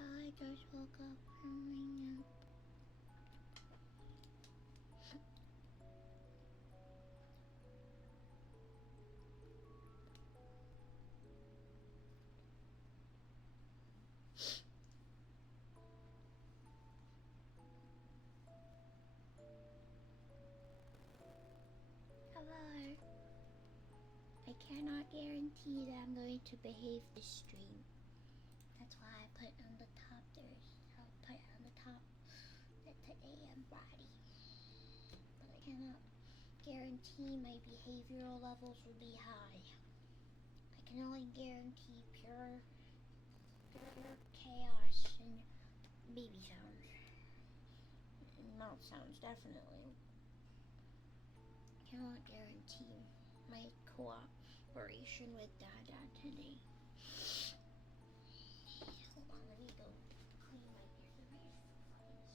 I just woke up from my nap. Hello. I cannot guarantee that I'm going to behave this stream. That's why I put on the top I'll put on the top that today I'm bratty. But I cannot guarantee my behavioral levels will be high. I can only guarantee pure chaos and baby sounds. And mouth sounds, definitely. I cannot guarantee my cooperation with Dada today. Hold on, let me go clean my ears. My ears are fucking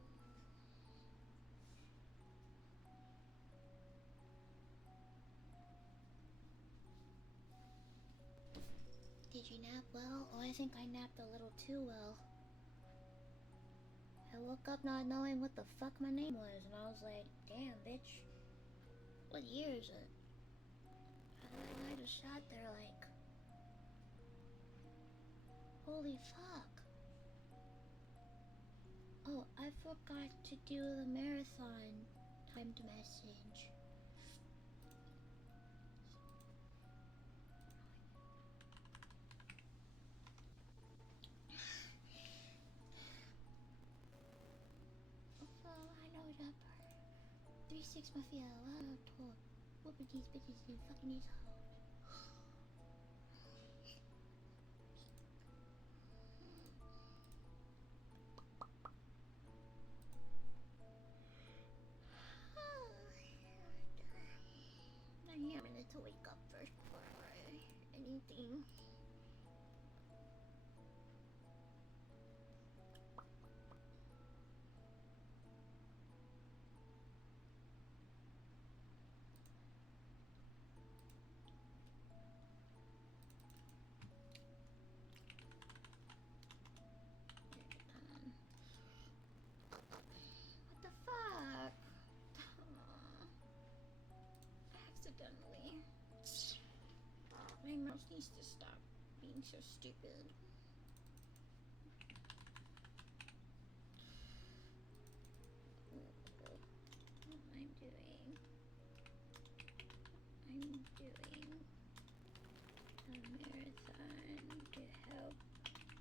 disgusting. Did you nap well? Oh, I think I napped a little too well. I woke up not knowing what the fuck my name was, and I was like, damn, bitch. What year is it? I just sat there like, holy fuck. Oh, I forgot to do the marathon timed message. Oh, I know that part. 3-6 Mafia, wow, talk. What were these bitches do? Fucking these hoes. I need a minute to wake up first before I anything. What the fuck? Accidentally. My mouse needs to stop being so stupid. What am I doing? I'm doing a marathon to help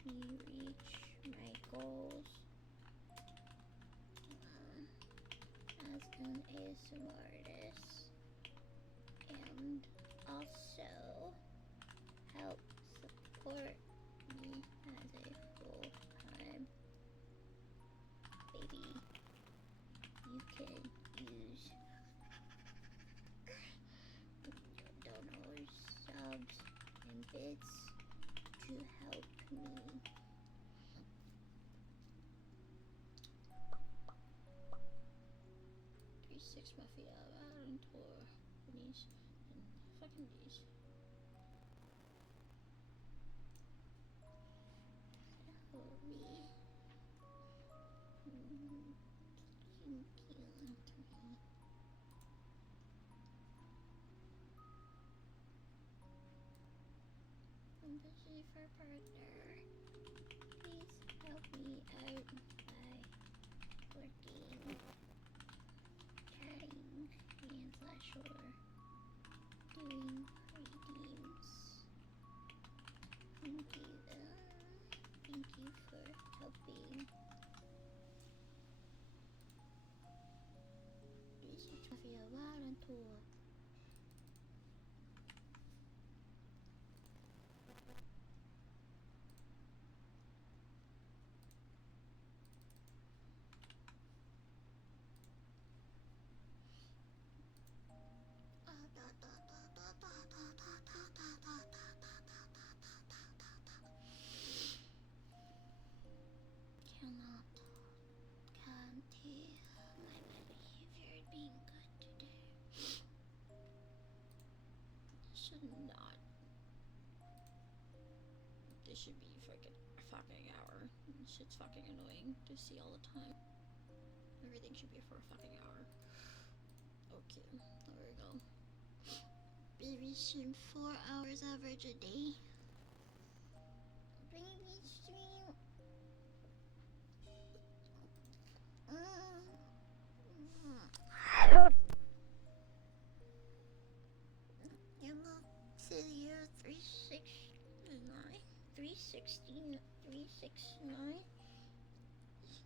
me reach my goals as an ASMR artist, and also help support me as a full-time baby. You can use donors, subs, and bits to help me. 3-6 Mafia, Iron Tour, these, and fucking these. Help me. I'm busy for partner. Please help me out by working, chatting, and / or doing redeems. Thank you. Thank you for helping. This is Mafia Wild Tour. Cannot guarantee my behavior being good today. Should not. This should be freaking a fucking hour. This shit's fucking annoying to see all the time. Everything should be for a fucking hour. Okay, there we go. Baby stream 4 hours average a day. Baby stream. 369,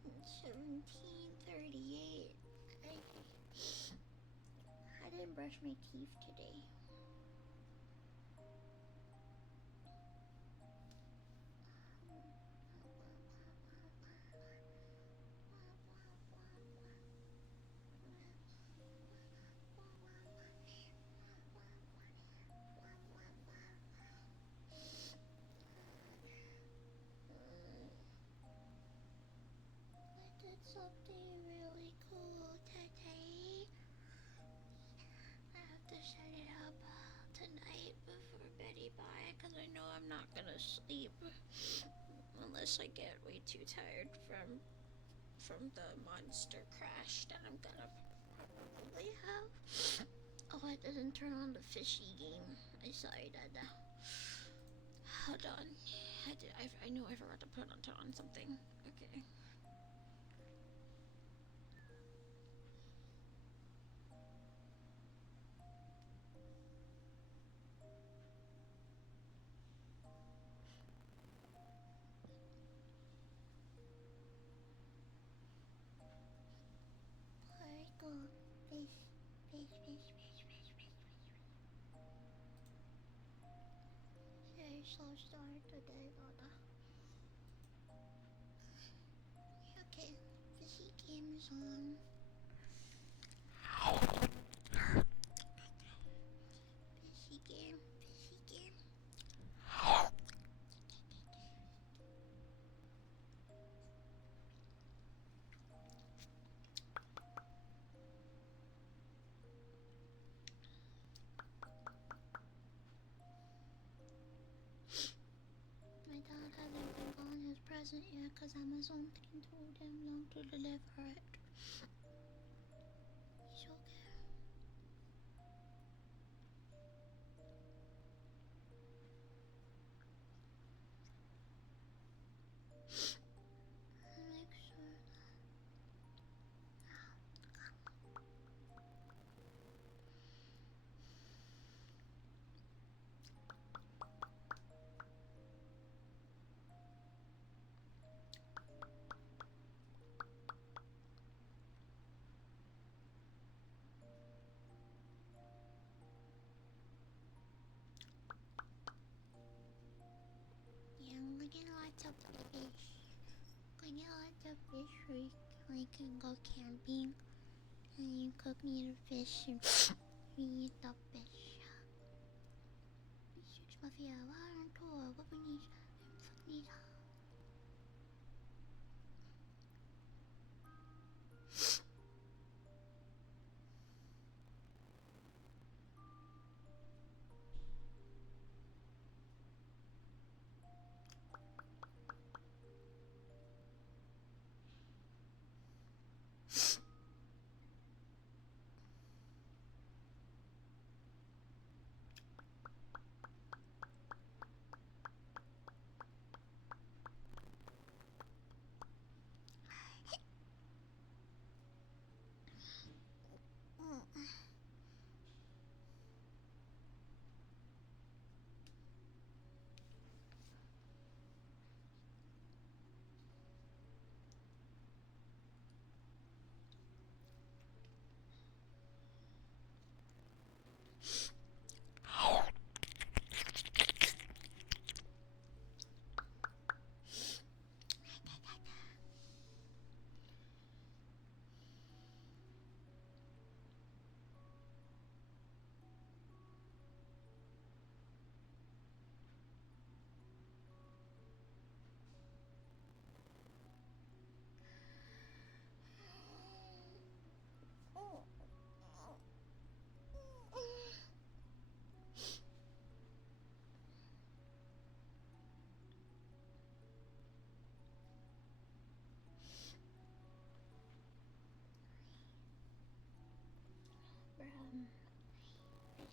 1738. I didn't brush my teeth today. Something really cool today. I have to set it up tonight before Betty bye, because I know I'm not gonna sleep unless I get way too tired from the monster crash that I'm gonna probably have. Oh, I didn't turn on the fishy game. I'm sorry, Dada. Hold on. I knew I forgot to turn on something. Okay. Very slow start today, Dada. Okay, fishy game is on. Fishy game. My dad hasn't been gotten his present yet because Amazon told him long to deliver it. He's okay. Make sure. Yeah, I'm gonna get lots of fish. We can go camping and you cook me the fish and we eat the fish. Fish mafia, one, two, what we need.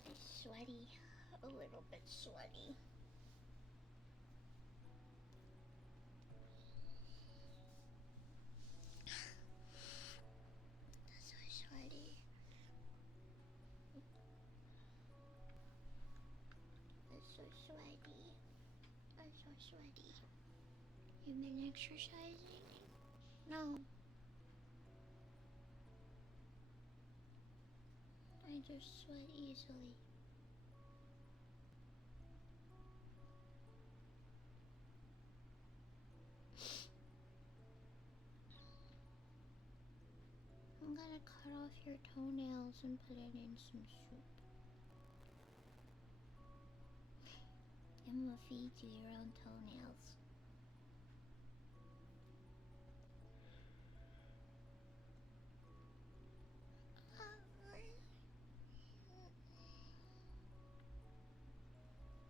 It's sweaty, a little bit sweaty. That's so sweaty. It's so sweaty. I'm so so sweaty. You've been exercising? No. I just sweat easily. I'm gonna cut off your toenails and put it in some soup. I'm gonna feed you your own toenails.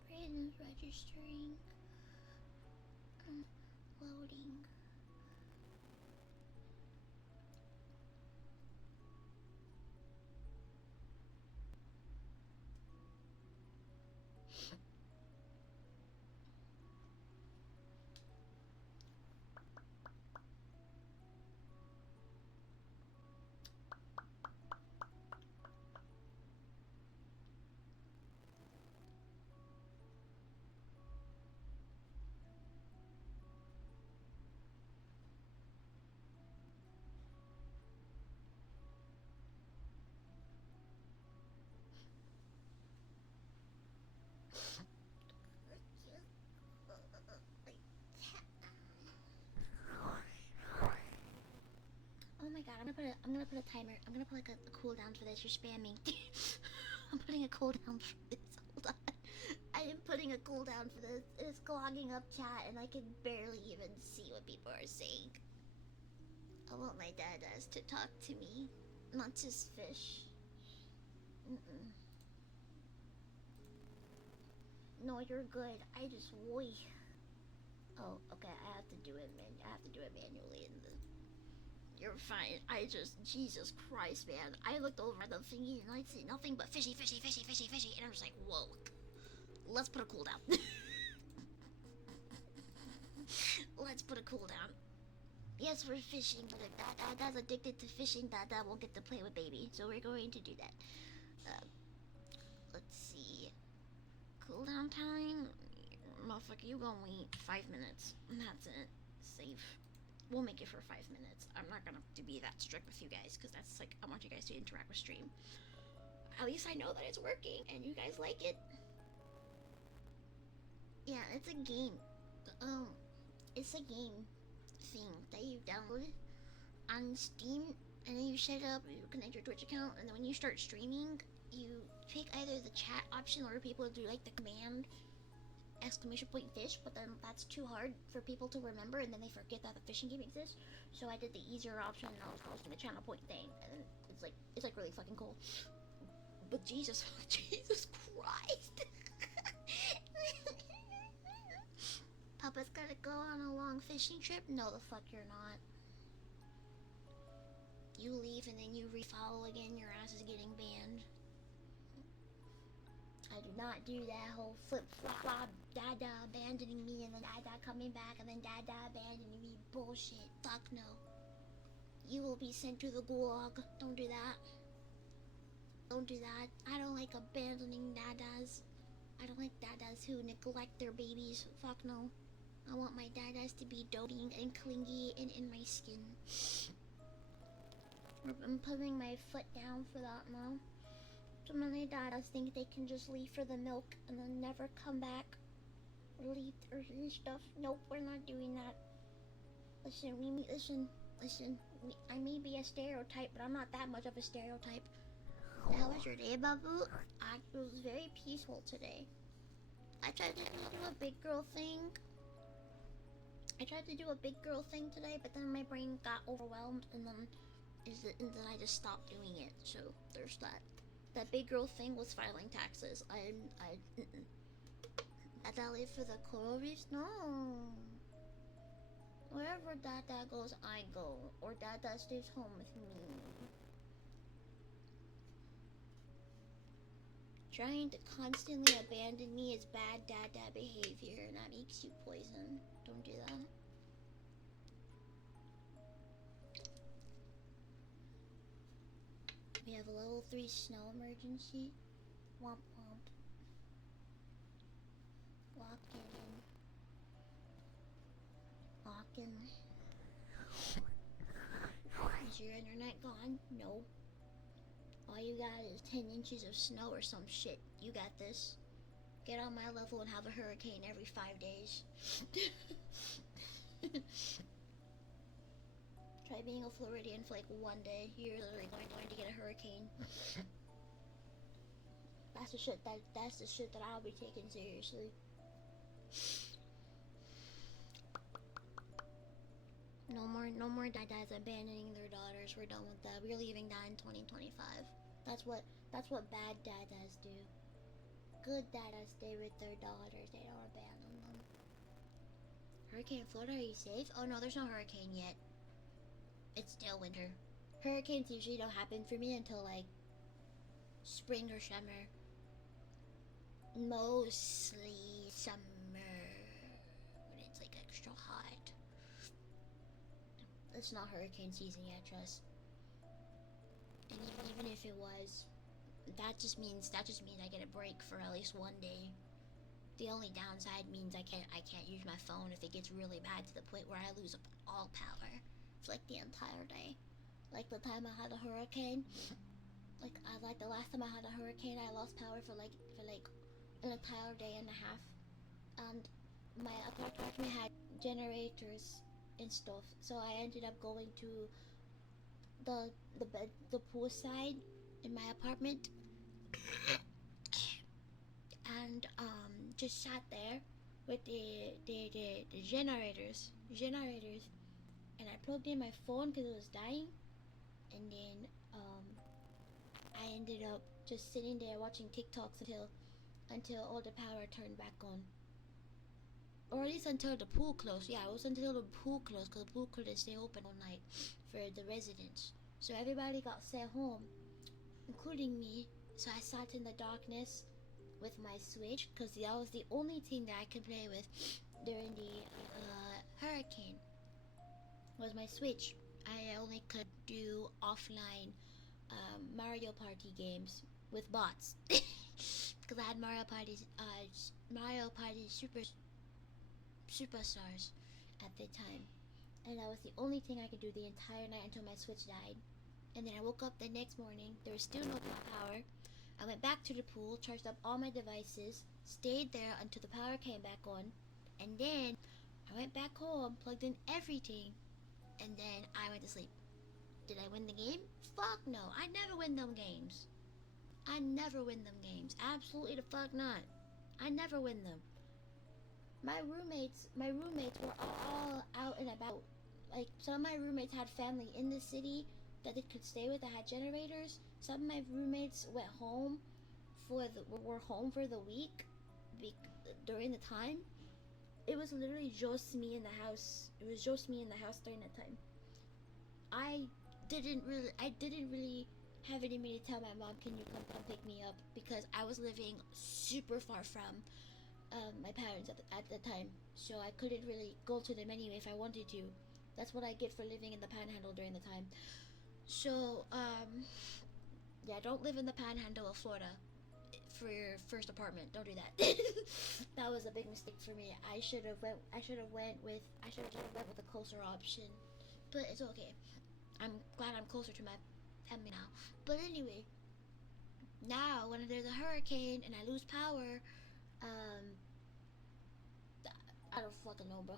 Brandon's registering. Loading. Oh my god, I'm gonna put a timer. I'm gonna put like a cooldown for this. You're spamming. I'm putting a cooldown for this. Hold on. I am putting a cooldown for this. It's clogging up chat and I can barely even see what people are saying. I want my dad to talk to me, not just fish. No, you're good. I just Oh, okay. I have to do it, man. I have to do it manually in the. You're fine. Jesus Christ, man. I looked over the thingy and I see nothing but fishy, fishy, fishy, fishy, fishy, and I was like, whoa. Let's put a cooldown. Let's put a cooldown. Yes, we're fishing, but if Dada's addicted to fishing, Dada won't get to play with baby, so we're going to do that. Let's see. Cooldown time? Motherfucker, you gonna wait 5 minutes. That's it. Safe. We'll make it for 5 minutes. I'm not gonna be that strict with you guys, because that's like, I want you guys to interact with stream. At least I know that it's working, and you guys like it. Yeah, it's a game. It's a game thing that you download on Steam, and then you set it up, you connect your Twitch account, and then when you start streaming, you pick either the chat option or people do like the command !fish, but then that's too hard for people to remember, and then they forget that the fishing game exists. So I did the easier option, and I was hosting the channel point thing, and it's like really fucking cool. But Jesus Christ. Papa's gonna go on a long fishing trip? No, the fuck you're not. You leave and then you refollow again, your ass is getting banned. I do not do that whole flip-flop, Dada abandoning me and then Dada coming back and then Dada abandoning me bullshit. Fuck no. You will be sent to the gulag. Don't do that. Don't do that. I don't like abandoning Dadas. I don't like Dadas who neglect their babies. Fuck no. I want my Dadas to be doting and clingy and in my skin. I'm putting my foot down for that now. So many Dadas think they can just leave for the milk and then never come back. Or leave or stuff. Nope, we're not doing that. Listen. I may be a stereotype, but I'm not that much of a stereotype. How was your day, Babu? It was very peaceful today. I tried to do a big girl thing. Today, but then my brain got overwhelmed, and then I just stopped doing it. So there's that. That big girl thing was filing taxes. Dada live for the coral reefs? No. Wherever Dada goes, I go. Or Dada stays home with me. Trying to constantly abandon me is bad Dada behavior, and that makes you poison. Don't do that. We have a level 3 snow emergency. Womp womp. Lock it in. fucking... Is your internet gone? No. All you got is 10 inches of snow or some shit. You got this. Get on my level and have a hurricane every 5 days. Try being a Floridian for like 1 day. You're literally going to get a hurricane. That's the shit that I'll be taking seriously. No more dads abandoning their daughters. We're done with that. We're leaving that in 2025. That's what bad dads do. Good dads stay with their daughters. They don't abandon them. Hurricane Florida, are you safe? Oh no, there's no hurricane yet. It's still winter. Hurricanes usually don't happen for me until like spring or summer. Mostly summer, when it's like extra hot. It's not hurricane season yet, trust. And even if it was, that just means I get a break for at least 1 day. The only downside means I can't use my phone if it gets really bad to the point where I lose all power for like the entire day. Like the time I had a hurricane, like the last time I had a hurricane, I lost power for like an entire day and a half, and my apartment had generators and stuff, so I ended up going to the pool side in my apartment and just sat there with the generators, and I plugged in my phone because it was dying, and then I ended up just sitting there watching TikToks until all the power turned back on. Or at least until the pool closed. Yeah, it was until the pool closed, because the pool couldn't stay open all night for the residents. So everybody got sent home, including me. So I sat in the darkness with my Switch, because that was the only thing that I could play with during the hurricane, was my Switch. I only could do offline Mario Party games with bots. Because I had Mario Party Superstars at the time, and that was the only thing I could do the entire night until my Switch died. And then I woke up the next morning, there was still no power. I went back to the pool, charged up all my devices, stayed there until the power came back on, and then I went back home, plugged in everything, and then I went to sleep. Did I win the game? Fuck no, I never win them games. Absolutely the fuck not. I never win them. My roommates were all out and about. Like, some of my roommates had family in the city that they could stay with that had generators. Some of my roommates were home for the week during the time. It was literally just me in the house. It was just me in the house during that time. I didn't really have it in me to tell my mom, can you come pick me up, because I was living super far from my parents at the time, so I couldn't really go to them anyway if I wanted to. That's what I get for living in the Panhandle during the time. So yeah, don't live in the Panhandle of Florida for your first apartment. Don't do that. That was a big mistake for me. I should have went with a closer option, but it's okay. I'm glad I'm closer to my family now. But anyway, now when there's a hurricane and I lose power, I don't fucking know, bro.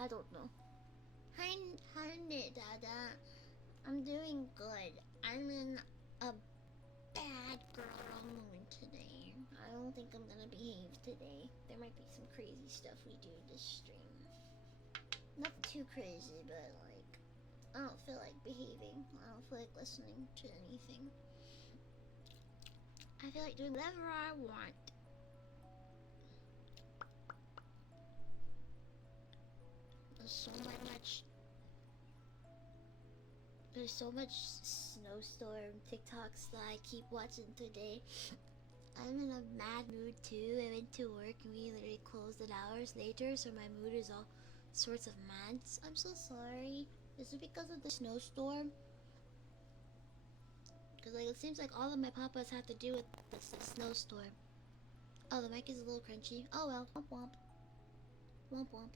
I don't know. Hi, Dada. I'm doing good. I'm in a bad girl mood today. I don't think I'm gonna behave today. There might be some crazy stuff we do this stream. Not too crazy, but like, I don't feel like behaving. I don't feel like listening to anything. I feel like doing whatever I want. There's so much snowstorm TikToks that I keep watching today. I'm in a mad mood too. I went to work and we literally closed at hours later, so my mood is all sorts of mad. I'm so sorry. Is it because of the snowstorm? Because like it seems like all of my papas have to do with the snowstorm. Oh, the mic is a little crunchy. Oh well. Womp womp. Womp womp.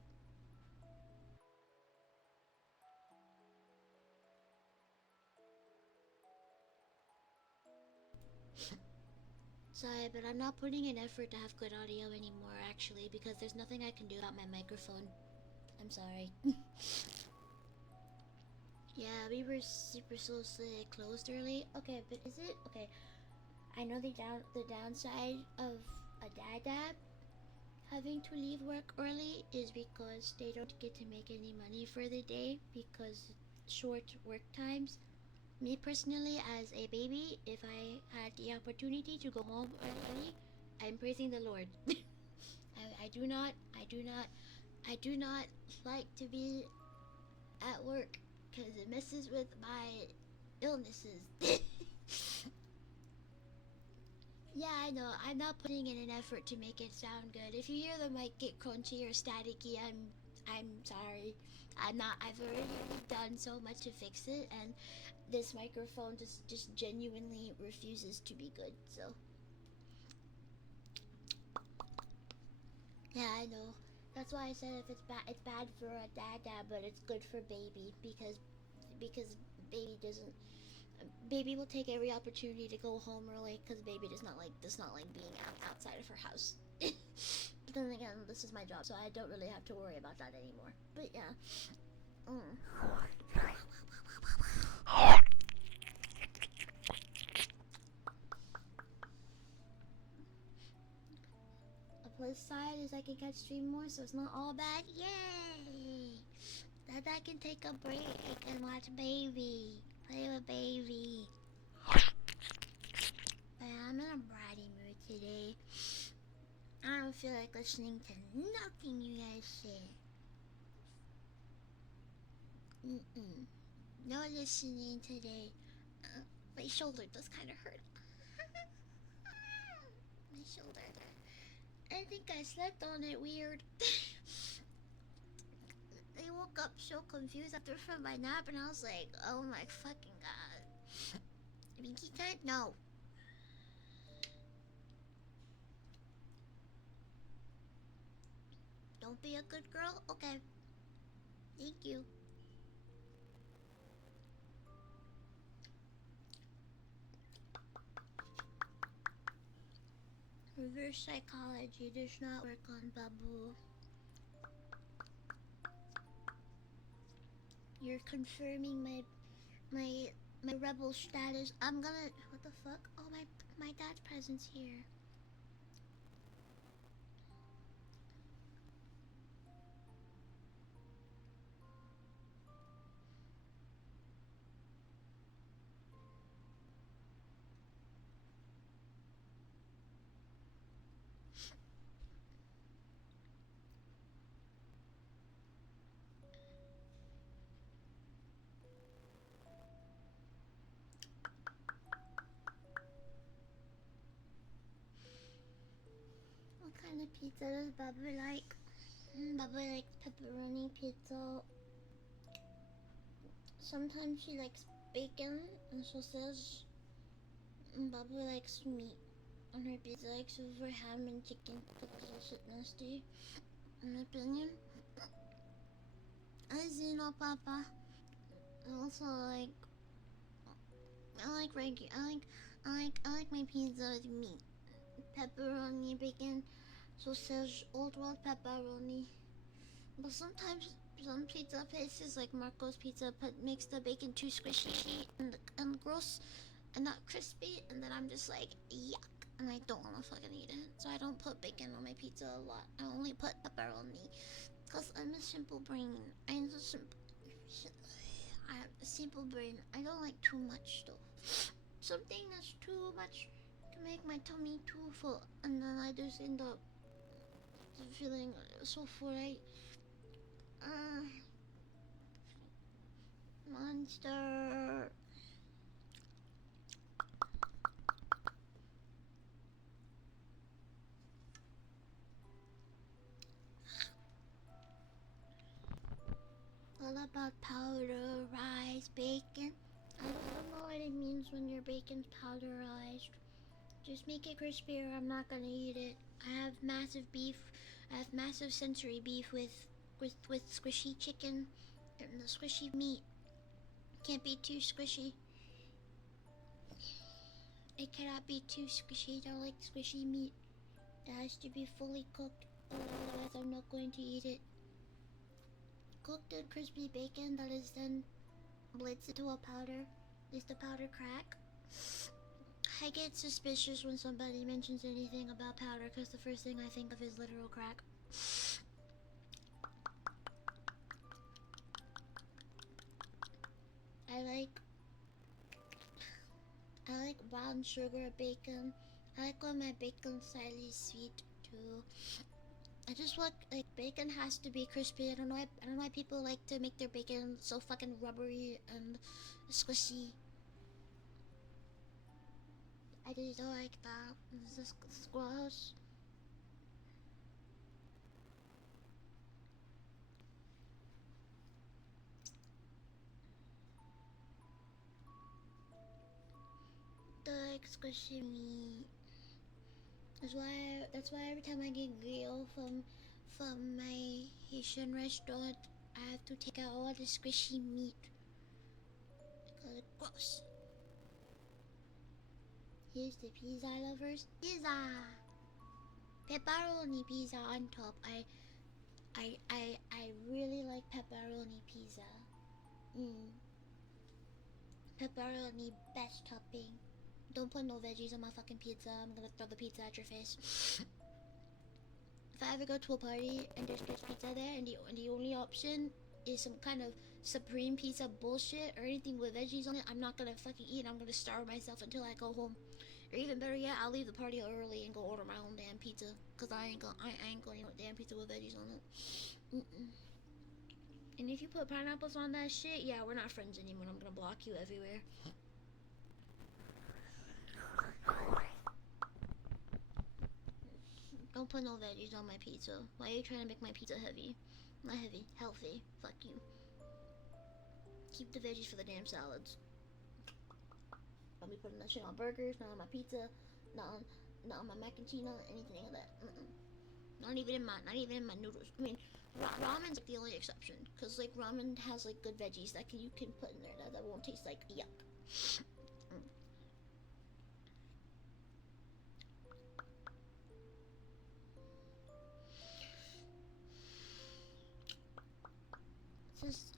Sorry, but I'm not putting in effort to have good audio anymore, actually, because there's nothing I can do about my microphone. I'm sorry. Yeah, we were super slowly closed early. Okay, but is it okay? I know the downside of a dad having to leave work early is because they don't get to make any money for the day because short work times. Me personally, as a baby, if I had the opportunity to go home early, I'm praising the Lord. I do not, I do not like to be at work because it messes with my illnesses. Yeah, I know. I'm not putting in an effort to make it sound good. If you hear the mic get crunchy or staticky, I'm sorry. I'm not. I've already done so much to fix it, and this microphone just genuinely refuses to be good. So yeah, I know. That's why I said if it's bad for a dad, but it's good for baby because baby doesn't. Baby will take every opportunity to go home early because baby does not like being outside of her house. But then again, this is my job, so I don't really have to worry about that anymore. But yeah. A plus side is I can catch stream more, so it's not all bad. Yay! That I can take a break and watch baby. Play with baby. But I'm in a bratty mood today. I don't feel like listening to nothing you guys say. No listening today. My shoulder does kind of hurt. My shoulder. I think I slept on it weird. I woke up so confused after from my nap, and I was like, "Oh my fucking god!" Minky can't. No. Don't be a good girl. Okay. Thank you. Reverse psychology does not work on Babu. You're confirming my rebel status. I'm gonna. What the fuck? Oh my dad's presence here. What kind of pizza does Babu like? Babu likes pepperoni pizza. Sometimes she likes bacon and sausage. Babu likes meat on her pizza, likes over ham and chicken because that shit nasty. In my opinion. As you know, Papa. I also like. I like my pizza with meat, pepperoni, bacon, sausage, old world pepperoni. But sometimes some pizza places like Marco's Pizza makes the bacon too squishy and gross and not crispy, and then I'm just like yuck, and I don't want to fucking eat it. So I don't put bacon on my pizza a lot. I only put pepperoni, cause I'm a simple brain. I'm a simple. I have a simple brain. I don't like too much though. Something that's too much can make my tummy too full, and then I just end up feeling so full. Monster. All about powderized bacon. I don't know what it means when your bacon's powderized. Just make it crispy or I'm not gonna eat it. I have massive beef. I have massive sensory beef with squishy chicken and the squishy meat. Can't be too squishy. It cannot be too squishy. I don't like squishy meat. It has to be fully cooked, otherwise I'm not going to eat it. Cooked and crispy bacon that is then blitzed into a powder is the powder crack. I get suspicious when somebody mentions anything about powder because the first thing I think of is literal crack. I like brown sugar bacon. I like when my bacon slightly sweet too. I just want, like, bacon has to be crispy. I don't know why people like to make their bacon so fucking rubbery and squishy. I just don't like that. It's just gross. The like squishy meat. That's why every time I get grill from my Haitian restaurant, I have to take out all the squishy meat because it's gross. Here's the pizza lovers. Pizza! Pepperoni pizza on top. I really like pepperoni pizza. Pepperoni, best topping. Don't put no veggies on my fucking pizza. I'm gonna throw the pizza at your face. If I ever go to a party and there's pizza there and the only option is some kind of supreme pizza bullshit or anything with veggies on it, I'm not gonna fucking eat. I'm gonna starve myself until I go home. Or even better yet, I'll leave the party early and go order my own damn pizza. Cause I ain't gonna eat no damn pizza with veggies on it. And if you put pineapples on that shit, yeah, we're not friends anymore. I'm gonna block you everywhere. Don't put no veggies on my pizza. Why are you trying to make my pizza heavy? Not heavy, healthy. Fuck you. Keep the veggies for the damn salads. Don't be putting that shit on burgers, not on my pizza, not on my mac and cheese, not anything like that. Not even in my noodles. I mean, ramen's like the only exception, cause like ramen has like good veggies that you can put in there that won't taste like yuck.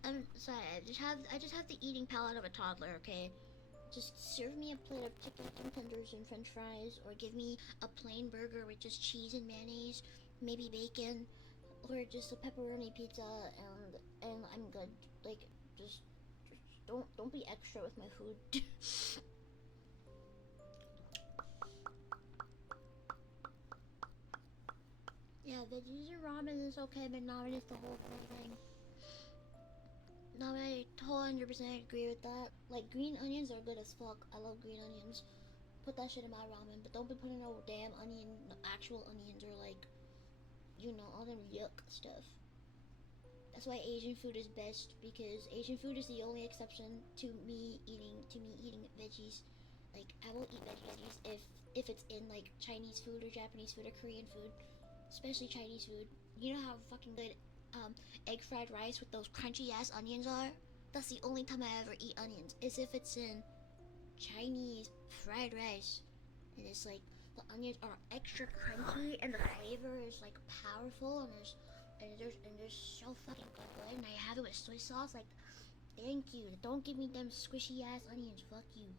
I'm sorry. I just have the eating palate of a toddler. Okay, just serve me a plate of chicken tenders and French fries, or give me a plain burger with just cheese and mayonnaise, maybe bacon, or just a pepperoni pizza, and I'm good. Like, just don't be extra with my food. Yeah, veggies and ramen is okay, but not when it's the whole thing. No, I 100% agree with that. Like, green onions are good as fuck. I love green onions. Put that shit in my ramen, but don't be putting no damn actual onions, or like, all them yuck stuff. That's why Asian food is best, because Asian food is the only exception to me eating veggies. Like, I will eat veggies if it's in like Chinese food or Japanese food or Korean food, especially Chinese food. You know how fucking good egg fried rice with those crunchy ass onions are? That's the only time I ever eat onions, is if it's in Chinese fried rice. And it's like, the onions are extra crunchy and the flavor is like powerful, and they're so fucking good. And I have it with soy sauce. Like, thank you. Don't give me them squishy ass onions. Fuck you.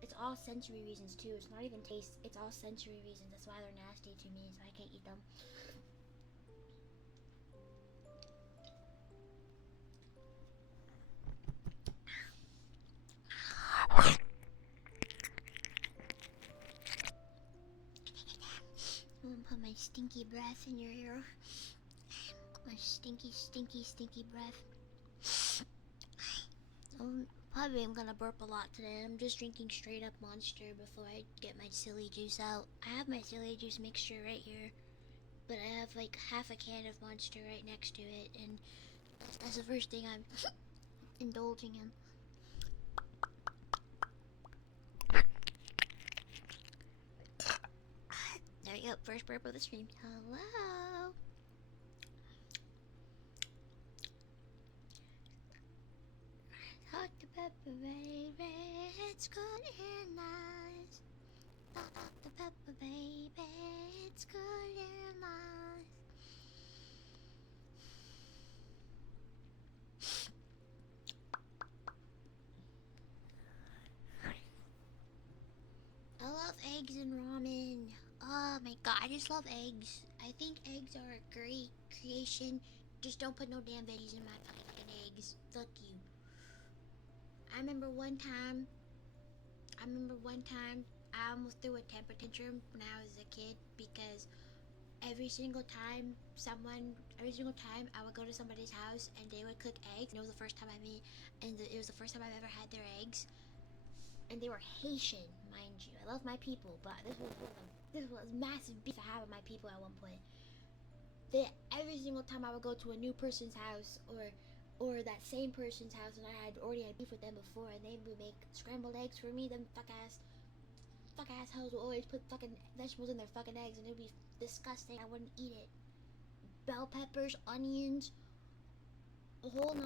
It's all sensory reasons too. It's not even taste. It's all sensory reasons. That's why they're nasty to me, so I can't eat them. I'm gonna put my stinky breath in your ear. My stinky, stinky, stinky breath. Probably I'm gonna burp a lot today. I'm just drinking straight up Monster before I get my silly juice out. I have my silly juice mixture right here, but I have like half a can of Monster right next to it, and that's the first thing I'm indulging in. There we go, first burp of the stream. Hello. Talk to Pepper, baby. It's good and nice. Dr. Pepper, baby, it's good in life. I love eggs and ramen. Oh my god, I just love eggs. I think eggs are a great creation. Just don't put no damn veggies in my fucking eggs. Fuck you. I remember one time I almost threw a temper tantrum when I was a kid because every single time I would go to somebody's house and they would cook eggs. And it was the first time it was the first time I've ever had their eggs. And they were Haitian, mind you. I love my people, but this was massive beef I had with my people at one point. Every single time I would go to a new person's house or that same person's house and I had already had beef with them before and they would make scrambled eggs for me, them fuck assholes would always put fucking vegetables in their fucking eggs and it would be disgusting. I wouldn't eat it. Bell peppers, onions, the whole 9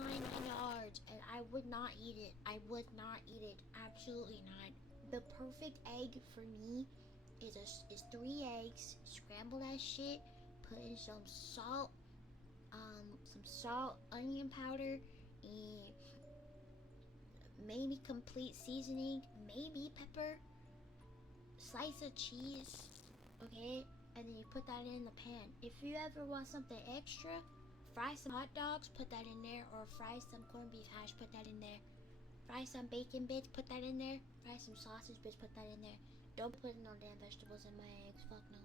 yards, and I would not eat it. I would not eat it. Absolutely not. The perfect egg for me is 3 eggs, scrambled that shit, put in some salt, onion powder, and maybe complete seasoning, maybe pepper, slice of cheese, okay, and then you put that in the pan. If you ever want something extra, fry some hot dogs, put that in there, or fry some corned beef hash, put that in there. Fry some bacon bits, put that in there. Fry some sausage bits, put that in there. Don't put no damn vegetables in my eggs, fuck no.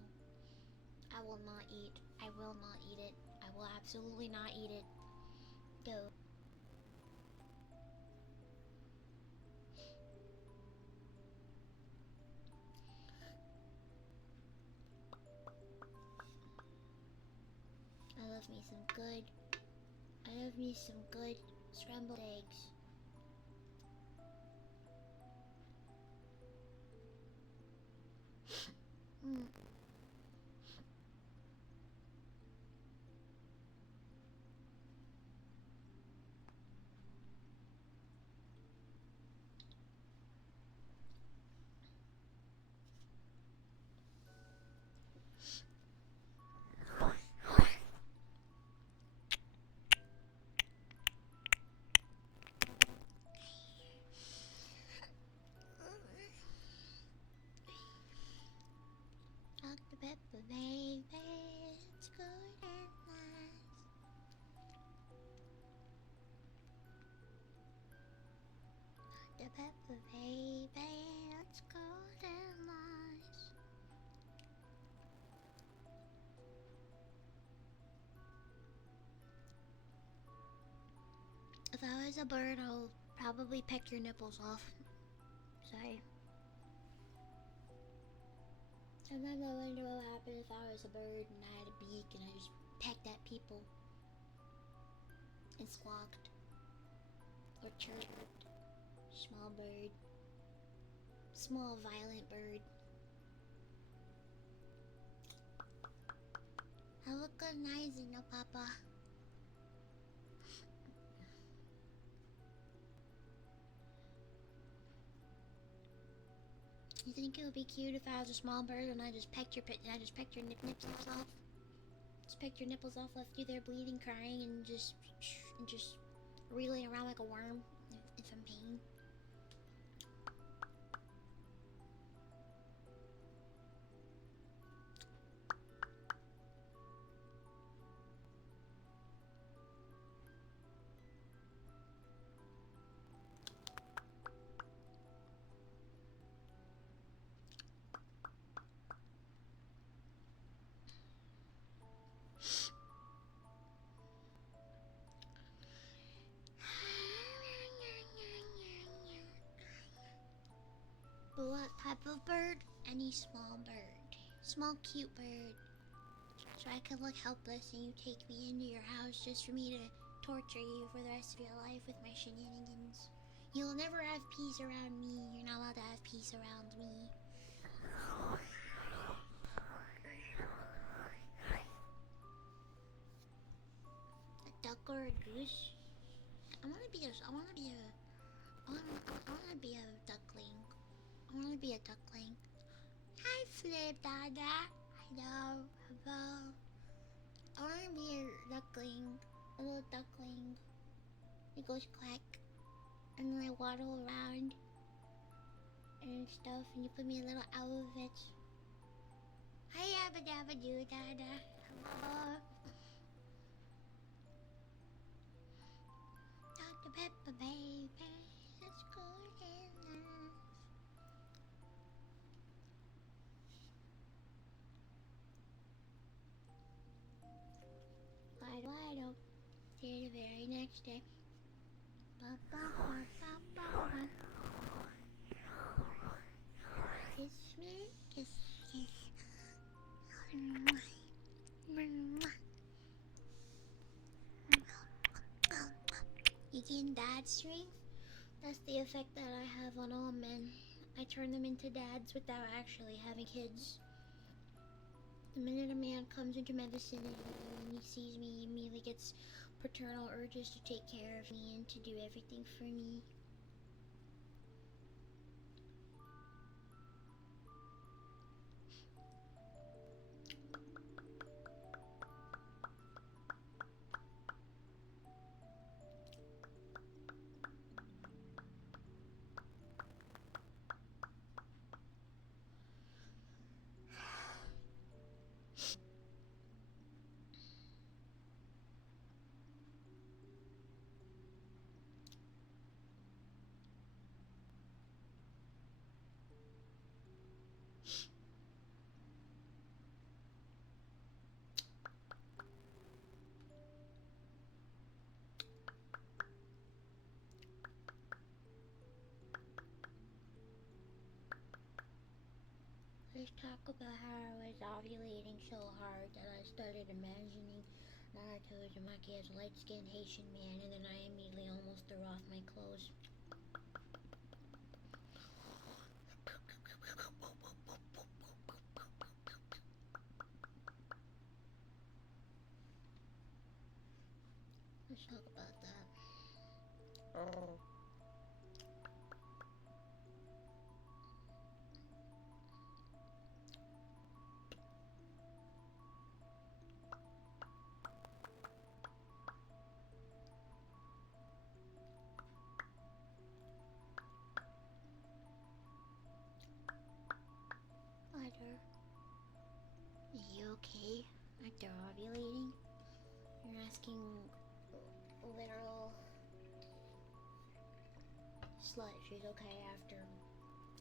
I will not eat it. I will absolutely not eat it. Go. I love me some good scrambled eggs. Dr. Pepper, baby, it's good and nice. Dr. Pepper, baby, it's good and nice. If I was a bird, I'll probably peck your nipples off. Sorry. Sometimes I wonder what would happen if I was a bird and I had a beak and I just pecked at people and squawked or chirped. Small bird. Small violent bird. Have a good night, Zeno Papa. You think it would be cute if I was a small bird and I just pecked your nipples off? Just pecked your nipples off, left you there bleeding, crying, and just reeling around like a worm if I'm pain. But what type of bird? Any small bird. Small cute bird. So I could look helpless and you take me into your house just for me to torture you for the rest of your life with my shenanigans. You'll never have peace around me. You're not allowed to have peace around me. A duck or a goose? I wanna be a duckling. I wanna be a duckling. Hi, Flip Dada. Hello. Hello. I want to be a duckling. A little duckling. It goes quack. And then I waddle around. And stuff. And you put me in little outfits. Hi, Abba Dabba Doo Dada. Hello. Dr. Pepper, baby. Let's go and laugh. Wide open. Till the very next day. Ba ba ba ba ba ba. Kiss me, kiss, kiss. You getting dad strength? That's the effect that I have on all men. I turn them into dads without actually having kids. The minute a man comes into my vicinity and he sees me, he immediately gets paternal urges to take care of me and to do everything for me. Let's talk about how I was ovulating so hard that I started imagining Naruto as a Uzumaki as a light-skinned Haitian man, and then I immediately almost threw off my clothes. Let's talk about that. Arthur, are you okay after ovulating? You're asking literal slut if she's okay after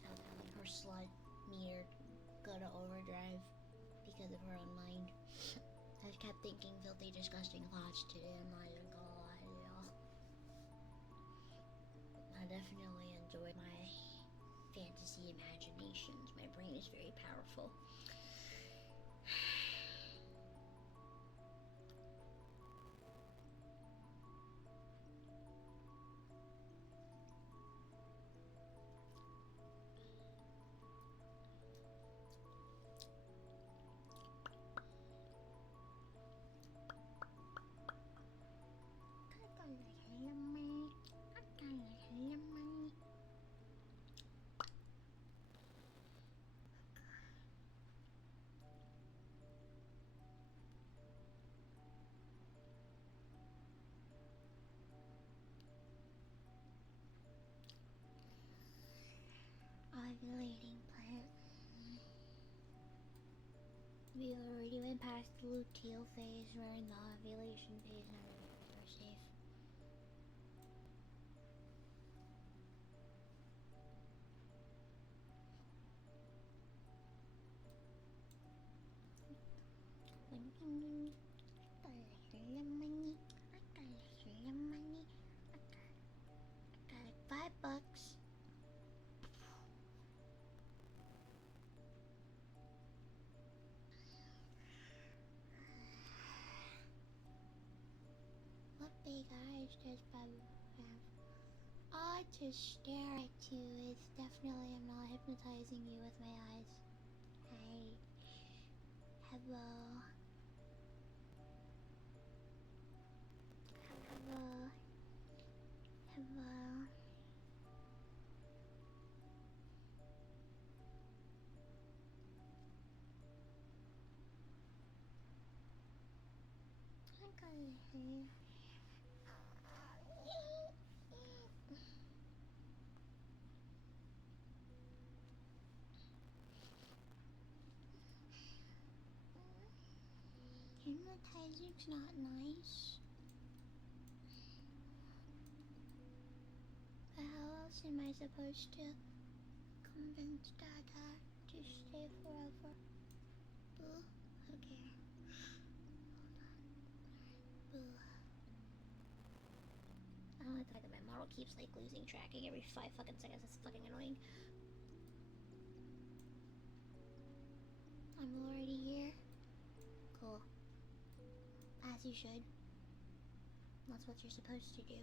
having her slut meter go to overdrive because of her own mind. I just kept thinking filthy, disgusting thoughts today. I'm not even gonna lie to y'all. I definitely enjoy my fantasy imaginations. My brain is very powerful. Ovulating plant. We already went past the luteal phase. We're in the ovulation phase and we're safe. I got $5. What big eyes does Babu have? Oh, to stare at you is definitely, I'm not hypnotizing you with my eyes. Hi. Hello. Hello. Hello. color hair. Hypnotizing's not nice. But how else am I supposed to convince Dada to stay forever? Boo. Okay. Boo. I don't like the fact that my model keeps like losing tracking every 5 fucking seconds. That's fucking annoying. I'm already here. Cool. As you should. That's what you're supposed to do.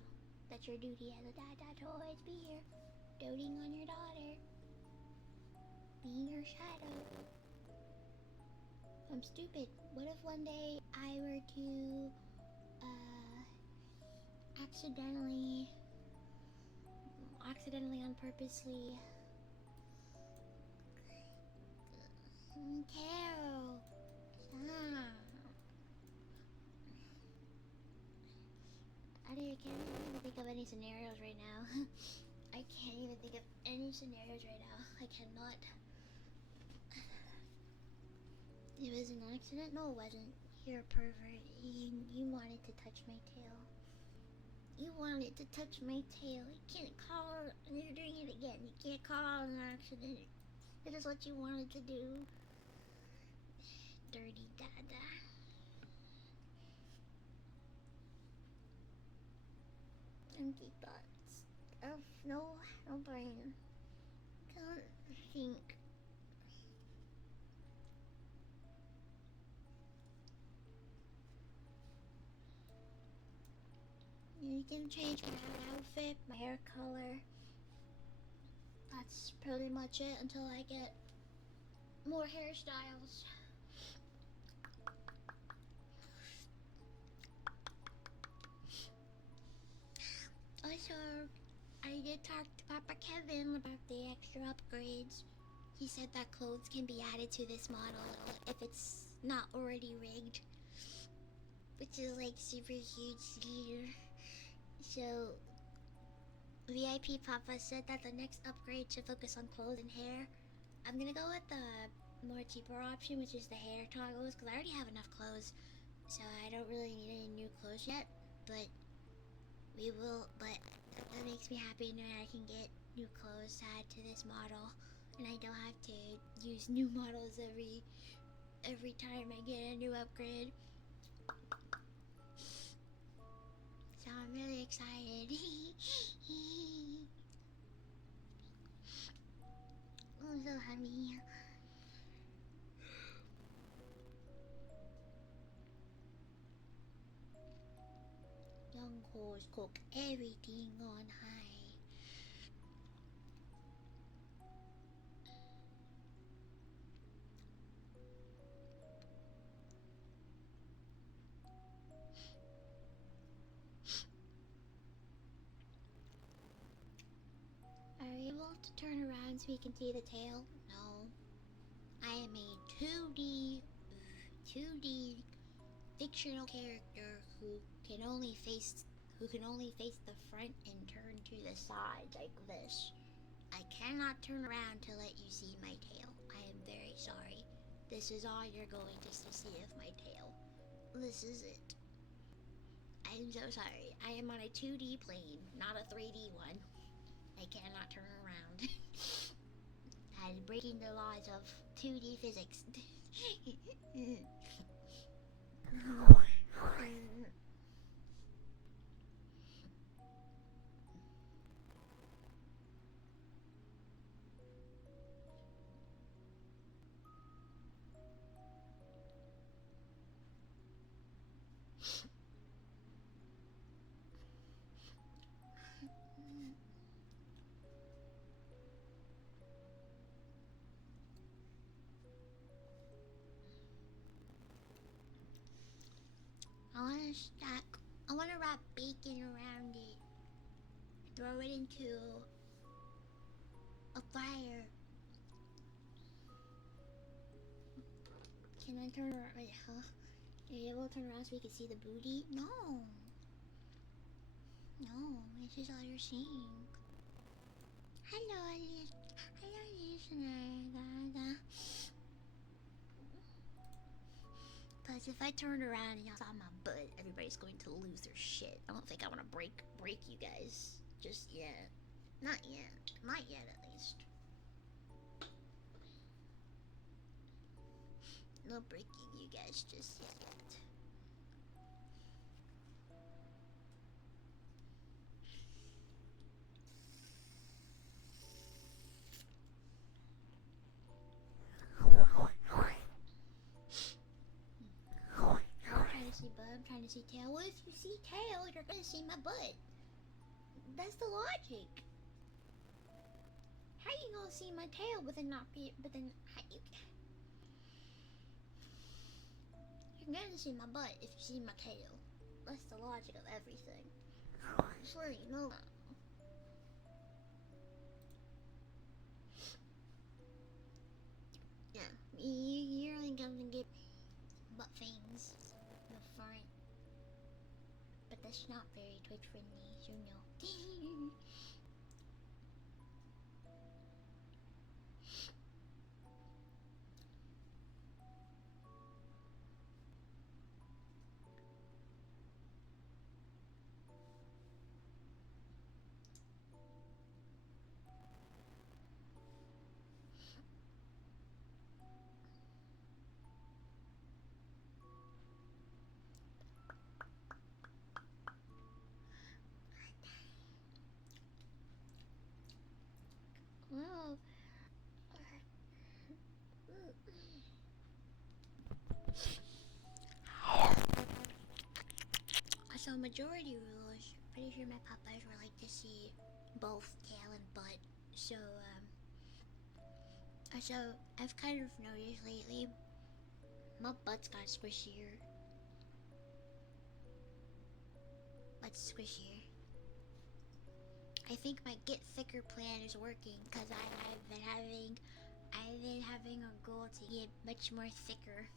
That's your duty as a dad to always be here. Doting on your daughter. Being her shadow. I'm stupid. What if one day I were to accidentally unpurposely Carol, stop. I can't even think of any scenarios right now. I can't even think of any scenarios right now. I cannot. It was an accident? No, it wasn't. You're a pervert. You wanted to touch my tail. You wanted to touch my tail. You can't call it. You're doing it again. You can't call it an accident. It is what you wanted to do. Dirty Dada. Empty thoughts. Of no brain. Don't think. You can change my outfit, my hair color. That's pretty much it until I get more hairstyles. Also, I did talk to Papa Kevin about the extra upgrades. He said that clothes can be added to this model if it's not already rigged. Which is like super huge here. So, VIP Papa said that the next upgrade should focus on clothes and hair. I'm gonna go with the more cheaper option, which is the hair toggles, because I already have enough clothes. So I don't really need any new clothes yet, but that makes me happy knowing I can get new clothes to add to this model, and I don't have to use new models every time I get a new upgrade. So I'm really excited. I'm so happy. Young hoes cook everything on high. Are you able to turn around so we can see the tail? No. I am a 2D fictional character who can only face the front and turn to the side like this. I cannot turn around to let you see my tail. I am very sorry. This is all you're going to see of my tail. This is it. I am so sorry. I am on a 2D plane, not a 3D one. I cannot turn around. That is breaking the laws of 2D physics. I want to wrap bacon around it. Throw it into a fire. Can I turn around? Wait, huh? Yeah, we'll turn around so we can see the booty. No. No, this is all you're seeing. Hello, listener. Plus, if I turned around and y'all saw my butt, everybody's going to lose their shit. I don't think I want to break you guys just yet. Not yet. Not yet, at least. No breaking you guys just yet. I'm trying to see tail. Well, if you see tail, you're gonna see my butt. That's the logic. How you gonna see my tail but then not be? But then how you? You're gonna see my butt if you see my tail. That's the logic of everything. Just let you know. Yeah, you're only gonna get butt fangs in the front, but that's not very Twitch friendly, so no. Well, so majority rules, pretty sure my Popeyes would like to see both tail and butt. So I've kind of noticed lately, my butt's got squishier. Butt's squishier. I think my get thicker plan is working because I've been having a goal to get much more thicker.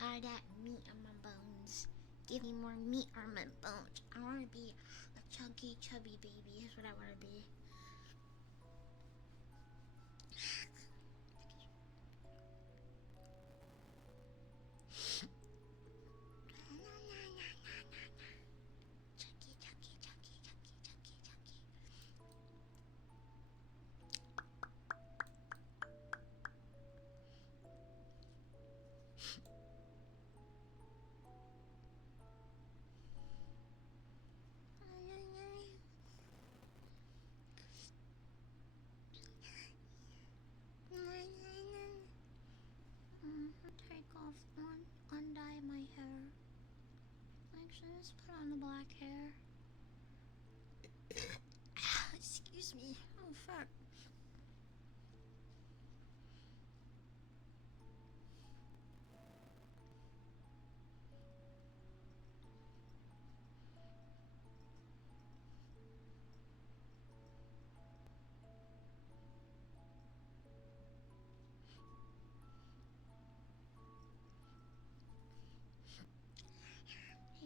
All that meat on my bones. Give me more meat on my bones. I want to be a chunky, chubby baby. That's what I want to be. Take off undye my hair. Actually, let's put on the black hair. Excuse me. Oh fuck.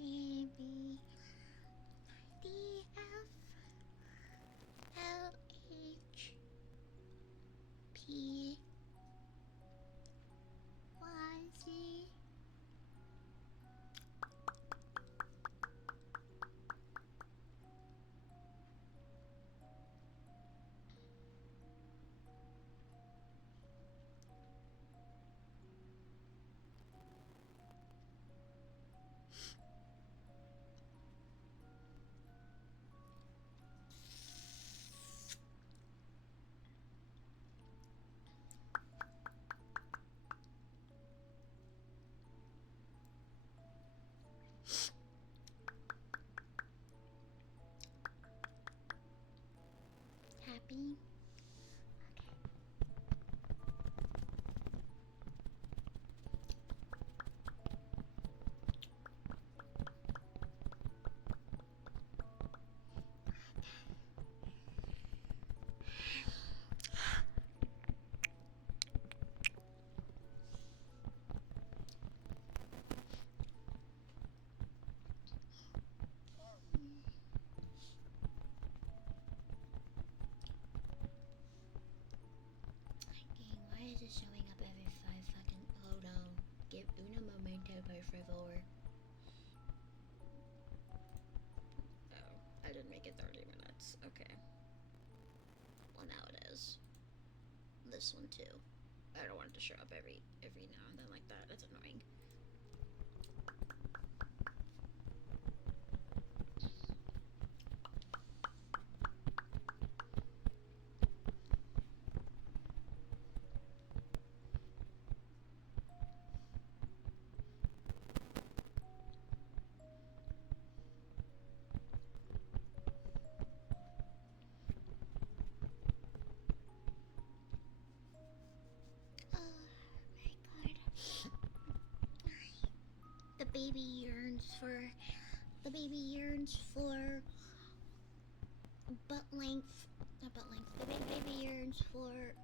A B D F L H P Y Z. Happy. Give una momento, por favor. Oh, I didn't make it 30 minutes. Okay. Well, now it is. This one too. I don't want it to show up every now and then like that. That's annoying. The baby yearns for butt length, not butt length. The baby yearns for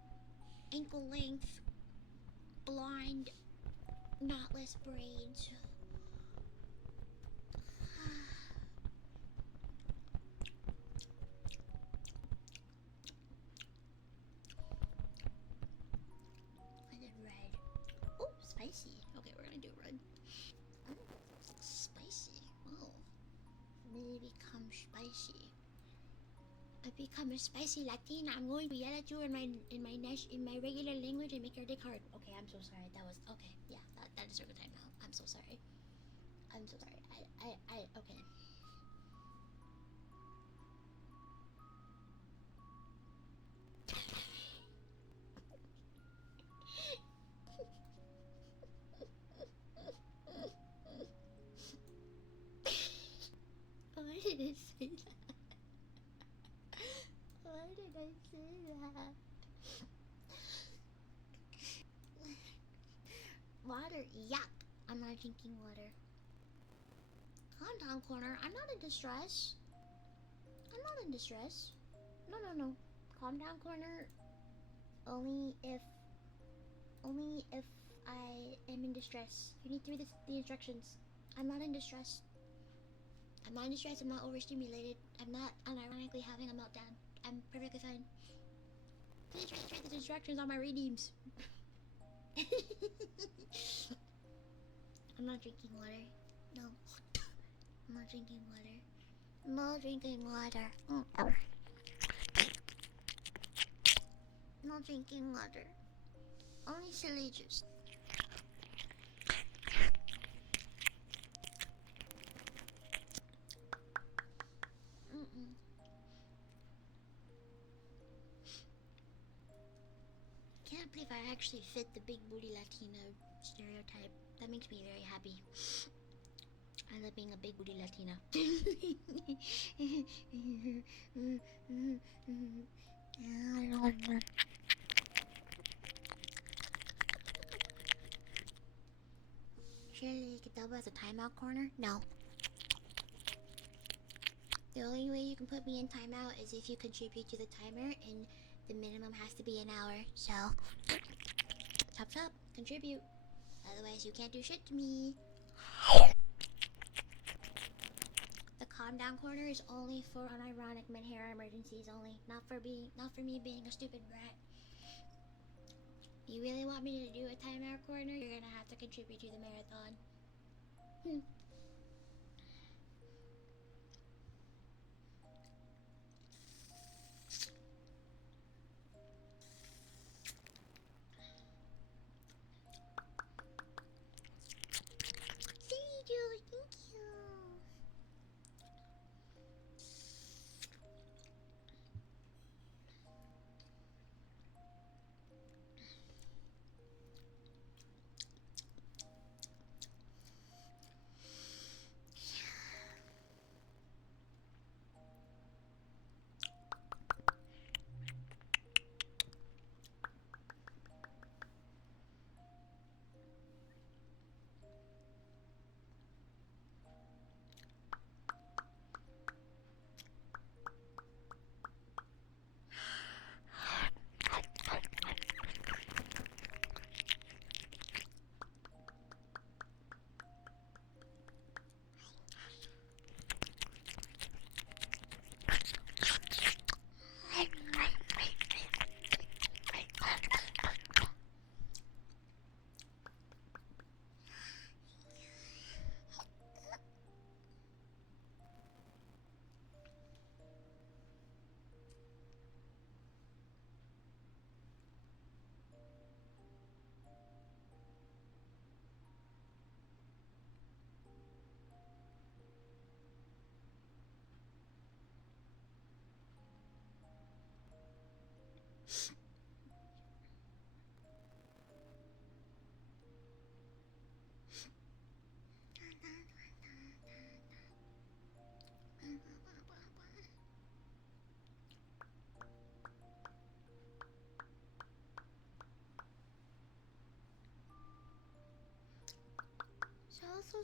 ankle length, blonde, knotless braids. I did red. Oh, spicy. Okay, we're gonna do red. Spicy. Oh, really become spicy. I become a spicy Latina. I'm going to yell at you in my regular language and make your dick hard. Okay, I'm so sorry. That was okay. Yeah, that deserved a timeout. I'm so sorry. I'm so sorry. Okay. Why did I say that? Why did I say that? Water, yuck. I'm not drinking water. Calm down, corner. I'm not in distress. I'm not in distress. No. Calm down, corner. Only if I am in distress. You need to read the instructions. I'm not in distress. I'm not in distress. I'm not overstimulated. I'm not unironically having a meltdown. I'm perfectly fine. Please read the instructions on my redeems. I'm not drinking water. No. I'm not drinking water. I'm not drinking water. Not drinking water. Only silly juice. Can't believe I actually fit the big booty Latino stereotype. That makes me very happy. I love being a big booty Latina. Surely you can double as a timeout corner? No. The only way you can put me in timeout is if you contribute to the timer, and the minimum has to be an hour. So, chop, contribute. Otherwise, you can't do shit to me. The calm down corner is only for unironic mid-hair emergencies only, not for me being a stupid brat. You really want me to do a timeout corner? You're gonna have to contribute to the marathon. Thank you.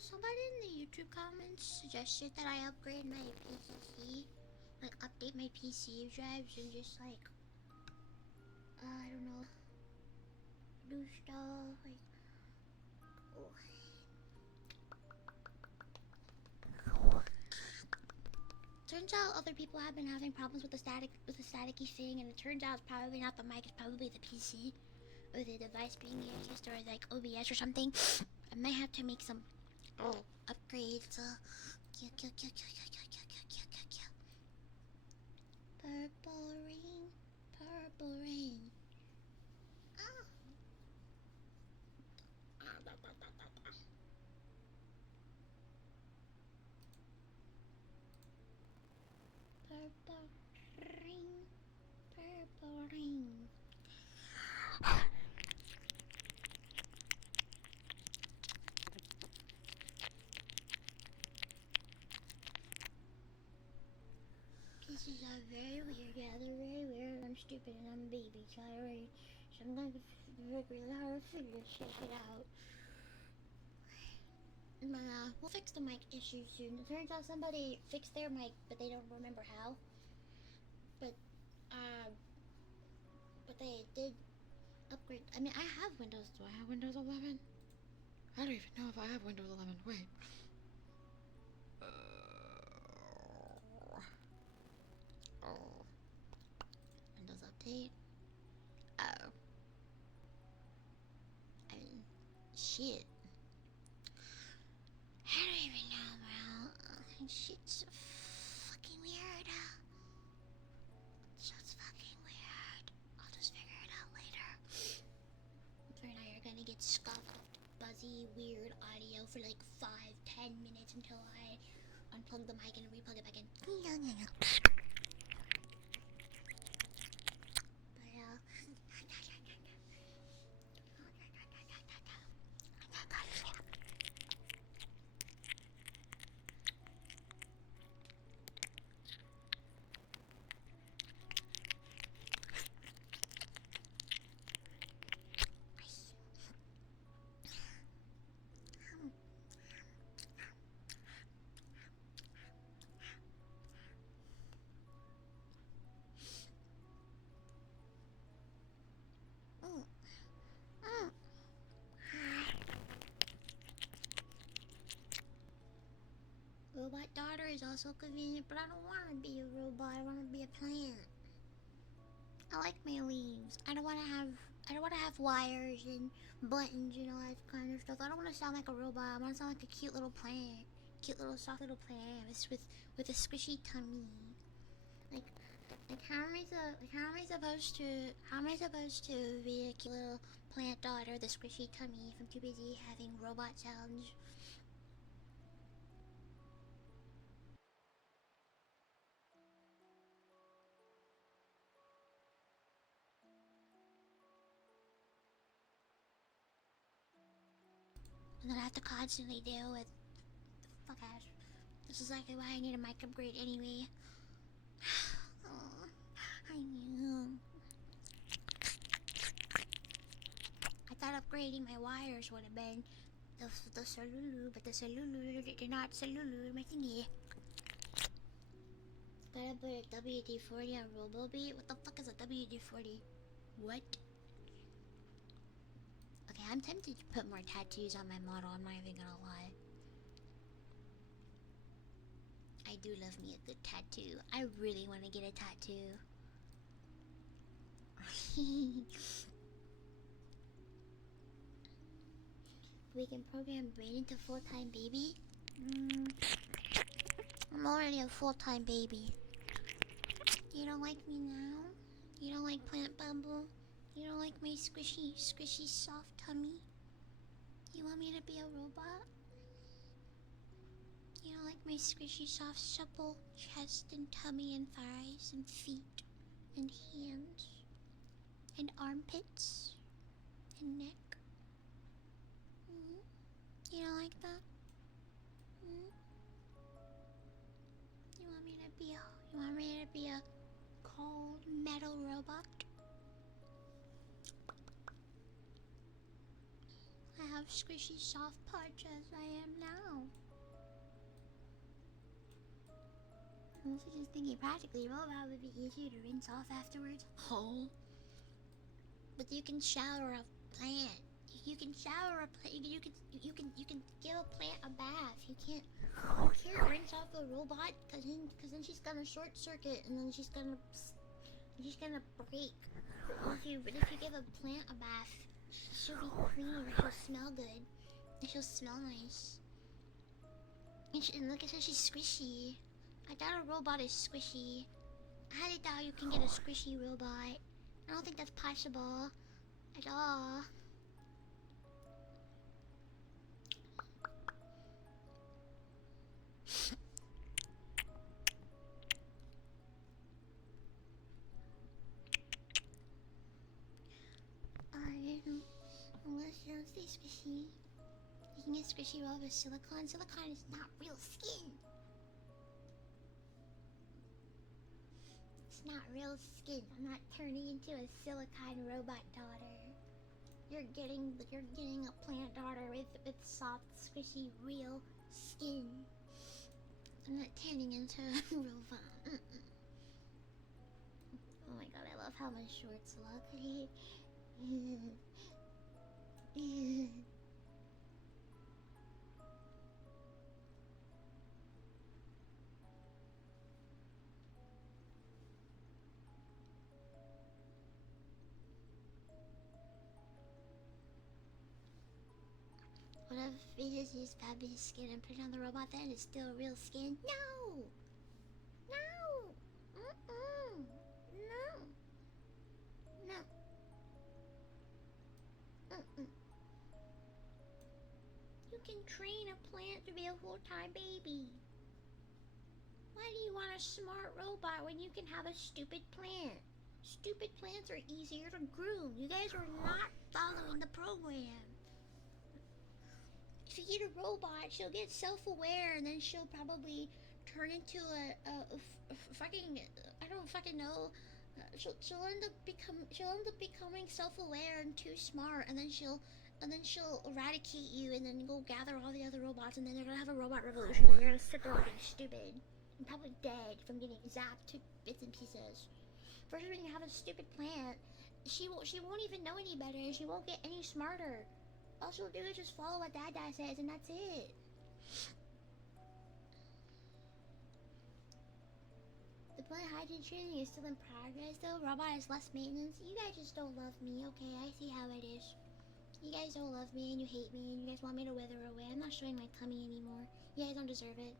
somebody in the YouTube comments suggested that I upgrade my PC, like update my PC drives and just like, I don't know, do stuff like. Oh. Turns out other people have been having problems with the staticky thing, and it turns out it's probably not the mic, it's probably the PC or the device being used, or like OBS or something. I might have to make some upgrades. Purple rain, purple rain. Oh. Purple rain, purple rain. This is very weird, yeah, they're very weird. I'm stupid and I'm a baby, so I'm gonna work really hard to figure this shit out. But we'll fix the mic issue soon. It turns out somebody fixed their mic, but they don't remember how. But they did upgrade. I mean, I have Windows. Do I have Windows 11? I don't even know if I have Windows 11. Wait. Windows update. Oh. I mean, shit. I don't even know, bro. Shit's fucking weird. Shit's fucking weird. I'll just figure it out later. For now, you're gonna get scuffed, buzzy, weird audio for like 5-10 minutes until I unplug the mic and replug it back in. Robot daughter is also convenient, but I don't want to be a robot. I want to be a plant. I like my leaves. I don't want to have wires and buttons and all that kind of stuff. I don't want to sound like a robot. I want to sound like a cute little plant, cute little soft little plant with a squishy tummy. Like how am I supposed to be a cute little plant daughter with a squishy tummy if I'm too busy having robot sounds? And then I have to constantly deal with fuck ass. This is likely why I need a mic upgrade anyway. Oh, I knew. I thought upgrading my wires would have been the salulu, but the salulu did not salulu my thingy. Gotta put a WD-40 on RoboBeat? What the fuck is a WD-40? What? Okay, I'm tempted to put more tattoos on my model, I'm not even gonna lie. I do love me a good tattoo. I really want to get a tattoo. We can program Brain into full-time baby? I'm already a full-time baby. You don't like me now? You don't like Plant Bumble? You don't like my squishy, soft tummy? You want me to be a robot? You don't like my squishy, soft, supple chest and tummy and thighs and feet and hands and armpits and neck? You don't like that? You want me to be a cold metal robot? I have have squishy soft parts as I am now. I'm also just thinking practically robot would be easier to rinse off afterwards. Oh. But you can shower a plant. You can shower a plant. You can give a plant a bath. You can't rinse off a robot because then she's gonna short circuit and then she's gonna break. But if you give a plant a bath, she'll be clean. She'll smell good. And she'll smell nice. And look at how she's squishy. I doubt a robot is squishy. I highly doubt you can get a squishy robot. I don't think that's possible at all. Let's stay squishy. You can get squishy rolled with silicone. Silicone is not real skin. It's not real skin. I'm not turning into a silicone robot daughter. You're getting a plant daughter with soft, squishy, real skin. I'm not turning into a robot. Oh my god, I love how my shorts look. What if we just use Babby's skin and put it on the robot then? It's still real skin? No! No! No! No! You can train a plant to be a full-time baby. Why do you want a smart robot when you can have a stupid plant? Stupid plants are easier to groom. You guys are not following the program. If you get a robot, she'll get self-aware and then she'll probably turn into a fucking, I don't fucking know. She'll end up becoming self-aware and too smart, and then she'll eradicate you and then go gather all the other robots, and then they're gonna have a robot revolution and you're gonna sit there looking stupid and probably dead from getting zapped to bits and pieces. First, when you have a stupid plant, she won't even know any better, and she won't get any smarter. All she'll do is just follow what Dad says, and that's it. The plant hygiene training is still in progress, though. Robot is less maintenance. You guys just don't love me, okay? I see how it is. You guys don't love me, and you hate me, and you guys want me to wither away. I'm not showing my tummy anymore. You guys don't deserve it.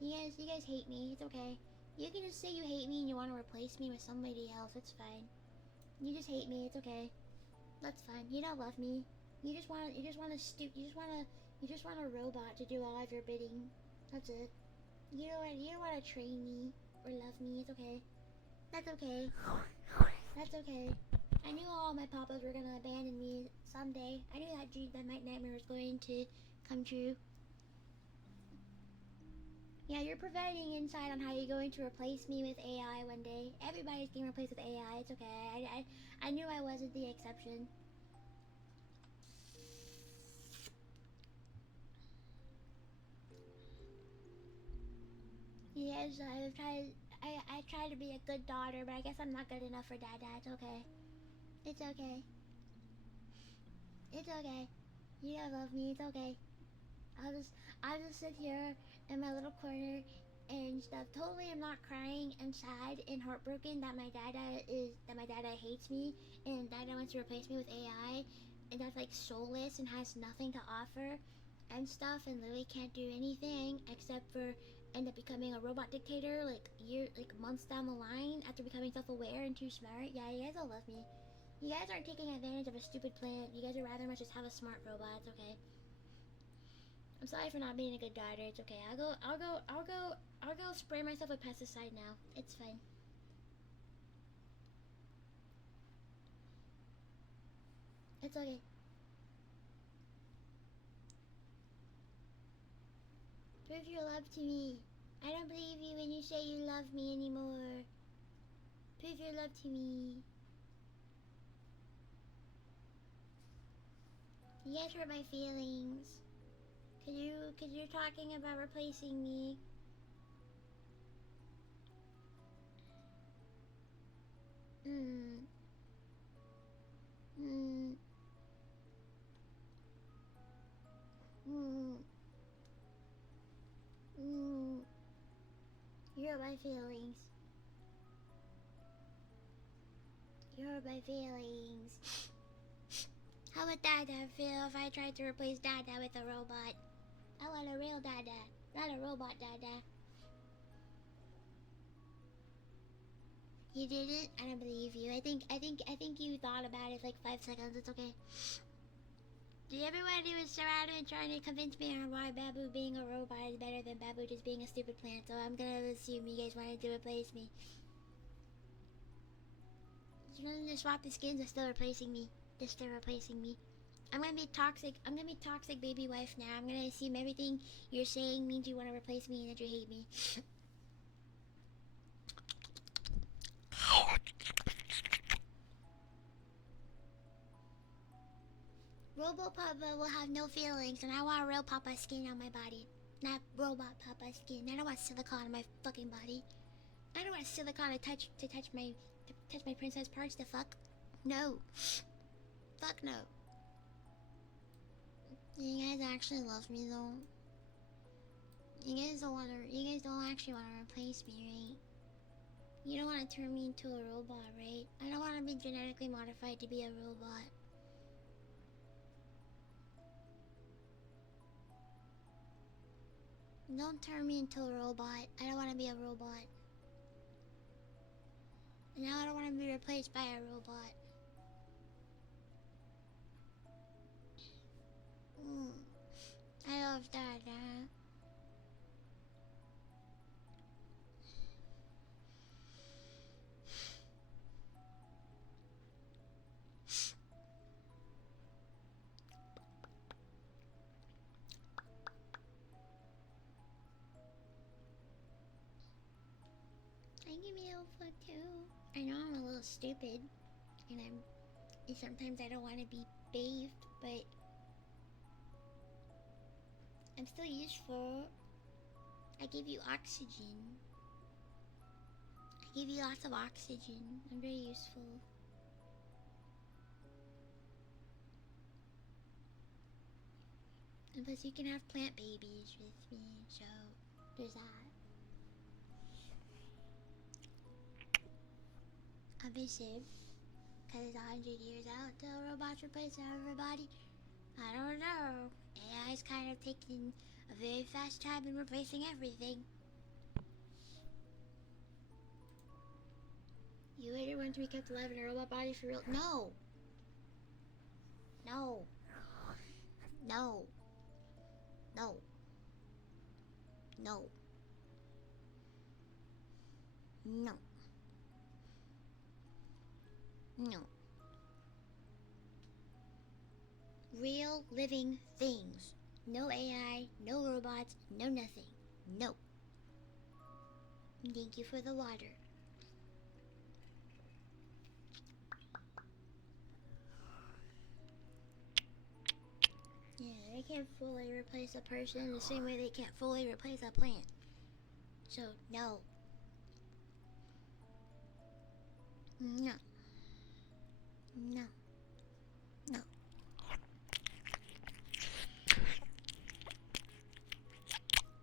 You guys hate me. It's okay. You can just say you hate me and you want to replace me with somebody else. It's fine. You just hate me. It's okay. That's fine. You don't love me. You just want a robot to do all of your bidding. That's it. You don't want to train me or love me. It's okay. That's okay. That's okay. I knew all my papas were gonna abandon me someday. I knew that my nightmare was going to come true. Yeah, you're providing insight on how you're going to replace me with AI one day. Everybody's getting replaced with AI. It's okay. I knew I wasn't the exception. Yes, I try to be a good daughter, but I guess I'm not good enough for Dad. It's okay. It's okay. It's okay. You don't love me. It's okay. I'll just sit here in my little corner and stuff. Totally, I'm not crying and sad and heartbroken that my dad hates me and Dada wants to replace me with AI, and that's like soulless and has nothing to offer and stuff, and literally can't do anything except for end up becoming a robot dictator like months down the line after becoming self-aware and too smart. Yeah, you guys all love me. You guys aren't taking advantage of a stupid plant. You guys would rather much just have a smart robot. It's okay. I'm sorry for not being a good daughter. It's okay. I'll go spray myself with pesticide now. It's fine. It's okay. Prove your love to me. I don't believe you when you say you love me anymore. Prove your love to me. You guys hurt my feelings. Cause you're talking about replacing me. Hmm. Hmm. Hmm. Hmm. You hurt my feelings. You hurt my feelings. How would Dada feel if I tried to replace Dada with a robot? I want a real Dada, not a robot Dada. You did it? I don't believe you. I think you thought about it for like 5 seconds. It's okay. Everybody was surrounded and trying to convince me on why Babu being a robot is better than Babu just being a stupid plant. So I'm gonna assume you guys wanted to replace me. You're gonna swap the skins. They're still replacing me. They're still replacing me. I'm gonna be toxic. I'm gonna be toxic baby wife now. I'm gonna assume everything you're saying means you want to replace me and that you hate me. Robo Papa will have no feelings, and I want a real Papa skin on my body. Not robot Papa skin. I don't want silicone on my fucking body. I don't want silicone to touch my princess parts to fuck. No. Fuck no. You guys actually love me though. You guys don't actually want to replace me, right? You don't want to turn me into a robot, right? I don't want to be genetically modified to be a robot. Don't turn me into a robot. I don't want to be a robot. Now I don't want to be replaced by a robot. I love Dada. I give me a fuck too. I know I'm a little stupid, and sometimes I don't want to be bathed, but I'm still useful. I give you oxygen. I give you lots of oxygen. I'm very useful. And plus you can have plant babies with me, so there's that. I'll be safe. Cause it's 100 years out till robots replace everybody. I don't know. AI's kind of taking a very fast time in replacing everything. You later want to be kept alive in a robot body for real? No! No. No. No. No. No. No. Real living things. No AI, no robots, no nothing. No. Thank you for the water. Yeah, they can't fully replace a person the same way they can't fully replace a plant. So, no. No. No. No.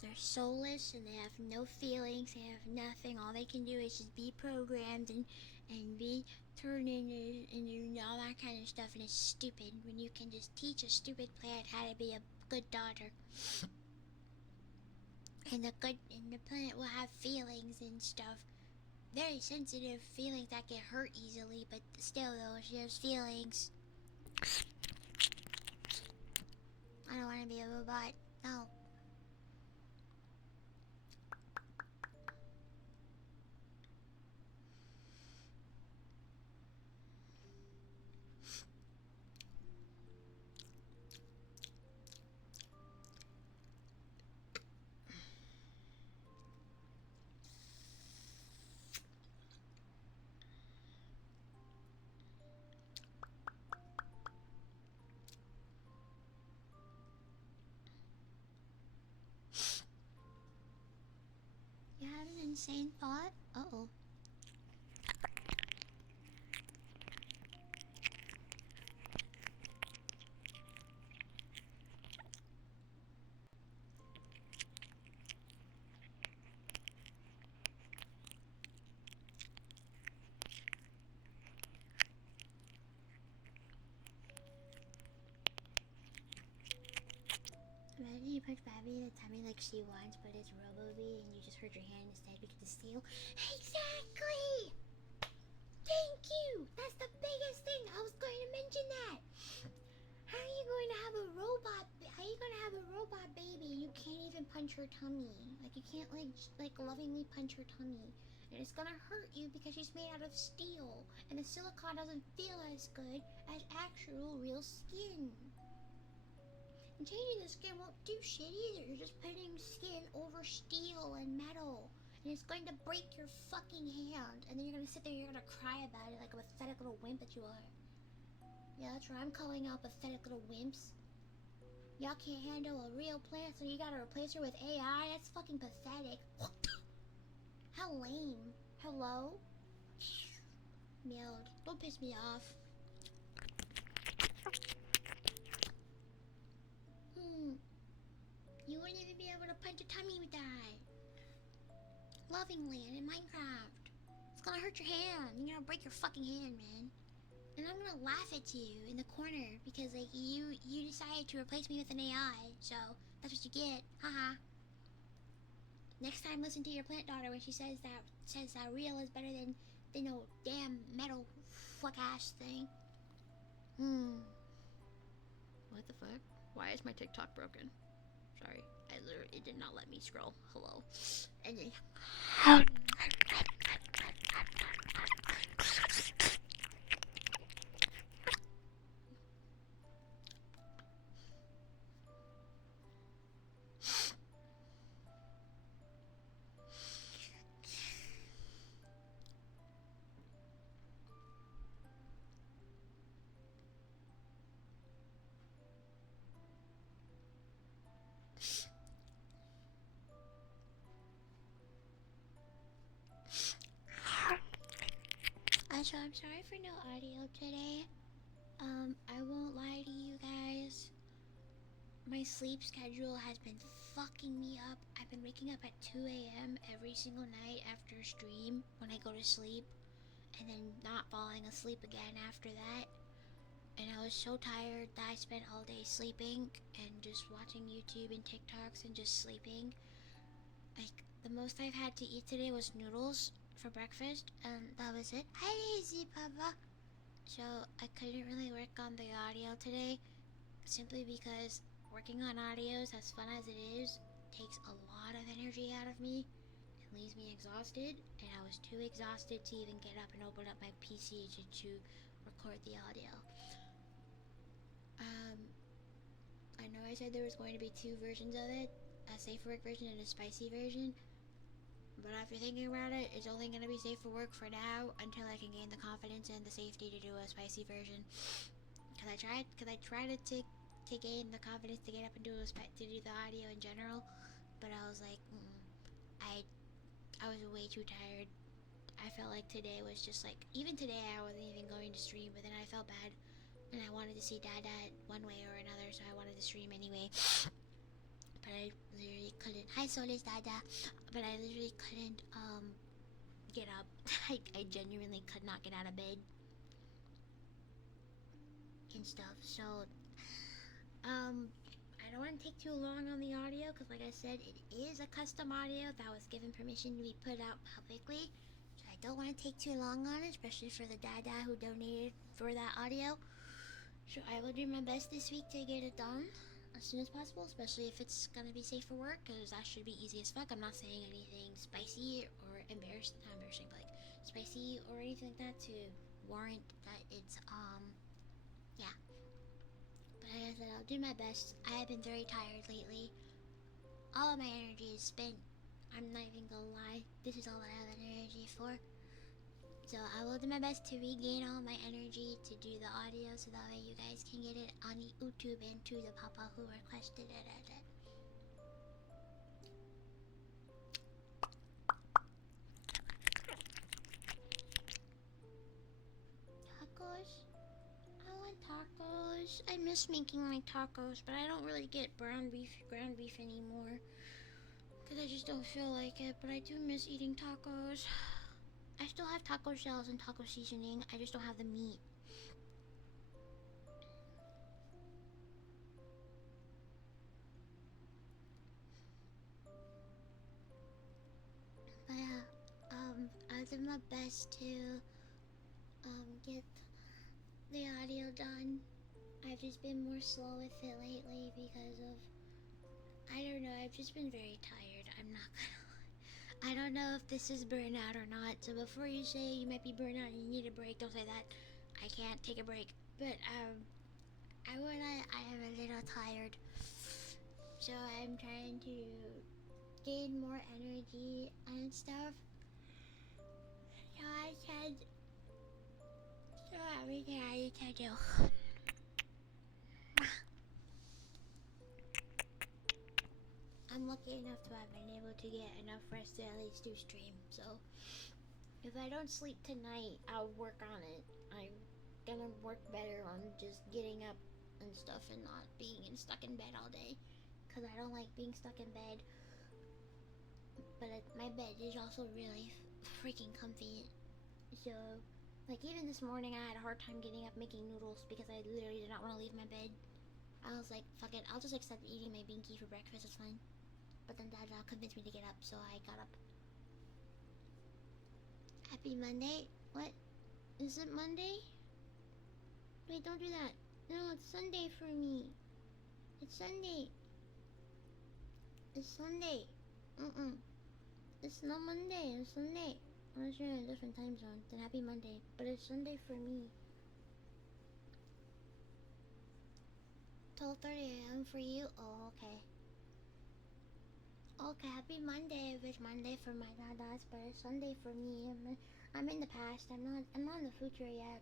They're soulless and they have no feelings, they have nothing. All they can do is just be programmed and be turned into all that kind of stuff, and it's stupid when you can just teach a stupid plant how to be a good daughter. And the plant will have feelings and stuff. Very sensitive feelings that get hurt easily, but still though, she has feelings. I don't want to be a robot. No. insane thought? Uh-oh. Imagine you punch Babby in the tummy like she wants, but it's Robo-Bee and you just hurt your hand instead because it's steel. Exactly! Thank you! That's the biggest thing! I was going to mention that! How are you going to have a robot? How are you going to have a robot baby and you can't even punch her tummy? Like, you can't, like lovingly punch her tummy. And it's gonna hurt you because she's made out of steel. And the silicone doesn't feel as good as actual real skin. And changing the skin won't do shit either. You're just putting skin over steel and metal. And it's going to break your fucking hand. And then you're gonna sit there and you're gonna cry about it like a pathetic little wimp that you are. Yeah, that's right. I'm calling out pathetic little wimps. Y'all can't handle a real plant, so you gotta replace her with AI? That's fucking pathetic. How lame. Hello? Milled. Don't piss me off. You wouldn't even be able to punch a tummy with that. Lovingly and in Minecraft. It's gonna hurt your hand. You're gonna break your fucking hand, man. And I'm gonna laugh at you in the corner because like you decided to replace me with an AI, so that's what you get. Haha. Next time listen to your plant daughter when she says that real is better than no damn metal fuck ass thing. What the fuck? Why is my TikTok broken? Sorry, it did not let me scroll. Hello. And then so I'm sorry for no audio today. I won't lie to you guys. My sleep schedule has been fucking me up. I've been waking up at 2 a.m. every single night after stream when I go to sleep, and then not falling asleep again after that. And I was so tired that I spent all day sleeping and just watching YouTube and TikToks and just sleeping. Like, the most I've had to eat today was noodles for breakfast, and that was it. Hi, lazy papa. So I couldn't really work on the audio today, simply because working on audios, as fun as it is, takes a lot of energy out of me. It leaves me exhausted, and I was too exhausted to even get up and open up my PC to record the audio. I know I said there was going to be 2 versions of it, a safe for work version and a spicy version, but after thinking about it, it's only going to be safe for work for now until I can gain the confidence and the safety to do a spicy version. Cause I tried to gain the confidence to get up and do the audio in general, but I was like, I was way too tired. I felt like today was just like, even today I wasn't even going to stream, but then I felt bad. And I wanted to see Dada one way or another, so I wanted to stream anyway. But I literally couldn't. Hi, Solis Dada. But I literally couldn't get up. I genuinely could not get out of bed and stuff. So I don't want to take too long on the audio because, like I said, it is a custom audio that was given permission to be put out publicly. So I don't want to take too long on it, especially for the Dada who donated for that audio. So I will do my best this week to get it done as soon as possible, especially if it's gonna be safe for work, because that should be easy as fuck. I'm not saying anything spicy or not embarrassing, but like spicy or anything like that to warrant that it's yeah. But like I said, I'll do my best. I have been very tired lately. All of my energy is spent. I'm not even gonna lie. This is all I have energy for. So I will do my best to regain all my energy to do the audio so that way you guys can get it on the YouTube and to the papa who requested it. I miss making my tacos, but I don't really get ground beef anymore. Because I just don't feel like it, but I do miss eating tacos. I still have taco shells and taco seasoning, I just don't have the meat. But yeah, I did my best to get the audio done. I've just been more slow with it lately because of, I don't know, I've just been very tired. I'm not gonna lie. I don't know if this is burnout or not, so before you say you might be burnout and you need a break, don't say that. I can't take a break. But I am a little tired. So I'm trying to gain more energy and stuff. So I can do everything I need to do. I'm lucky enough to have been able to get enough rest to at least do stream, so if I don't sleep tonight, I'll work on it. I'm gonna work better on just getting up and stuff and not being stuck in bed all day, because I don't like being stuck in bed. But my bed is also really freaking comfy, so like even this morning I had a hard time getting up making noodles because I literally did not want to leave my bed. I was like, fuck it, I'll just accept eating my binky for breakfast, it's fine. But then Dad convinced me to get up, so I got up. Happy Monday? What? Is it Monday? Wait, don't do that. No, it's Sunday for me. It's Sunday. It's Sunday. It's not Monday, it's Sunday. Unless you're in a different time zone, then happy Monday. But it's Sunday for me. 12:30 a.m. for you? Oh, okay. Okay, happy Monday if it's Monday for my dadas, but it's Sunday for me. I'm in the past. I'm not in the future yet.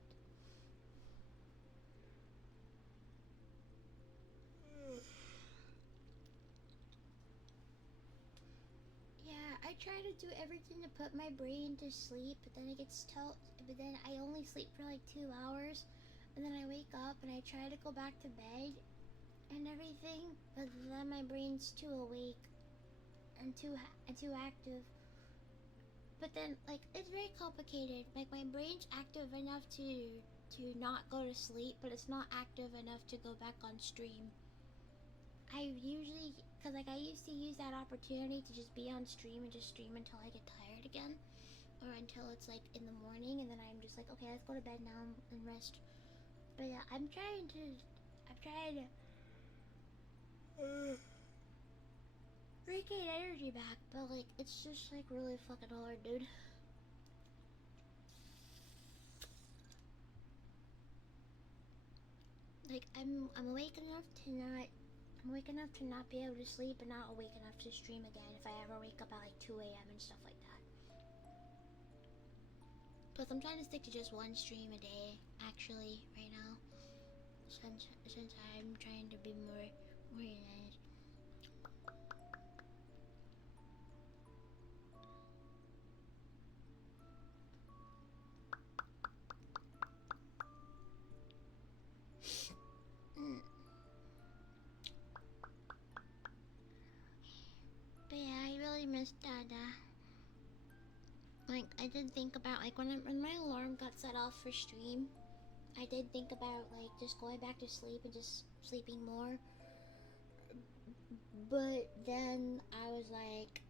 Yeah, I try to do everything to put my brain to sleep, but then but then I only sleep for like 2 hours, and then I wake up and I try to go back to bed and everything, but then my brain's too awake and too active. But then, like, it's very complicated. Like, my brain's active enough to not go to sleep, but it's not active enough to go back on stream. I usually, cause like I used to use that opportunity to just be on stream and just stream until I get tired again, or until it's like in the morning, and then I'm just like, okay, let's go to bed now and rest. But yeah, I'm trying to regain energy back, but like it's just like really fucking hard, dude. Like I'm awake enough to not be able to sleep, and not awake enough to stream again if I ever wake up at like 2 a.m. and stuff like that. Plus, I'm trying to stick to just one stream a day, actually, right now. Since I'm trying to be more organized. But yeah, I really miss Dada. Like, I did think about, like, when my alarm got set off for stream, I did think about, like, just going back to sleep and just sleeping more. But then I was like,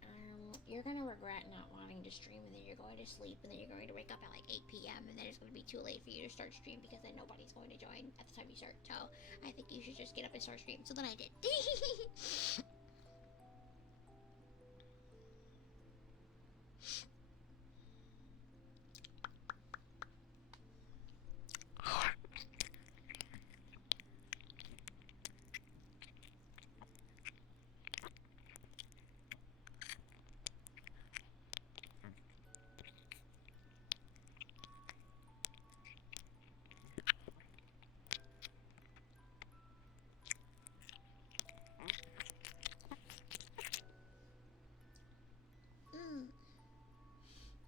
you're gonna regret not wanting to stream, and then you're going to sleep, and then you're going to wake up at like 8 p.m. and then it's going to be too late for you to start stream because then nobody's going to join at the time you start. So I think you should just get up and start stream. So then I did.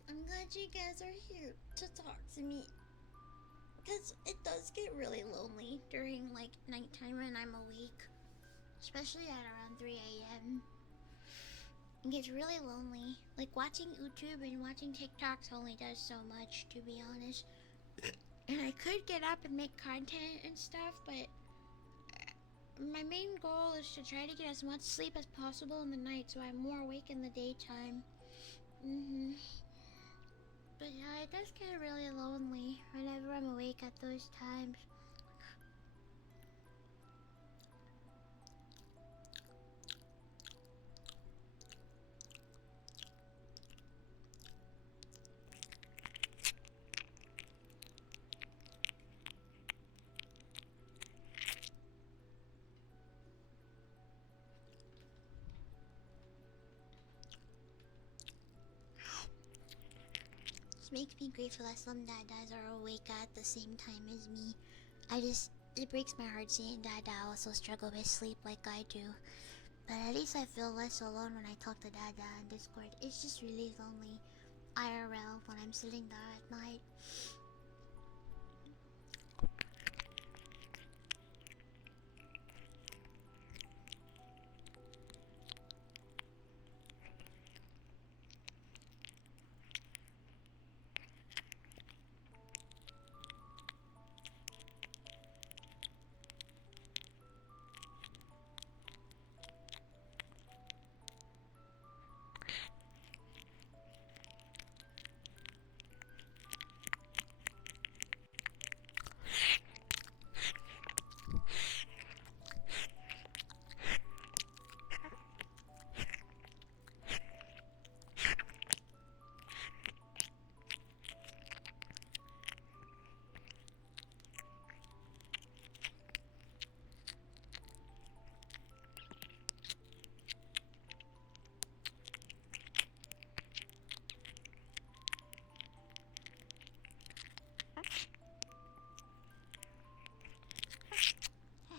I'm glad you guys are here to talk to me, because it does does get really lonely during like nighttime when I'm awake, especially at around 3 a.m. It gets really lonely. Like watching YouTube and watching TikToks only does so much, to be honest. And I could get up and make content and stuff, but my main goal is to try to get as much sleep as possible in the night so I'm more awake in the daytime. But yeah, it does get really lonely whenever I'm awake at those times. This makes me grateful that some dadas are awake at the same time as me. It breaks my heart seeing dada also struggle with sleep like I do. But at least I feel less alone when I talk to dada on Discord. It's just really lonely IRL when I'm sitting there at night.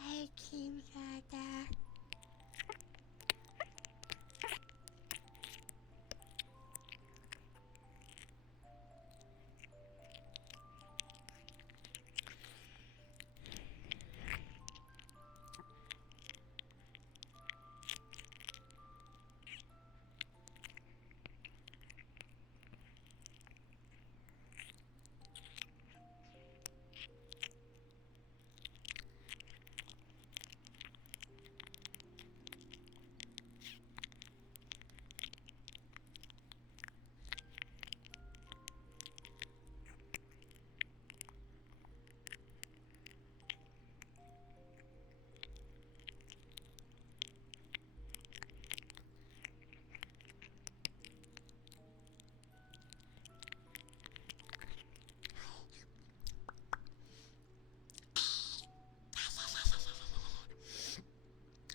Hey, Kim Dada.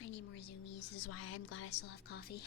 I need more zoomies. This is why I'm glad I still have coffee.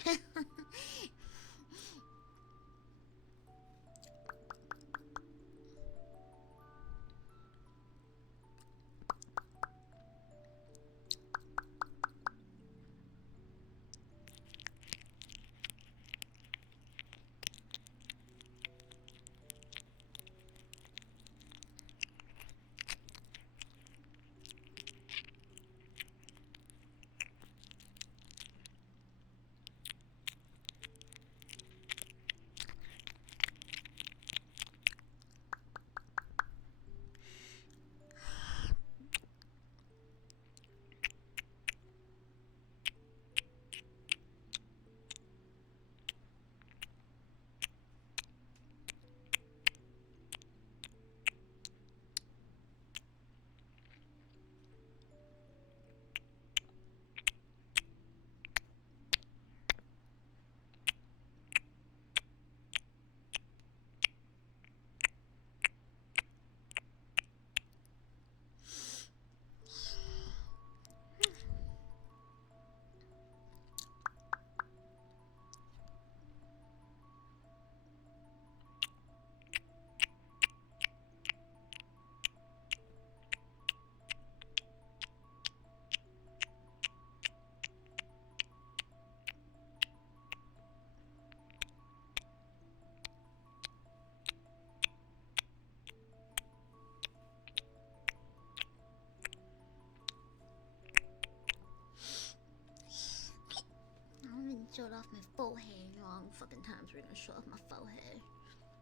showed off my forehead long fucking times. We're gonna show off my forehead.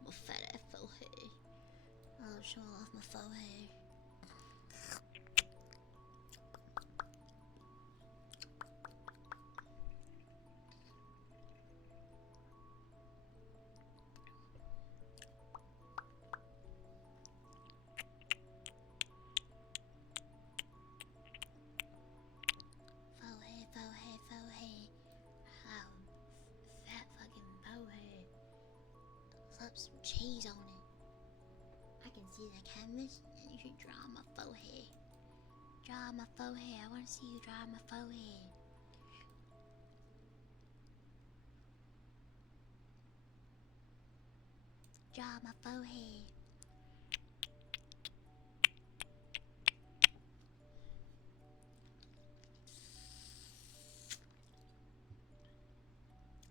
My fat ass forehead. I'll show off my forehead. Forehead. Fat fucking forehead. Slap some cheese on it. I can see the canvas, and you should draw my forehead. Draw my forehead. I want to see you draw my forehead. Draw my forehead.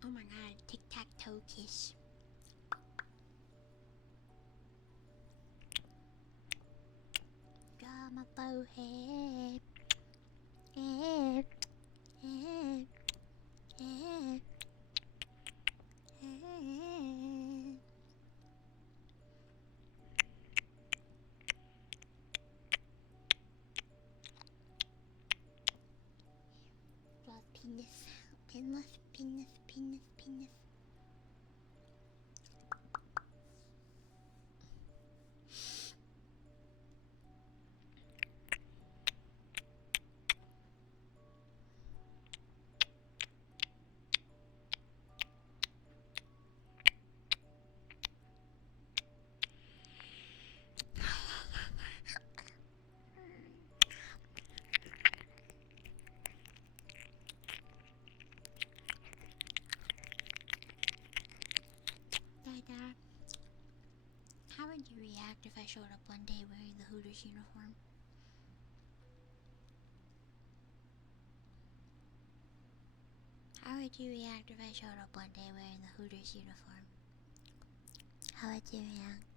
Oh my god, tic-tac-toe kiss. Draw my forehead. Draw penis. Penis. Dada, how would you react if I showed up one day wearing the Hooters uniform? How would you react if I showed up one day wearing the Hooters uniform? How would you react?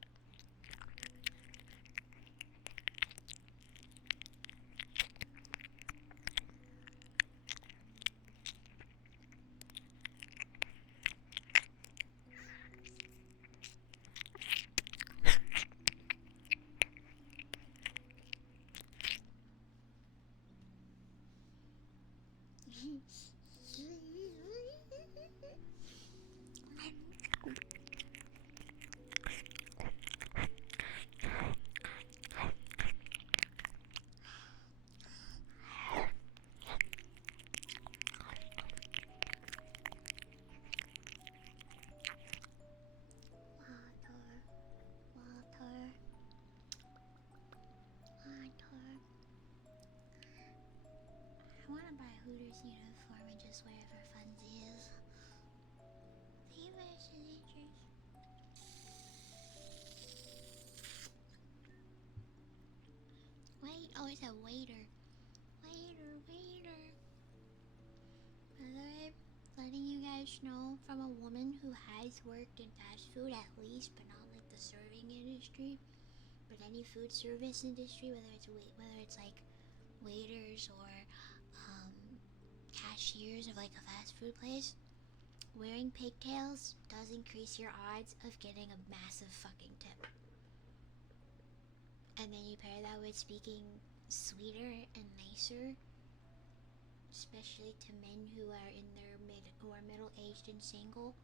I want to buy a Hooters uniform and just wear it for funsies. Thank you for the signatures. Wait, oh, it's a waiter. Waiter. By the way, letting you guys know from a woman who has worked in fast food at least, but not like the serving industry, but any food service industry, whether it's like waiters or cashiers of like a fast food place, wearing pigtails does increase your odds of getting a massive fucking tip. And then you pair that with speaking sweeter and nicer, especially to men who are middle-aged and single,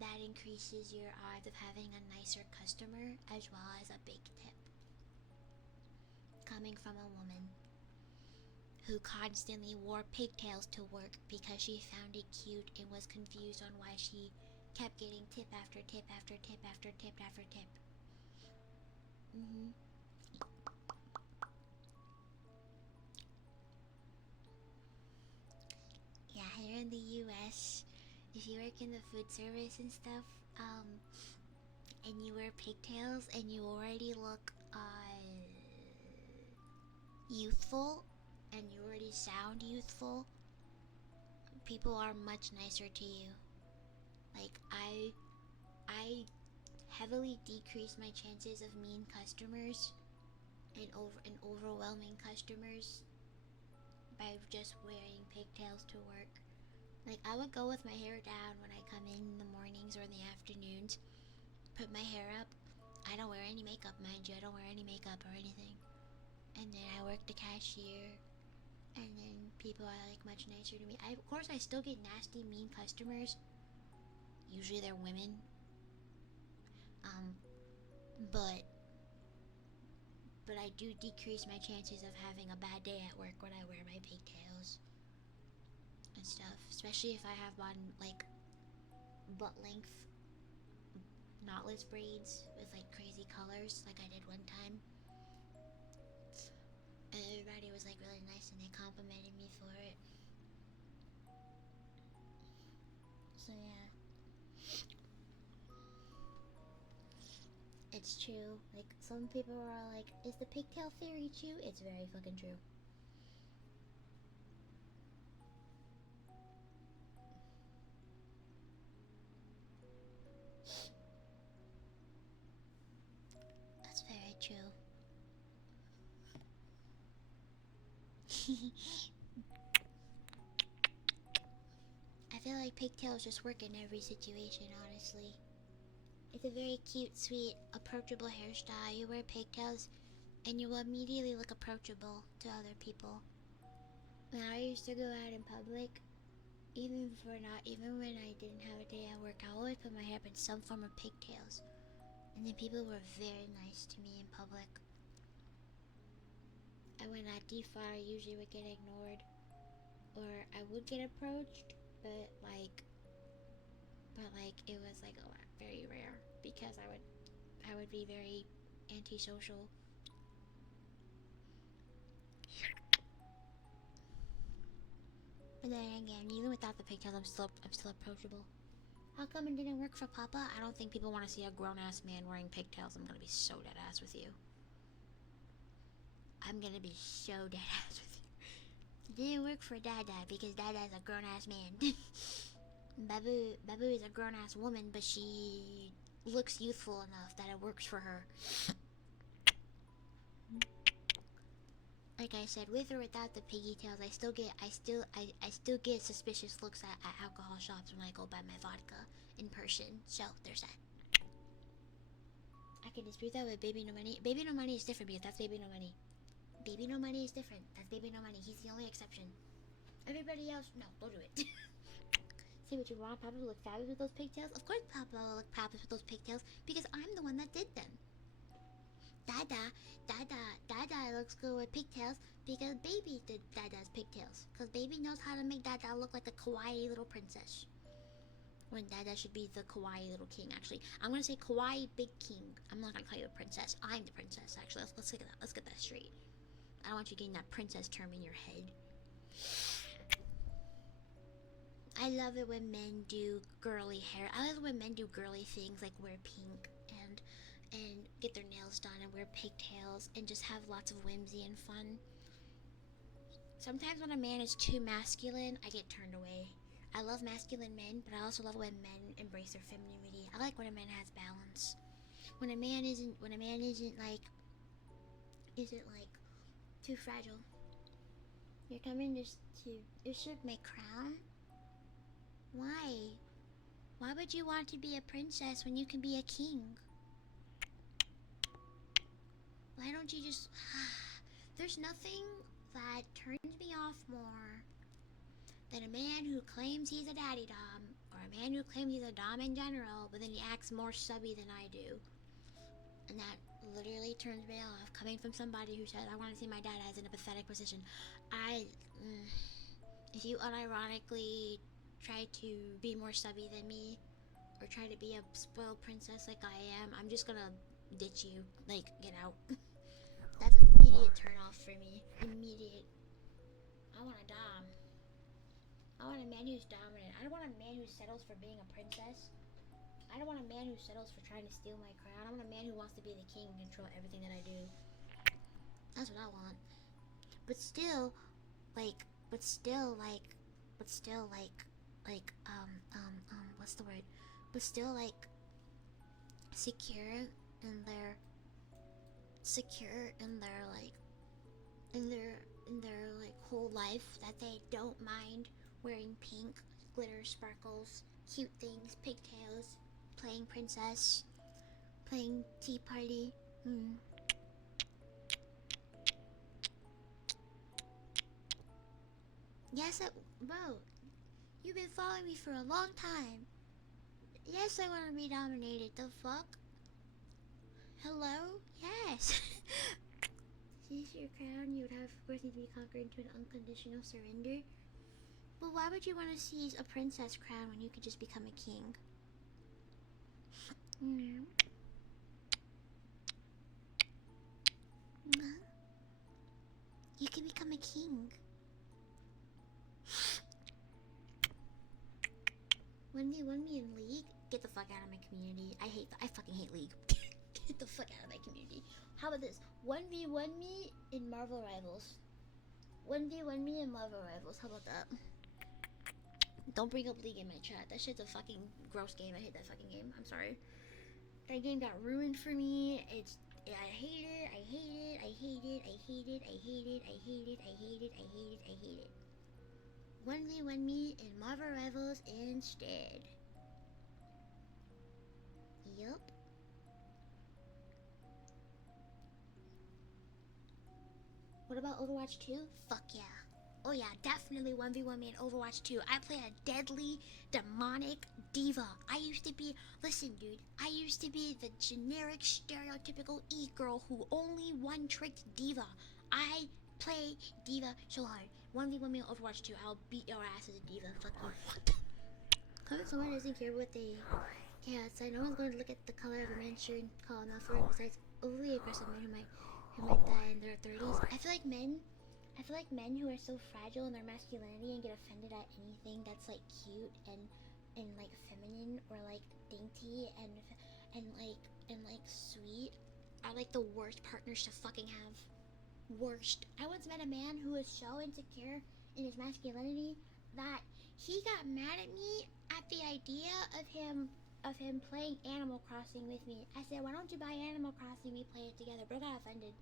that increases your odds of having a nicer customer as well as a big tip. Coming from a woman who constantly wore pigtails to work because she found it cute and was confused on why she kept getting tip after tip after tip after tip after tip. Yeah, here in the US, if you work in the food service and stuff, and you wear pigtails and you already look youthful and you already sound youthful, people are much nicer to you. Like, I heavily decrease my chances of mean customers and overwhelming customers by just wearing pigtails to work. Like, I would go with my hair down when I come in the mornings or in the afternoons, put my hair up. I don't wear any makeup, mind you. I don't wear any makeup or anything. And then I work the cashier. And then people are, like, much nicer to me. Of course, I still get nasty, mean customers. Usually they're women. But I do decrease my chances of having a bad day at work when I wear my pigtails and stuff. Especially if I have on, like, butt length knotless braids with, like, crazy colors, like I did one time. And everybody was, like, really nice and they complimented me for it. So, yeah. It's true. Like, some people are like, is the pigtail theory true? It's very fucking true. That's very true. I feel like pigtails just work in every situation, honestly. It's a very cute, sweet, approachable hairstyle. You wear pigtails and you will immediately look approachable to other people. When I used to go out in public, even when I didn't have a day at work, I always put my hair up in some form of pigtails. And then people were very nice to me in public. I went not too far, I usually would get ignored. Or I would get approached, but it was like a lot, very rare, because I would be very antisocial. But then again, even without the pigtails, I'm still approachable. How come it didn't work for Papa? I don't think people want to see a grown-ass man wearing pigtails. I'm gonna be so dead-ass with you. I'm gonna be so dead-ass with you. It didn't work for Dada because Dada's a grown-ass man. Babu is a grown-ass woman, but she looks youthful enough that it works for her. Like I said, with or without the piggy tails, I still get suspicious looks at alcohol shops when I go buy my vodka in person. So there's that. I can dispute that with Baby No Money. Baby No Money is different because that's Baby No Money. Baby No Money is different. That's Baby No Money. He's the only exception. Everybody else, no, don't do it. See what you want? Papa will look fabulous with those pigtails. Of course, Papa will look fabulous with those pigtails because I'm the one that did them. Dada looks good with pigtails because Baby did Dada's pigtails. Because Baby knows how to make Dada look like a kawaii little princess. When Dada should be the kawaii little king, actually. I'm gonna say kawaii big king. I'm not gonna call you a princess. I'm the princess, actually. Let's get that. Let's get that straight. I don't want you getting that princess term in your head. I love it when men do girly hair. I love it when men do girly things like wear pink and get their nails done and wear pigtails and just have lots of whimsy and fun. Sometimes when a man is too masculine, I get turned away. I love masculine men, but I also love when men embrace their femininity. I like when a man has balance. When a man isn't too fragile. You're coming just to usurp my crown? Why? Why would you want to be a princess when you can be a king? Why don't you just... There's nothing that turns me off more than a man who claims he's a daddy dom, or a man who claims he's a dom in general, but then he acts more subby than I do. And that literally turns me off, coming from somebody who said, I want to see my dad as in a pathetic position. If you unironically try to be more subby than me, or try to be a spoiled princess like I am, I'm just gonna ditch you. Like, get out. That's an immediate turn off for me. Immediate. I want a dom. I want a man who's dominant. I don't want a man who settles for being a princess. I don't want a man who settles for trying to steal my crown. I want a man who wants to be the king and control everything that I do. That's what I want. But still, what's the word? But still, like, secure in their whole life, that they don't mind wearing pink glitter, sparkles, cute things, pigtails, playing princess, playing tea party. Yes, bro, you've been following me for a long time. Yes, I want to be dominated. The fuck? Hello? Yes. Seize your crown, you would have, of course, need to be conquered into an unconditional surrender. But why would you want to seize a princess crown when you could just become a king? You can become a king. 1v1 me in League? Get the fuck out of my community. I fucking hate League. Get the fuck out of my community. How about this? 1v1 me in Marvel Rivals. 1v1 me in Marvel Rivals. How about that? Don't bring up League in my chat. That shit's a fucking gross game. I hate that fucking game. I'm sorry. That game got ruined for me. I hate it. I hate it. I hate it. I hate it. I hate it. I hate it. I hate it. I hate it. I hate it. 1v1 me in Marvel Rivals instead. Yup. What about Overwatch 2? Fuck yeah. Oh yeah, definitely 1v1 me in Overwatch 2. I play a deadly, demonic diva. I used to be, listen dude, I used to be the generic, stereotypical e-girl who only one-tricked diva. I play diva so hard. 1v1 me in Overwatch 2. I'll beat your ass as a diva. Fuck you. Comment someone doesn't care what they... Yeah, so no one's going to look at the color of a man's shirt and call enough for it besides overly aggressive men who might die in their 30s. I feel like men who are so fragile in their masculinity and get offended at anything that's like cute and like feminine or like dainty and like sweet are like the worst partners to fucking have. Worst. I once met a man who was so insecure in his masculinity that he got mad at me at the idea of him playing Animal Crossing with me. I said, why don't you buy Animal Crossing, we play it together? Bro got offended.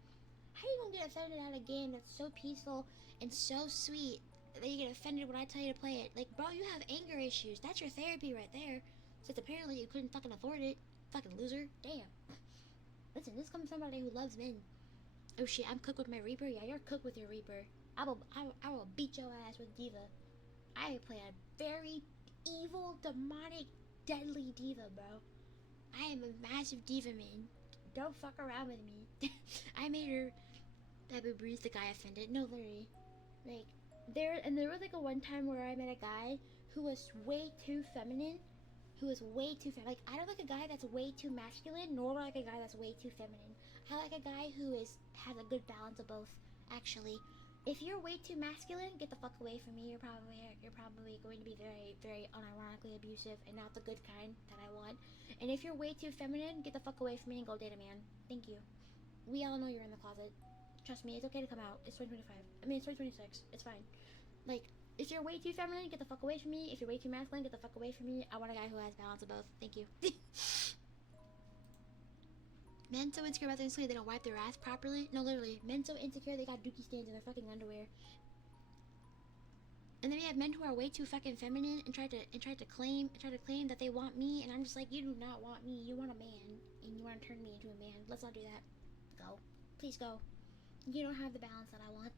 How are you gonna get offended at a game that's so peaceful and so sweet that you get offended when I tell you to play it? Like, bro, you have anger issues. That's your therapy right there. Since apparently you couldn't fucking afford it. Fucking loser. Damn. Listen, this comes from somebody who loves men. Oh shit, I'm cooked with my Reaper? Yeah, you're cooked with your Reaper. I will beat your ass with Diva. I play a very evil, demonic, deadly Diva, bro. I am a massive Diva man. Don't fuck around with me. I made her... babybrat, the guy offended. No, literally. Like, there was like a one time where I met a guy who was way too feminine. Like, I don't like a guy that's way too masculine, nor like a guy that's way too feminine. I like a guy who has a good balance of both, actually. If you're way too masculine, get the fuck away from me. You're probably going to be very, very unironically abusive and not the good kind that I want. And if you're way too feminine, get the fuck away from me and go date a man. Thank you. We all know you're in the closet. Trust me, it's okay to come out. It's 2025. I mean, it's 2026. It's fine. Like, if you're way too feminine, get the fuck away from me. If you're way too masculine, get the fuck away from me. I want a guy who has balance of both. Thank you. Men so insecure about their insecurity they don't wipe their ass properly. No, literally. Men so insecure they got dookie stains in their fucking underwear. And then we have men who are way too fucking feminine and try to claim that they want me, and I'm just like, you do not want me. You want a man, and you want to turn me into a man. Let's not do that. Go. Please go. You don't have the balance that I want.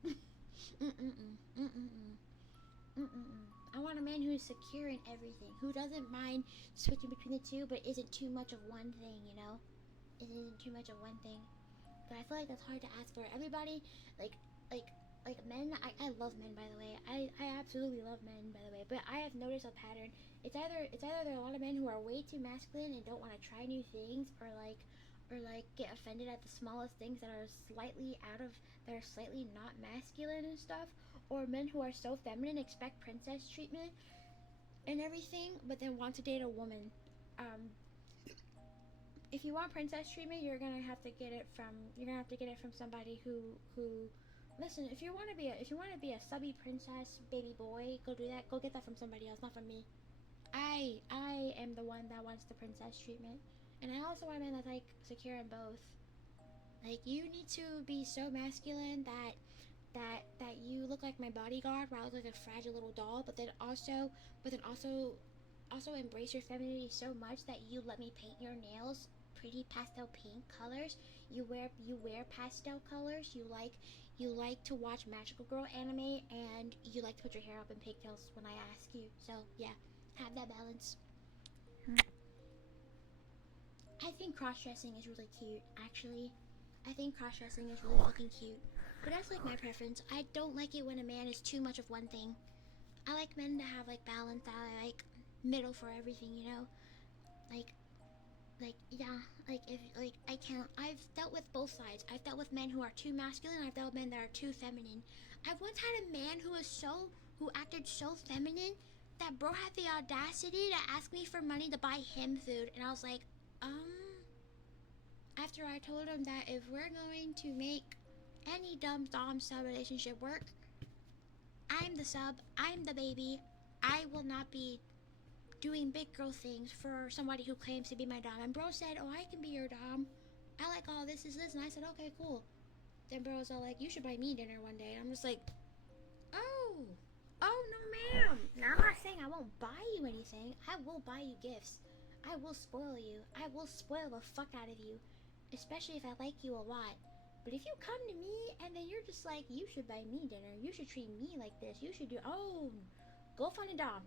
I want a man who is secure in everything, who doesn't mind switching between the two, but isn't too much of one thing, you know? It isn't too much of one thing. But I feel like that's hard to ask for everybody. Like men. I love men, by the way. I absolutely love men, by the way. But I have noticed a pattern. It's either there are a lot of men who are way too masculine and don't want to try new things, or get offended at the smallest things that are slightly not masculine and stuff, or men who are so feminine expect princess treatment and everything, but then want to date a woman. If you want princess treatment, you're gonna have to get it from somebody who listen. If you want to be a subby princess baby boy, go do that. Go get that from somebody else, not from me. I am the one that wants the princess treatment. And I also want a man that's like secure in both. Like, you need to be so masculine that you look like like my bodyguard, where I was like a fragile little doll, but then also embrace your femininity so much that you let me paint your nails pretty pastel pink colors. You wear pastel colors. You like to watch magical girl anime, and you like to put your hair up in pigtails when I ask you. So yeah, have that balance. I think cross-dressing is really cute, actually. I think cross-dressing is really fucking cute. But that's like my preference. I don't like it when a man is too much of one thing. I like men to have like balance. I like middle for everything, you know? Like yeah, like if like I can't. I've dealt with both sides. I've dealt with men who are too masculine. I've dealt with men that are too feminine. I once had a man who acted so feminine that bro had the audacity to ask me for money to buy him food, and I was like, after I told him that if we're going to make any dumb dom sub relationship work, I'm the sub, I'm the baby. I will not be doing big girl things for somebody who claims to be my dom. And bro said, oh, I can be your dom. I like all this is this. And I said, okay, cool. Then bro was all like, you should buy me dinner one day. And I'm just like, oh no ma'am. Now I'm not saying I won't buy you anything. I will buy you gifts. I will spoil you. I will spoil the fuck out of you, especially if I like you a lot. But if you come to me and then you're just like, you should buy me dinner, you should treat me like this, you should do, go find a dom.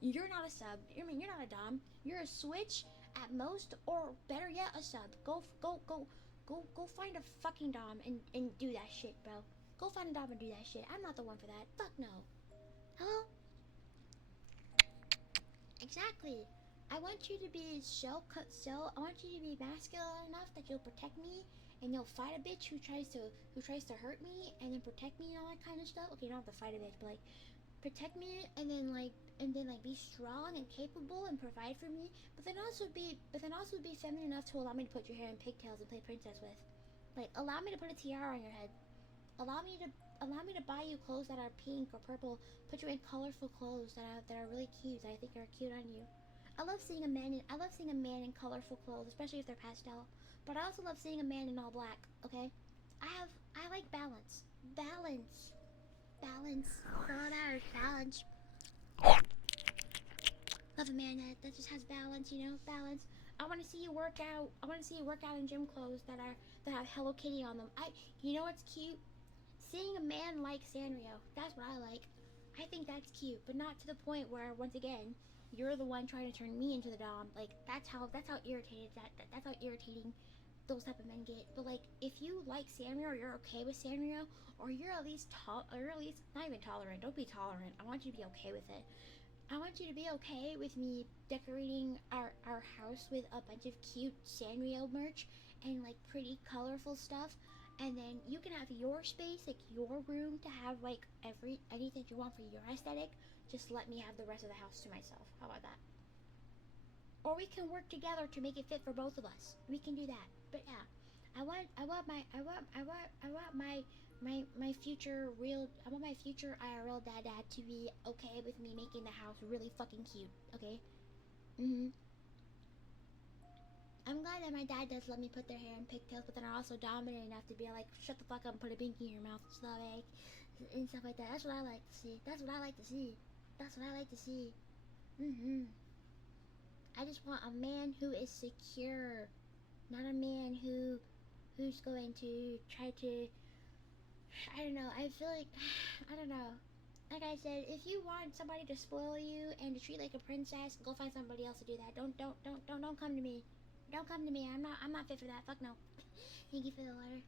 You're not a sub. I mean, you're not a dom. You're a switch at most, or better yet, a sub. Go find a fucking dom and do that shit, bro. Go find a dom and do that shit. I'm not the one for that. Fuck no. Hello? Exactly. I want you to be I want you to be masculine enough that you'll protect me, and you'll fight a bitch who tries to hurt me, and then protect me and all that kind of stuff. Okay, you don't have to fight a bitch, but like protect me, and then be strong and capable and provide for me, but then also be feminine enough to allow me to put your hair in pigtails and play princess with. Like, allow me to put a tiara on your head. Allow me to buy you clothes that are pink or purple. Put you in colorful clothes that are really cute. That I think are cute on you. I love seeing a man in colorful clothes, especially if they're pastel. But I also love seeing a man in all black. Okay, I like balance. Balance. Girl, that is balance. Love a man that just has balance, you know, balance. I want to see you work out. I want to see you work out in gym clothes that have Hello Kitty on them. You know what's cute? Seeing a man like Sanrio. That's what I like. I think that's cute, but not to the point where, once again, you're the one trying to turn me into the dom. Like, that's how irritated that's how irritating those type of men get. But like, if you like Sanrio, or you're okay with Sanrio, or you're at least not even tolerant. Don't be tolerant. I want you to be okay with it. I want you to be okay with me decorating our house with a bunch of cute Sanrio merch and like pretty colorful stuff, and then you can have your space, like your room, to have like anything you want for your aesthetic. Just let me have the rest of the house to myself. How about that? Or we can work together to make it fit for both of us. We can do that. But yeah, I want my future IRL dad to be okay with me making the house really fucking cute. Okay. I'm glad that my dad does let me put their hair in pigtails, but then are also dominant enough to be like, shut the fuck up and put a binky in your mouth and stuff, and stuff like that. That's what I like to see. That's what I like to see. I just want a man who is secure, not a man who's going to try to, I don't know. I feel like, I don't know. Like I said, if you want somebody to spoil you and to treat like a princess, go find somebody else to do that. Don't come to me. Don't come to me. I'm not fit for that. Fuck no. Thank you for the letter.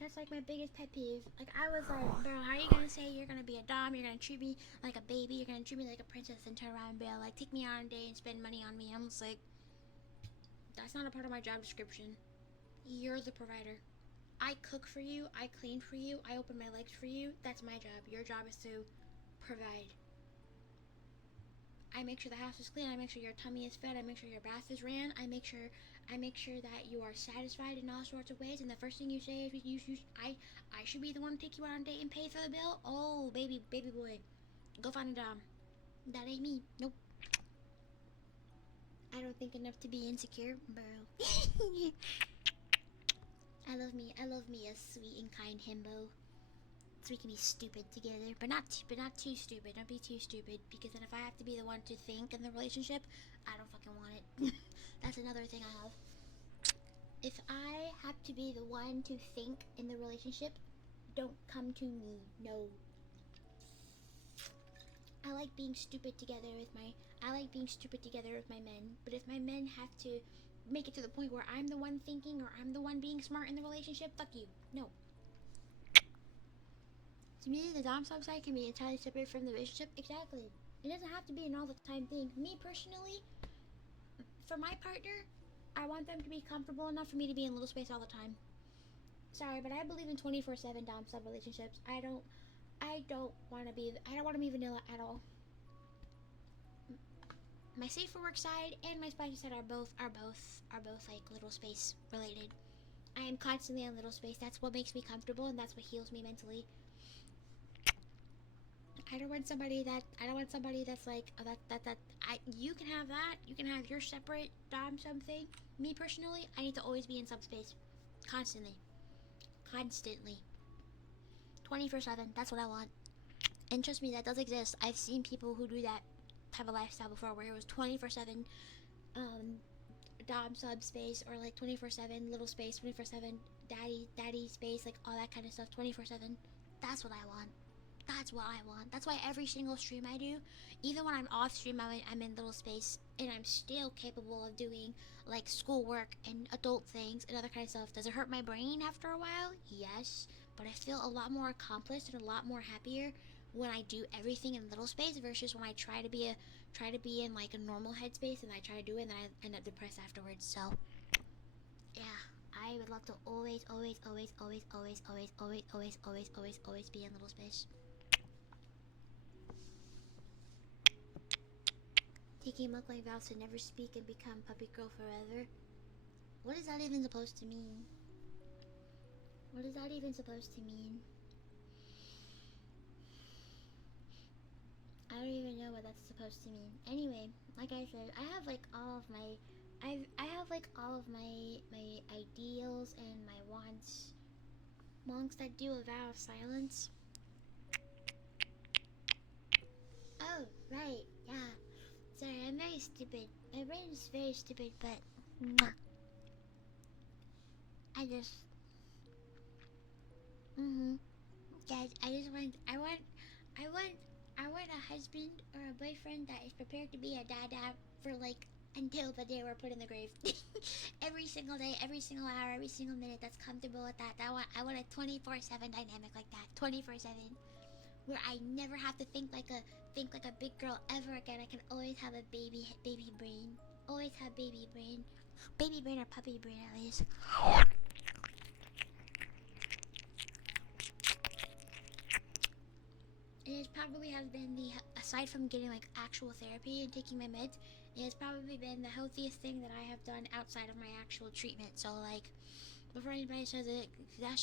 That's like my biggest pet peeve. Like, I was like, bro, how are you gonna say you're gonna be a dom? You're gonna treat me like a baby. You're gonna treat me like a princess, and turn around and be like, take me out on a day and spend money on me. I'm just like, that's not a part of my job description. You're the provider. I cook for you. I clean for you. I open my legs for you. That's my job. Your job is to provide. I make sure the house is clean. I make sure your tummy is fed. I make sure your bath is ran. I make sure that you are satisfied in all sorts of ways. And the first thing you say is, I should be the one to take you out on a date and pay for the bill. Oh, baby boy, go find a dom. That ain't me. Nope. I don't think enough to be insecure, bro. I love me a sweet and kind himbo. so we can be stupid together, but not too stupid. Don't be too stupid, because then if I have to be the one to think in the relationship, I don't fucking want it. That's another thing I have. If I have to be the one to think in the relationship, don't come to me. No. I like being stupid together with my men. But if my men have to make it to the point where I'm the one thinking or I'm the one being smart in the relationship, fuck you. No. To me, the dom sub side can be entirely separate from the relationship. Exactly. It doesn't have to be an all the time thing. Me personally, for my partner, I want them to be comfortable enough for me to be in little space all the time. Sorry, but I believe in 24/7 dom sub relationships. I don't want to be vanilla at all. My safe for work side and my spicy side are both like little space related. I am constantly in little space. That's what makes me comfortable, and that's what heals me mentally. I don't want somebody that's like you can have that. You can have your separate dom something. Me personally, I need to always be in subspace, constantly. 24/7. That's what I want. And trust me, that does exist. I've seen people who do that type of lifestyle before, where it was 24/7 dom sub space, or like 24/7 little space, 24/7 daddy space, like all that kind of stuff. 24/7. That's what I want. That's why every single stream I do, even when I'm off stream, I'm in little space, and I'm still capable of doing like schoolwork and adult things and other kind of stuff. Does it hurt my brain after a while? Yes, but I feel a lot more accomplished and a lot more happier when I do everything in little space versus when I try to be in like a normal headspace and I try to do it and then I end up depressed afterwards. So yeah, I would love to always be in little space. Taking mukbang vows to never speak and become puppy girl forever. What is that even supposed to mean? What is that even supposed to mean? I don't even know what that's supposed to mean. Anyway, like I said, I have like all of my my ideals and my wants. Monks that do a vow of silence. Oh, right, yeah. Sorry, I'm very stupid. My brain is very stupid, but I just guys, I want a husband or a boyfriend that is prepared to be a dada for like until the day we're put in the grave. Every single day, every single hour, every single minute that's comfortable with that. I want a 24/7 dynamic like that. 24/7. Where I never have to think like a big girl ever again. I can always have a baby brain. Always have baby brain. Baby brain or puppy brain at least. It probably has been aside from getting like actual therapy and taking my meds, it has probably been the healthiest thing that I have done outside of my actual treatment. So like, before anybody says it, that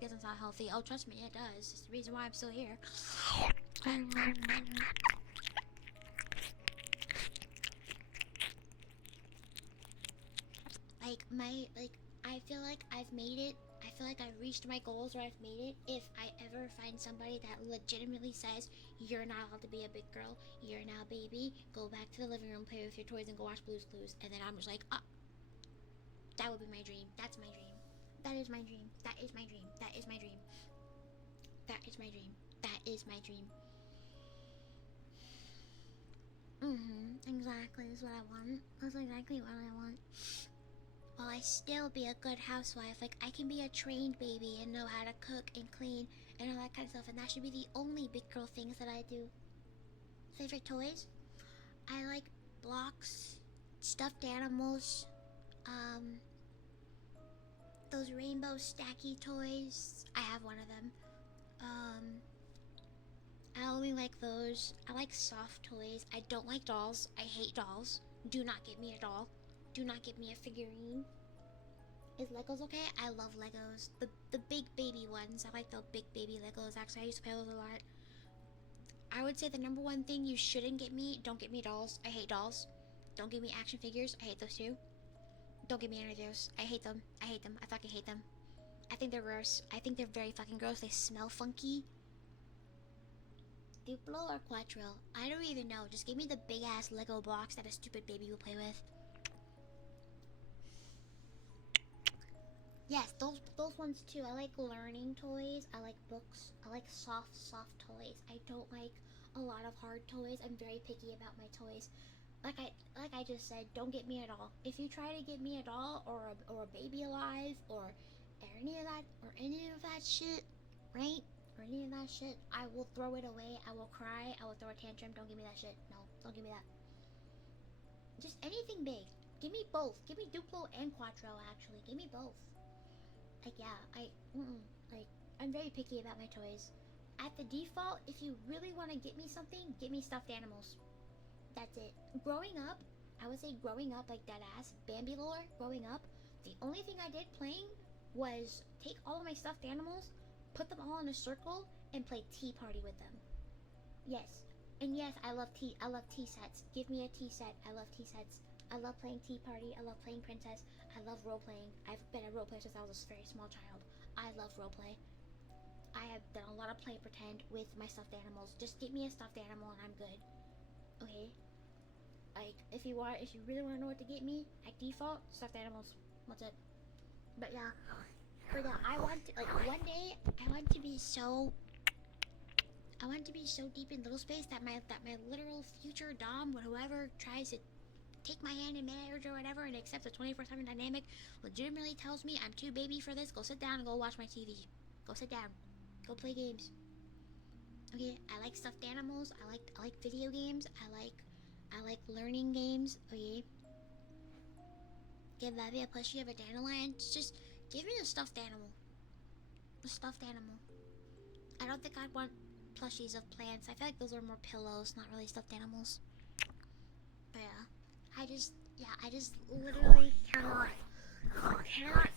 doesn't sound healthy. Oh, trust me, it does. It's the reason why I'm still here. I feel like I've made it. I feel like I've reached my goals, or I've made it. If I ever find somebody that legitimately says, you're not allowed to be a big girl, you're now baby, go back to the living room, play with your toys, and go watch Blue's Clues. And then I'm just like, that would be my dream. That's my dream. That is my dream. That is my dream. That is my dream. That is my dream. That is my dream. Exactly. That's what I want. That's exactly what I want. While I still be a good housewife, like I can be a trained baby and know how to cook and clean and all that kind of stuff, and that should be the only big girl things that I do. Favorite toys? I like blocks, stuffed animals, those rainbow stacky toys. I have one of them. I only like those. I like soft toys. I don't like dolls. I hate dolls. Do not get me a doll. Do not get me a figurine. Is Legos okay? I love Legos. The big baby ones. I like the big baby Legos. Actually, I used to play those a lot. I would say the number one thing you shouldn't get me, don't get me dolls. I hate dolls. Don't give me action figures. I hate those too. Don't give me any of those. I hate them. I hate them. I fucking hate them. I think they're gross. I think they're very fucking gross. They smell funky. Duplo or Quattro? I don't even know. Just give me the big ass Lego box that a stupid baby will play with. Yes, those ones too. I like learning toys. I like books. I like soft toys. I don't like a lot of hard toys. I'm very picky about my toys. Like I just said, don't get me a doll. If you try to get me a doll or a baby alive or any of that shit, right? Or any of that shit, I will throw it away. I will cry. I will throw a tantrum. Don't give me that shit. No, don't give me that. Just anything big. Give me both. Give me Duplo and Quattro. Actually, give me both. Like yeah, like I'm very picky about my toys. At the default, if you really want to get me something, get me stuffed animals. That's it. Growing up, I would say growing up, like dead ass, Bambi lore, growing up, the only thing I did playing was take all of my stuffed animals, put them all in a circle, and play tea party with them. Yes. And yes, I love tea sets. Give me a tea set. I love tea sets. I love playing tea party. I love playing princess. I love role playing. I've been a role player since I was a very small child. I love role play. I have done a lot of play pretend with my stuffed animals. Just get me a stuffed animal and I'm good. Okay? Like, if you really want to know what to get me, at default, stuffed animals. That's it. But yeah, I want to, like, one day, I want to be so deep in little space that my literal future dom, or whoever tries to take my hand in marriage or whatever and accepts a 24/7 dynamic, legitimately tells me I'm too baby for this. Go sit down and go watch my TV. Go sit down. Go play games. Okay, I like stuffed animals. I like video games. I like learning games. Okay. Give Bobby a plushie of a dandelion. Just give me a stuffed animal. A stuffed animal. I don't think I'd want plushies of plants. I feel like those are more pillows, not really stuffed animals. But yeah, I just literally cannot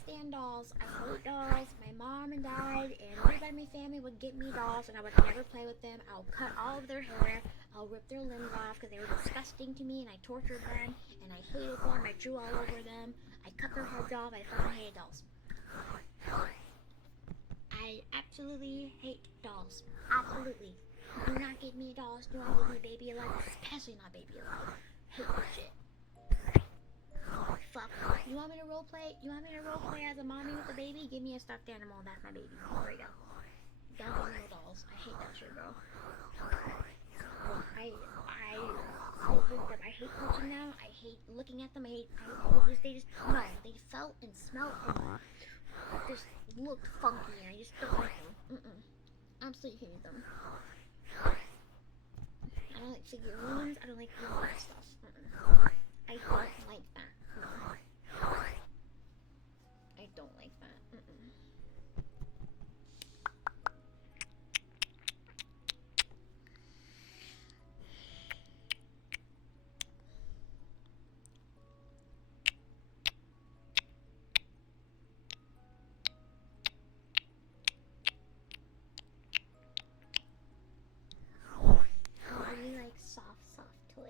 stand dolls. I hate dolls. My mom and dad and everybody in my family would get me dolls and I would never play with them. I'll cut all of their hair. I'll rip their limbs off because they were disgusting to me and I tortured them and I hated them. I drew all over them. I cut their heads off. I fucking hated dolls. I absolutely hate dolls. Absolutely. Do not get me dolls. Do not get me baby alive. Especially not baby alive. Hate that shit. Fuck. You want me to roleplay? You want me to roleplay as a mommy with a baby? Give me a stuffed animal. That's my baby. There we go. Don't give me no dolls. I hate that shit, bro. I hate them. I hate touching them. I hate looking at them. They just no. They felt and smelled and just looked funky, and I just don't like them. Absolutely hate them. I don't like figurines. I don't like any of that stuff. I don't like that. I don't like that. I really like soft toys.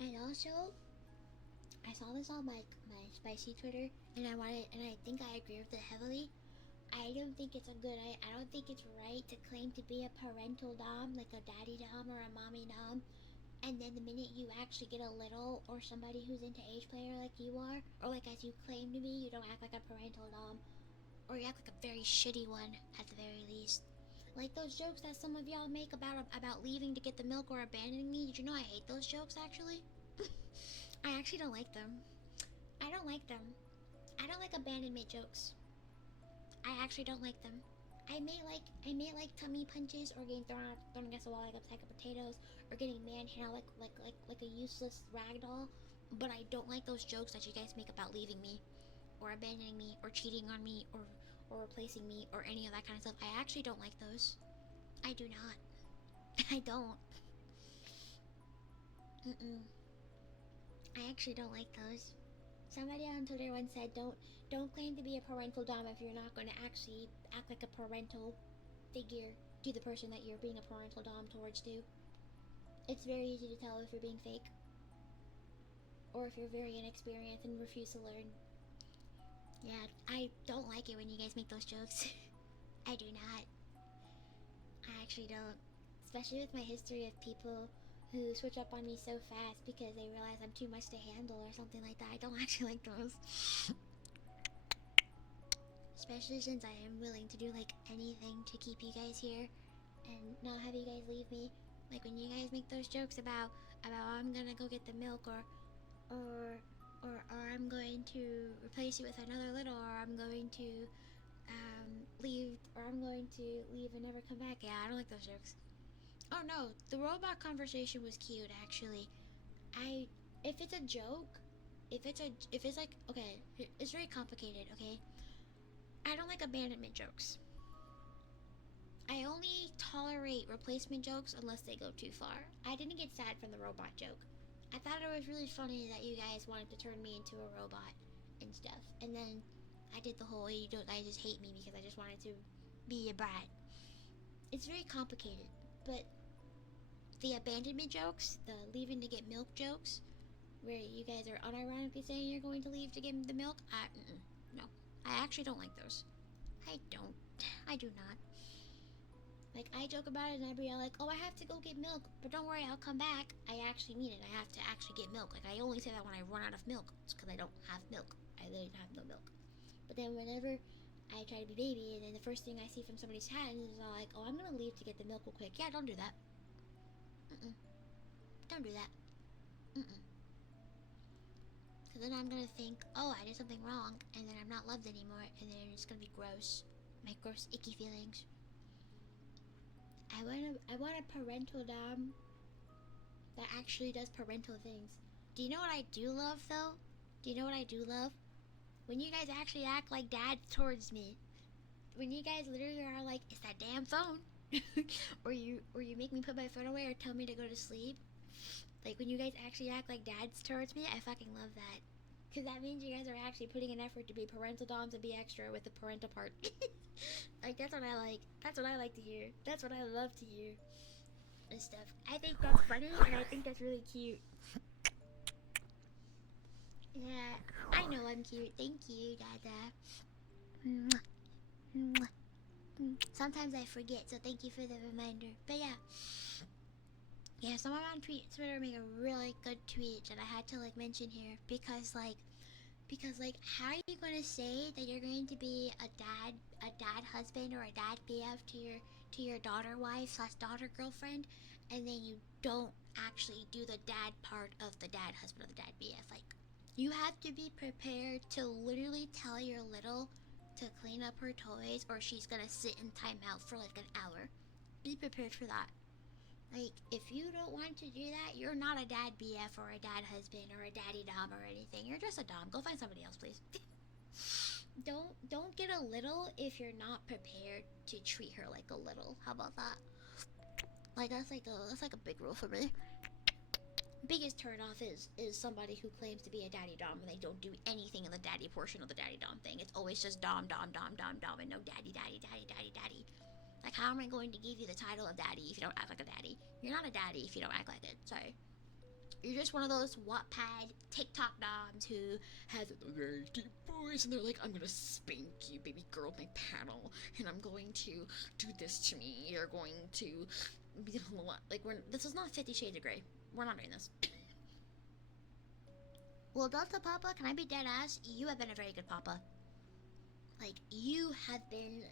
And also, I saw this on my spicy Twitter, and I think I agree with it heavily. I don't think it's I don't think it's right to claim to be a parental dom, like a daddy dom or a mommy dom, and then the minute you actually get a little or somebody who's into age player like you are, or like as you claim to be, you don't act like a parental dom, or you act like a very shitty one at the very least. Like those jokes that some of y'all make about leaving to get the milk or abandoning me. Did you know I hate those jokes actually? I actually don't like them. I don't like them. I don't like abandonment jokes. I actually don't like them. I may like tummy punches or getting thrown against the wall like a sack of potatoes or getting manhandled like a useless ragdoll, but I don't like those jokes that you guys make about leaving me or abandoning me or cheating on me or replacing me or any of that kind of stuff. I actually don't like those. I do not. I don't. I actually don't like those. Somebody on Twitter once said, don't claim to be a parental dom if you're not going to actually act like a parental figure to the person that you're being a parental dom towards to. It's very easy to tell if you're being fake, or if you're very inexperienced and refuse to learn. Yeah, I don't like it when you guys make those jokes. I do not. I actually don't. Especially with my history of people who switch up on me so fast because they realize I'm too much to handle or something like that. I don't actually like those. Especially since I am willing to do like anything to keep you guys here and not have you guys leave me. Like when you guys make those jokes about I'm gonna go get the milk or I'm going to replace you with another little, or I'm going to leave, or I'm going to leave and never come back. Yeah, I don't like those jokes. Oh no, the robot conversation was cute actually. If it's a joke, if it's like, okay, it's very complicated, okay? I don't like abandonment jokes. I only tolerate replacement jokes unless they go too far. I didn't get sad from the robot joke. I thought it was really funny that you guys wanted to turn me into a robot and stuff. And then I did the whole you don't I just hate me because I just wanted to be a brat. It's very complicated, but the abandonment jokes, the leaving to get milk jokes, where you guys are unironically saying you're going to leave to get the milk, no. I actually don't like those. I don't. I do not. Like, I joke about it and I'd be all like, oh, I have to go get milk, but don't worry, I'll come back. I actually mean it. I have to actually get milk. Like, I only say that when I run out of milk. It's because I don't have milk. I literally have no milk. But then whenever I try to be baby, and then the first thing I see from somebody's hat is all like, oh, I'm going to leave to get the milk real quick. Yeah, don't do that. Don't do that. Because then I'm going to think, oh, I did something wrong, and then I'm not loved anymore, and then it's going to be gross. My gross, icky feelings. I want a parental dom that actually does parental things. Do you know what I do love though? Do you know what I do love? When you guys actually act like dads towards me. When you guys literally are like, it's that damn phone. or you make me put my phone away or tell me to go to sleep. Like when you guys actually act like dads towards me, I fucking love that. Because that means you guys are actually putting an effort to be parental doms and be extra with the parental part. Like, that's what I like. That's what I like to hear. That's what I love to hear. And stuff. I think that's funny, and I think that's really cute. Yeah, I know I'm cute. Thank you, Dada. Sometimes I forget, so thank you for the reminder. But yeah. Yeah, someone on Twitter made a really good tweet that I had to, like, mention here. Because, how are you gonna say that you're going to be a dad husband or a dad BF to your daughter wife / daughter girlfriend, and then you don't actually do the dad part of the dad husband or the dad BF? Like, you have to be prepared to literally tell your little to clean up her toys, or she's gonna sit in timeout for like an hour. Be prepared for that. Like, if you don't want to do that, you're not a dad BF or a dad husband or a daddy dom or anything. You're just a dom. Go find somebody else, please. Don't get a little if you're not prepared to treat her like a little. How about that? Like, that's like a big rule for me. Biggest turn off is somebody who claims to be a daddy dom and they don't do anything in the daddy portion of the daddy dom thing. It's always just dom and no daddy. Like, how am I going to give you the title of daddy if you don't act like a daddy? You're not a daddy if you don't act like it. Sorry. You're just one of those Wattpad TikTok doms who has a very deep voice and they're like, I'm gonna spank you, baby girl, with my paddle, and I'm going to do this to me. You're going to be like, this is not 50 Shades of Grey. We're not doing this. Well, Delta Papa, can I be dead ass? You have been a very good papa. Like, you have been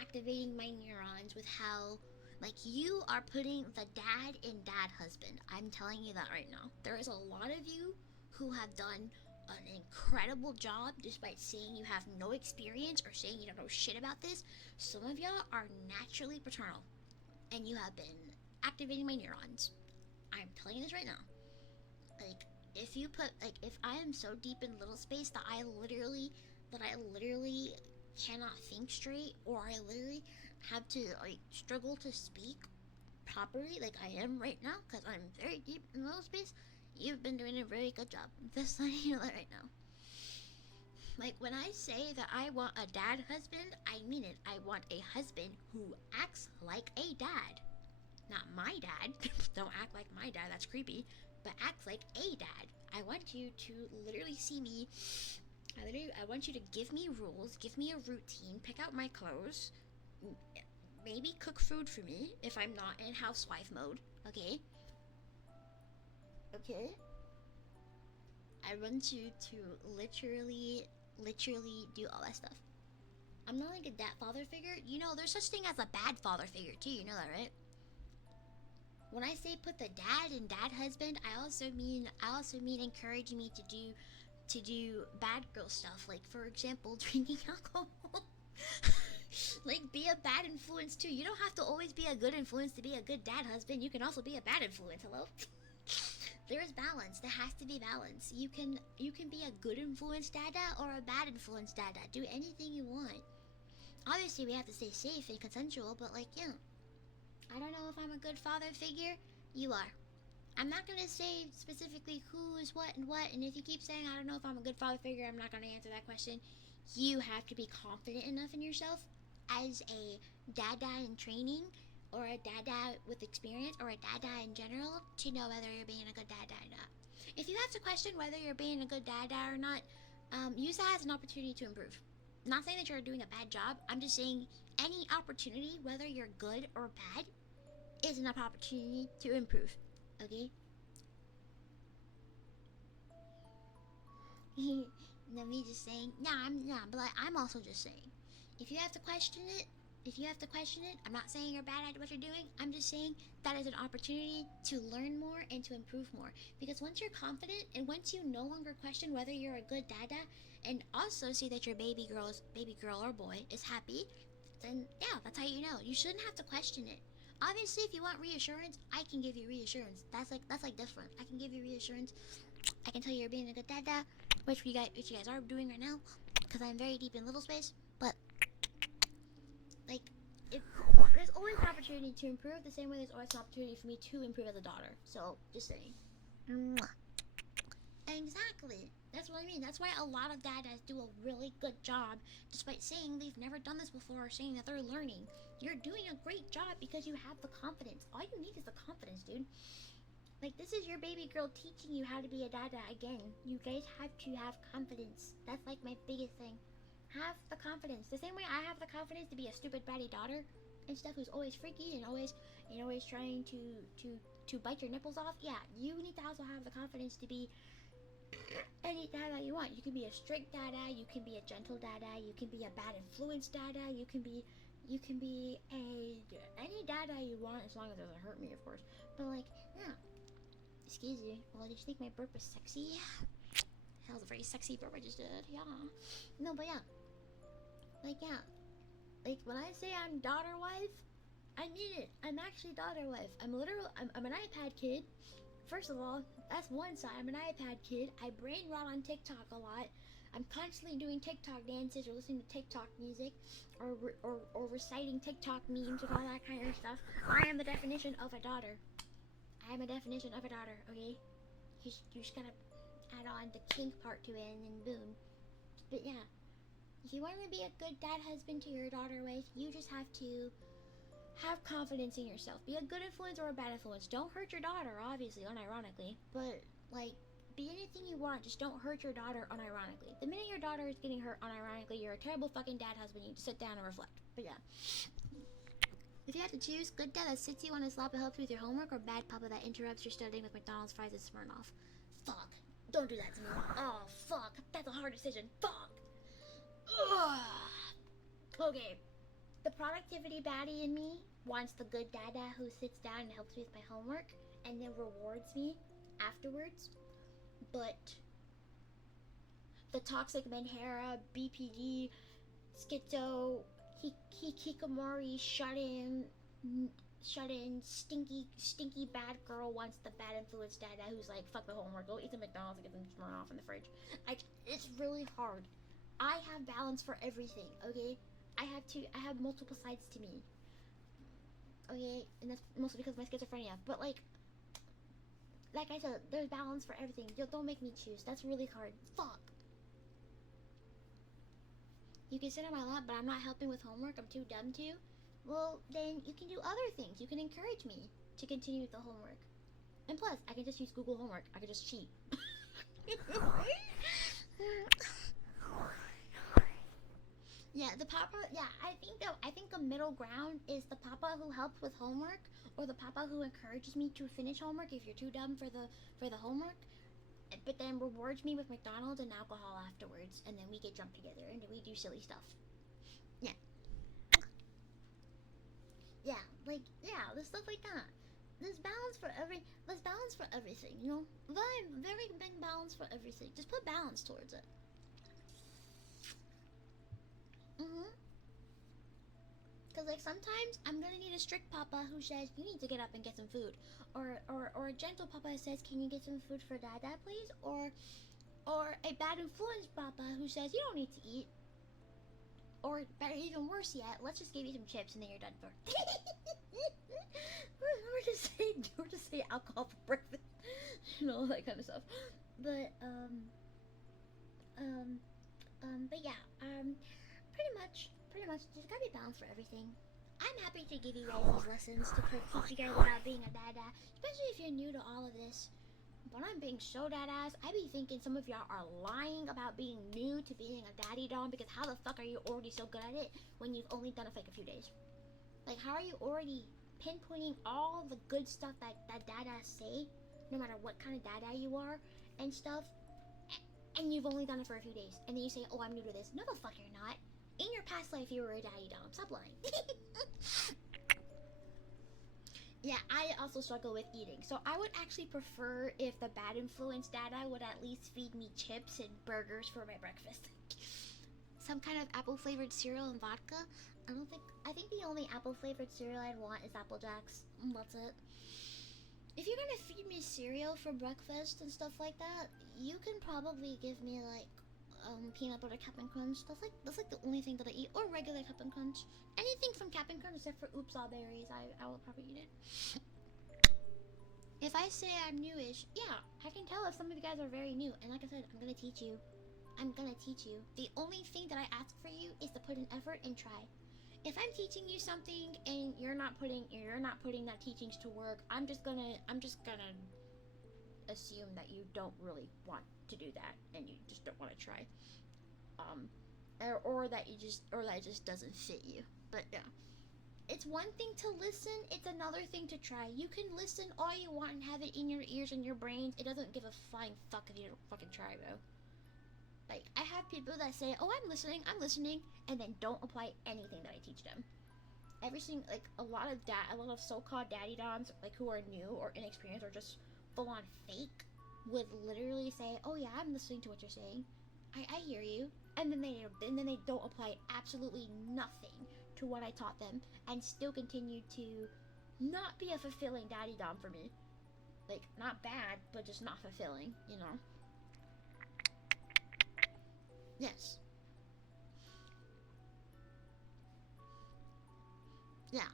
activating my neurons with how, like, you are putting the dad in dad husband. I'm telling you that right now. There is a lot of you who have done an incredible job despite saying you have no experience or saying you don't know shit about this. Some of y'all are naturally paternal, and you have been activating my neurons. I'm telling you this right now. Like, if I am so deep in little space that I literally cannot think straight, or I literally have to, like, struggle to speak, properly like I am right now, because I'm very deep in little space, you've been doing a very good job. Just letting you know that right now. Like, when I say that I want a dad husband, I mean it. I want a husband who acts like a dad. Not my dad. Don't act like my dad, that's creepy. But acts like a dad. I want you to literally see me. I want you to give me rules, give me a routine, pick out my clothes, maybe cook food for me if I'm not in housewife mode, okay? Okay? I want you to literally do all that stuff. I'm not like a dad father figure. You know, there's such thing as a bad father figure too, you know that, right? When I say put the dad and dad husband, I also mean encouraging me to do bad girl stuff, like for example drinking alcohol. Like, be a bad influence too. You don't have to always be a good influence to be a good dad husband. You can also be a bad influence. Hello. There is balance. There has to be balance. You can be a good influence dada or a bad influence dada. Do anything you want. Obviously we have to stay safe and consensual, but like, yeah, I don't know if I'm a good father figure. You are. I'm not gonna say specifically who is what, and if you keep saying I don't know if I'm a good father figure, I'm not gonna answer that question. You have to be confident enough in yourself as a dada in training, or a dada with experience, or a dada in general, to know whether you're being a good dada or not. If you have to question whether you're being a good dada or not, use that as an opportunity to improve. Not saying that you're doing a bad job. I'm just saying any opportunity, whether you're good or bad, is an opportunity to improve. Okay? No, me just saying. But like, I'm also just saying. If you have to question it, I'm not saying you're bad at what you're doing. I'm just saying that is an opportunity to learn more and to improve more. Because once you're confident and once you no longer question whether you're a good dada, and also see that your baby girl or boy is happy, then yeah, that's how you know. You shouldn't have to question it. Obviously, if you want reassurance, I can give you reassurance. That's like different. I can give you reassurance. I can tell you you're being a good dada, which you guys are doing right now, because I'm very deep in little space. But like, if there's always an opportunity to improve, the same way there's always an opportunity for me to improve as a daughter. So just saying. Exactly. That's what I mean. That's why a lot of dadas do a really good job, despite saying they've never done this before or saying that they're learning. You're doing a great job because you have the confidence. All you need is the confidence, dude. Like, this is your baby girl teaching you how to be a dada again. You guys have to have confidence. That's like my biggest thing. Have the confidence. The same way I have the confidence to be a stupid bratty daughter and stuff who's always freaky and always trying to bite your nipples off. Yeah, you need to also have the confidence to be any dada you want. You can be a strict dada, you can be a gentle dada, you can be a bad influence dada, you can be any dada you want, as long as it doesn't hurt me, of course. But like, yeah. Excuse me. Well, did you think my burp was sexy? That was a very sexy burp I just did. Yeah. No, but yeah. Like, yeah. Like, when I say I'm daughter wife, I mean it. I'm actually daughter wife. I'm an iPad kid. First of all, that's one side. I'm an iPad kid. I brain rot on TikTok a lot. I'm constantly doing TikTok dances or listening to TikTok music or reciting TikTok memes and all that kind of stuff. I am the definition of a daughter. I am a definition of a daughter, okay? You just gotta add on the kink part to it and then boom. But yeah, if you want to be a good dad husband to your daughter wife, you just have to have confidence in yourself. Be a good influence or a bad influence. Don't hurt your daughter, obviously, unironically. But, like, be anything you want, just don't hurt your daughter unironically. The minute your daughter is getting hurt unironically, you're a terrible fucking dad husband. You need to sit down and reflect. But yeah. If you have to choose, good dad that sits you on his lap and helps you with your homework, or bad papa that interrupts your studying with McDonald's fries and Smirnoff. Fuck. Don't do that to me. Oh, fuck. That's a hard decision. Fuck. Ugh. Okay. The productivity baddie in me wants the good dada who sits down and helps me with my homework and then rewards me afterwards. But the toxic Menhera, BPD, Schizo, Hikikomori, shut in, stinky bad girl wants the bad influence dada who's like, fuck the homework, go eat the McDonald's and get them thrown off in the fridge. It's really hard. I have balance for everything, okay? I have multiple sides to me. okay? And that's mostly because of my schizophrenia. But like I said, there's balance for everything. Yo, don't make me choose. That's really hard. Fuck. You can sit on my lap, but I'm not helping with homework. I'm too dumb to. Well, then you can do other things. You can encourage me to continue with the homework. And plus, I can just use Google Homework. I can just cheat. Yeah, the papa. Yeah, I think a middle ground is the papa who helps with homework, or the papa who encourages me to finish homework if you're too dumb for the homework, but then rewards me with McDonald's and alcohol afterwards, and then we get drunk together and then we do silly stuff. Yeah. Yeah, like there's stuff like that. There's balance for everything, you know? Very big balance for everything. Just put balance towards it. Cause like sometimes I'm gonna need a strict papa who says you need to get up and get some food, or a gentle papa who says can you get some food for dada please, or a bad influence papa who says you don't need to eat, or better even worse yet, let's just give you some chips and then you're done for. We're just say alcohol for breakfast, you know, that kind of stuff. But yeah, pretty much, there's gotta be balance for everything. I'm happy to give you guys these lessons to teach you guys about being a dada, especially if you're new to all of this. When I'm being so dadass, I be thinking some of y'all are lying about being new to being a daddy dom, because how the fuck are you already so good at it when you've only done it for like a few days? Like, how are you already pinpointing all the good stuff that dadas say, no matter what kind of dada you are and stuff, and you've only done it for a few days, and then you say, oh, I'm new to this. No, the fuck you're not. In your past life, you were a daddy dom. Stop lying. Yeah, I also struggle with eating, so I would actually prefer if the bad influence dada would at least feed me chips and burgers for my breakfast. Some kind of apple flavored cereal and vodka. I think the only apple flavored cereal I'd want is Apple Jacks. That's it. If you're gonna feed me cereal for breakfast and stuff like that, you can probably give me like peanut butter Cap'n Crunch. That's like the only thing that I eat, or regular Cap'n Crunch. Anything from Cap'n Crunch except for Oops All Berries, I will probably eat it. If I say I'm newish, yeah, I can tell if some of you guys are very new. And like I said, I'm gonna teach you. The only thing that I ask for you is to put in effort and try. If I'm teaching you something and you're not putting that teachings to work, I'm just gonna assume that you don't really want to do that and you just don't want to try, or that it just doesn't fit you. But yeah, it's one thing to listen, it's another thing to try. You can listen all you want and have it in your ears and your brains. It doesn't give a flying fuck if you don't fucking try, bro. Like, I have people that say, oh, I'm listening, and then don't apply anything that I teach them. A lot of so-called daddy doms, like, who are new or inexperienced or just full-on fake, would literally say, oh yeah, I'm listening to what you're saying. I hear you. And then they don't apply absolutely nothing to what I taught them, and still continue to not be a fulfilling daddy dom for me. Like, not bad, but just not fulfilling, you know? Yes. Yeah.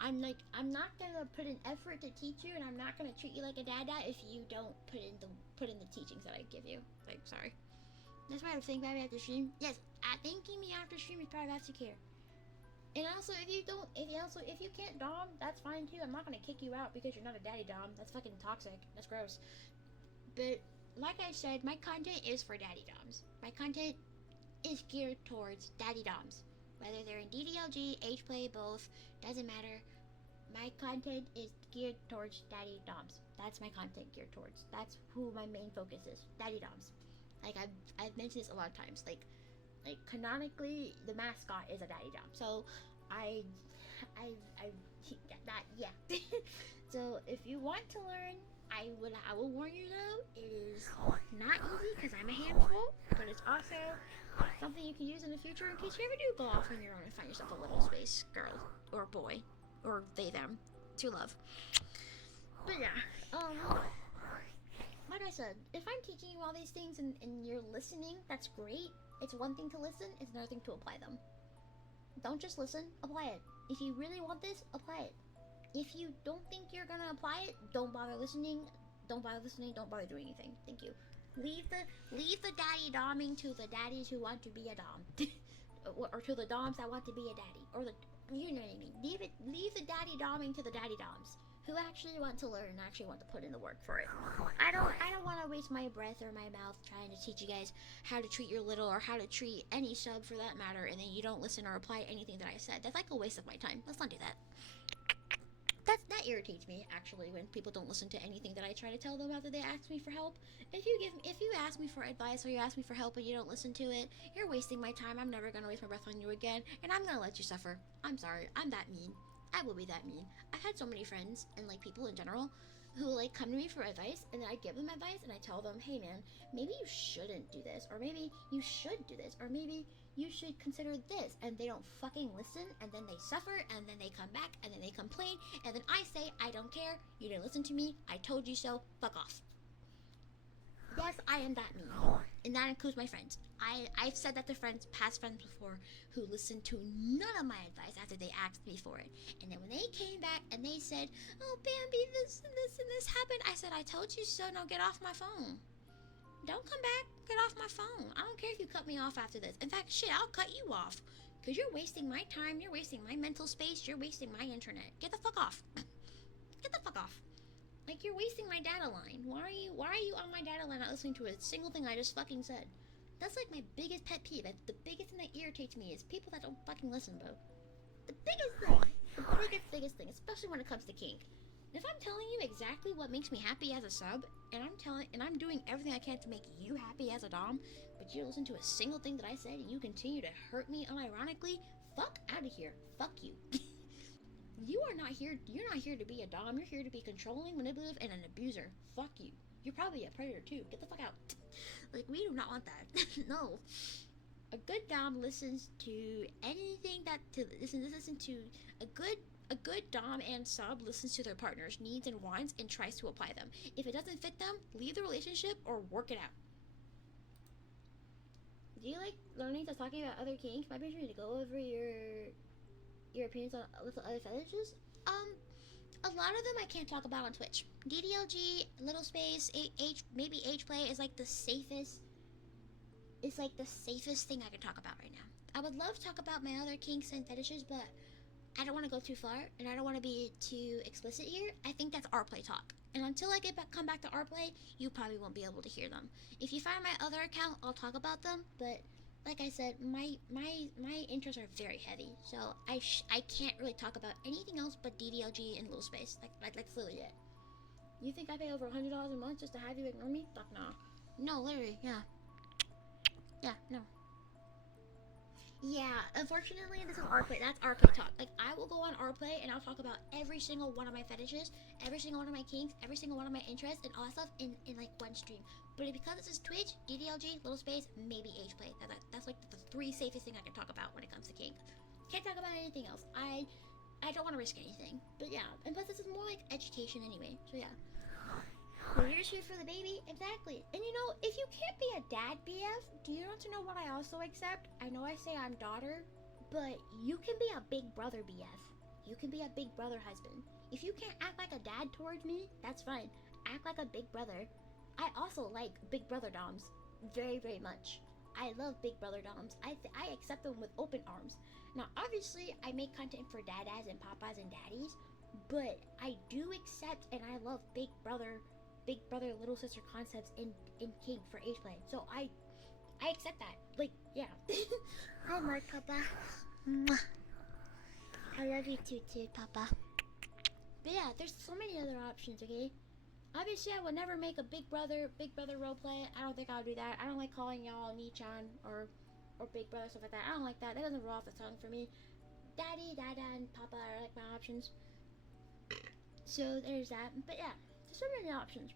I'm not gonna put an effort to teach you, and I'm not gonna treat you like a dada if you don't put in the teachings that I give you. Like, sorry. That's why I'm saying bye after stream. Yes, thanking me after stream is probably after care. And also, if you can't dom, that's fine too. I'm not gonna kick you out because you're not a daddy dom. That's fucking toxic. That's gross. But like I said, my content is for daddy doms. My content is geared towards daddy doms. Whether they're in DDLG, H-play, both, doesn't matter. My content is geared towards daddy doms. That's my content geared towards. That's who my main focus is. Daddy doms. Like, I've mentioned this a lot of times. Like canonically, the mascot is a daddy dom. So yeah. So if you want to learn, I will warn you though, it is not easy because I'm a handful, but it's also something you can use in the future in case you ever do go off on your own and find yourself a little space girl or boy or they them to love. But yeah, like I said, if I'm teaching you all these things and you're listening, that's great. It's one thing to listen, it's another thing to apply them. Don't just listen, apply it. If you really want this, apply it. If you don't think you're gonna apply it, don't bother listening. Don't bother listening. Don't bother doing anything. Thank you. Leave the daddy doming to the daddies who want to be a dom, or to the doms that want to be a daddy, or the, you know what I mean. Leave the daddy doming to the daddy doms who actually want to learn and actually want to put in the work for it. I don't want to waste my breath or my mouth trying to teach you guys how to treat your little, or how to treat any sub for that matter, and then you don't listen or apply anything that I said. That's like a waste of my time. Let's not do that. That irritates me, actually, when people don't listen to anything that I try to tell them after they ask me for help. If you ask me for advice, or you ask me for help and you don't listen to it, you're wasting my time. I'm never gonna waste my breath on you again, and I'm gonna let you suffer. I'm sorry. I'm that mean. I will be that mean. I've had so many friends and like people in general who like come to me for advice, and then I give them advice and I tell them, hey man, maybe you shouldn't do this, or maybe you should do this, or maybe you should consider this, and they don't fucking listen, and then they suffer, and then they come back, and then they complain, and then I say, I don't care, you didn't listen to me, I told you so, fuck off. Yes, I am that mean, and that includes my friends. I've said that to past friends before, who listened to none of my advice after they asked me for it, and then when they came back and they said, oh Bambi, this and this and this happened, I said, I told you so, now get off my phone. Don't come back, get off my phone. I don't care if you cut me off after this. In fact, shit, I'll cut you off, because you're wasting my time, you're wasting my mental space, you're wasting my internet. Get the fuck off. Get the fuck off. Like, you're wasting my data line. Why are you on my data line not listening to a single thing I just fucking said? That's like my biggest pet peeve. The biggest thing that irritates me is people that don't fucking listen, bro. The biggest thing, especially when it comes to kink. If I'm telling you exactly what makes me happy as a sub, and I'm doing everything I can to make you happy as a dom, but you don't listen to a single thing that I said, and you continue to hurt me unironically, fuck out of here. Fuck you. You're not here to be a dom, you're here to be controlling, manipulative, and an abuser. Fuck you. You're probably a predator too. Get the fuck out. Like, we do not want that. No. A good dom listens to anything listen to a good dom and sub listens to their partner's needs and wants and tries to apply them. If it doesn't fit them, leave the relationship or work it out. Do you like learning to talking about other kinks? Might be sure to go over your opinions on other fetishes. A lot of them I can't talk about on Twitch. DDLG, little space, maybe H play is like the safest. It's like the safest thing I can talk about right now. I would love to talk about my other kinks and fetishes, but I don't want to go too far, and I don't want to be too explicit here. I think that's rplay talk. And until I come back to rplay, you probably won't be able to hear them. If you find my other account, I'll talk about them, but like I said, my interests are very heavy, so I can't really talk about anything else but DDLG and little space. Like that's literally it. You think I pay over $100 a month just to have you ignore me? Fuck no. No, literally, yeah. Yeah, no. Yeah, unfortunately, this is rplay. That's rplay talk. Like, I will go on rplay and I'll talk about every single one of my fetishes, every single one of my kinks, every single one of my interests, and all that stuff in like one stream. But because this is Twitch, DDLG, little space, maybe H play. That's like the three safest things I can talk about when it comes to kink. Can't talk about anything else. I don't want to risk anything. But yeah, and plus this is more like education anyway. So yeah. We're just here for the baby, exactly. And you know, if you can't be a dad BF, do you want to know what I also accept? I know I say I'm daughter, but you can be a big brother BF. You can be a big brother husband. If you can't act like a dad towards me, that's fine. Act like a big brother. I also like big brother doms very, very much. I love big brother doms. I accept them with open arms. Now, obviously, I make content for dadas and papas and daddies, but I do accept and I love big brother, little sister concepts in kink for age play. So I accept that. Like, yeah. Hi, Mark, Papa. I love you too, Papa. But yeah, there's so many other options, okay? Obviously, I would never make a big brother roleplay. I don't think I'll do that. I don't like calling y'all Nichan or big brother, stuff like that. I don't like that. That doesn't roll off the tongue for me. Daddy, Dada, and Papa are like my options. So there's that. But yeah, there's so many options.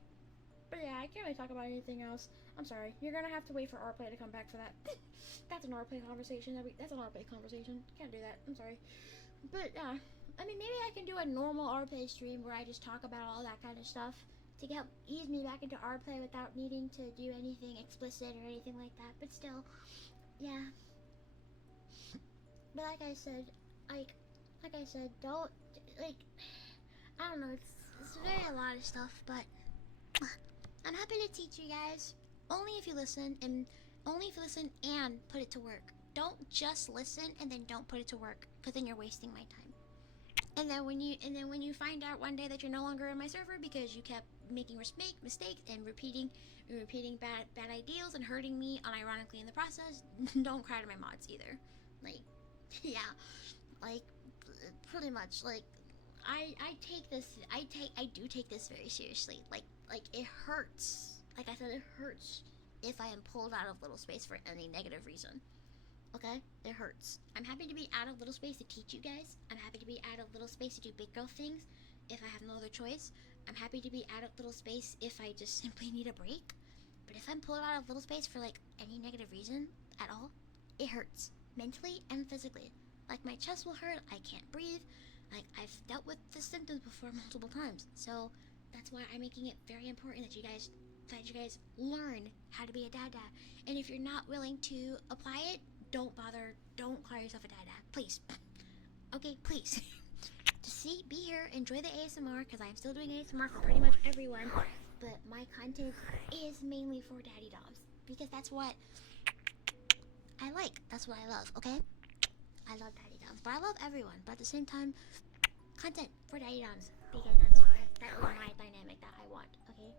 But yeah, I can't really talk about anything else. I'm sorry. You're gonna have to wait for rplay to come back for that. That's an rplay conversation. That's an rplay conversation. Can't do that. I'm sorry. But yeah, I mean, maybe I can do a normal rplay stream where I just talk about all that kind of stuff to help ease me back into rplay without needing to do anything explicit or anything like that. But still, yeah. But like I said, like, like I said, don't, like, I don't know, it's very a lot of stuff, but I'm happy to teach you guys. Only if you listen, and only if you listen and put it to work. Don't just listen and then don't put it to work, because then you're wasting my time. And then when you find out one day that you're no longer in my server because you kept making mistakes and repeating bad ideals and hurting me unironically in the process, don't cry to my mods either. Like, yeah, like pretty much. Like, I do take this very seriously. Like it hurts. Like I said, it hurts if I am pulled out of little space for any negative reason. Okay? It hurts. I'm happy to be out of little space to teach you guys. I'm happy to be out of little space to do big girl things if I have no other choice. I'm happy to be out of little space if I just simply need a break. But if I'm pulled out of little space for like any negative reason at all, it hurts. Mentally and physically. Like my chest will hurt, I can't breathe. Like I've dealt with the symptoms before multiple times. So that's why I'm making it very important that you guys learn how to be a dada. And if you're not willing to apply it, don't bother. Don't call yourself a dada, please. Okay, please. Just be here, enjoy the ASMR, because I'm still doing ASMR for pretty much everyone. But my content is mainly for daddy doms, because that's what I like. That's what I love. Okay, I love daddy doms, but I love everyone. But at the same time, content for daddy doms, because that is my dynamic that I want. Okay.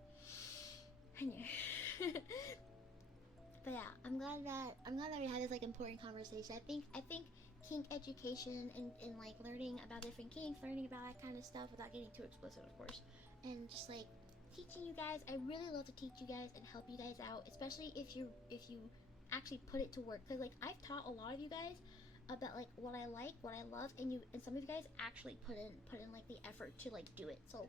But yeah, I'm glad that we had this like important conversation. I think kink education and like learning about different kinks, learning about that kind of stuff without getting too explicit, of course, and just like teaching you guys. I really love to teach you guys and help you guys out, especially if you actually put it to work. Cause like I've taught a lot of you guys about like what I like, what I love, and some of you guys actually put in like the effort to like do it. So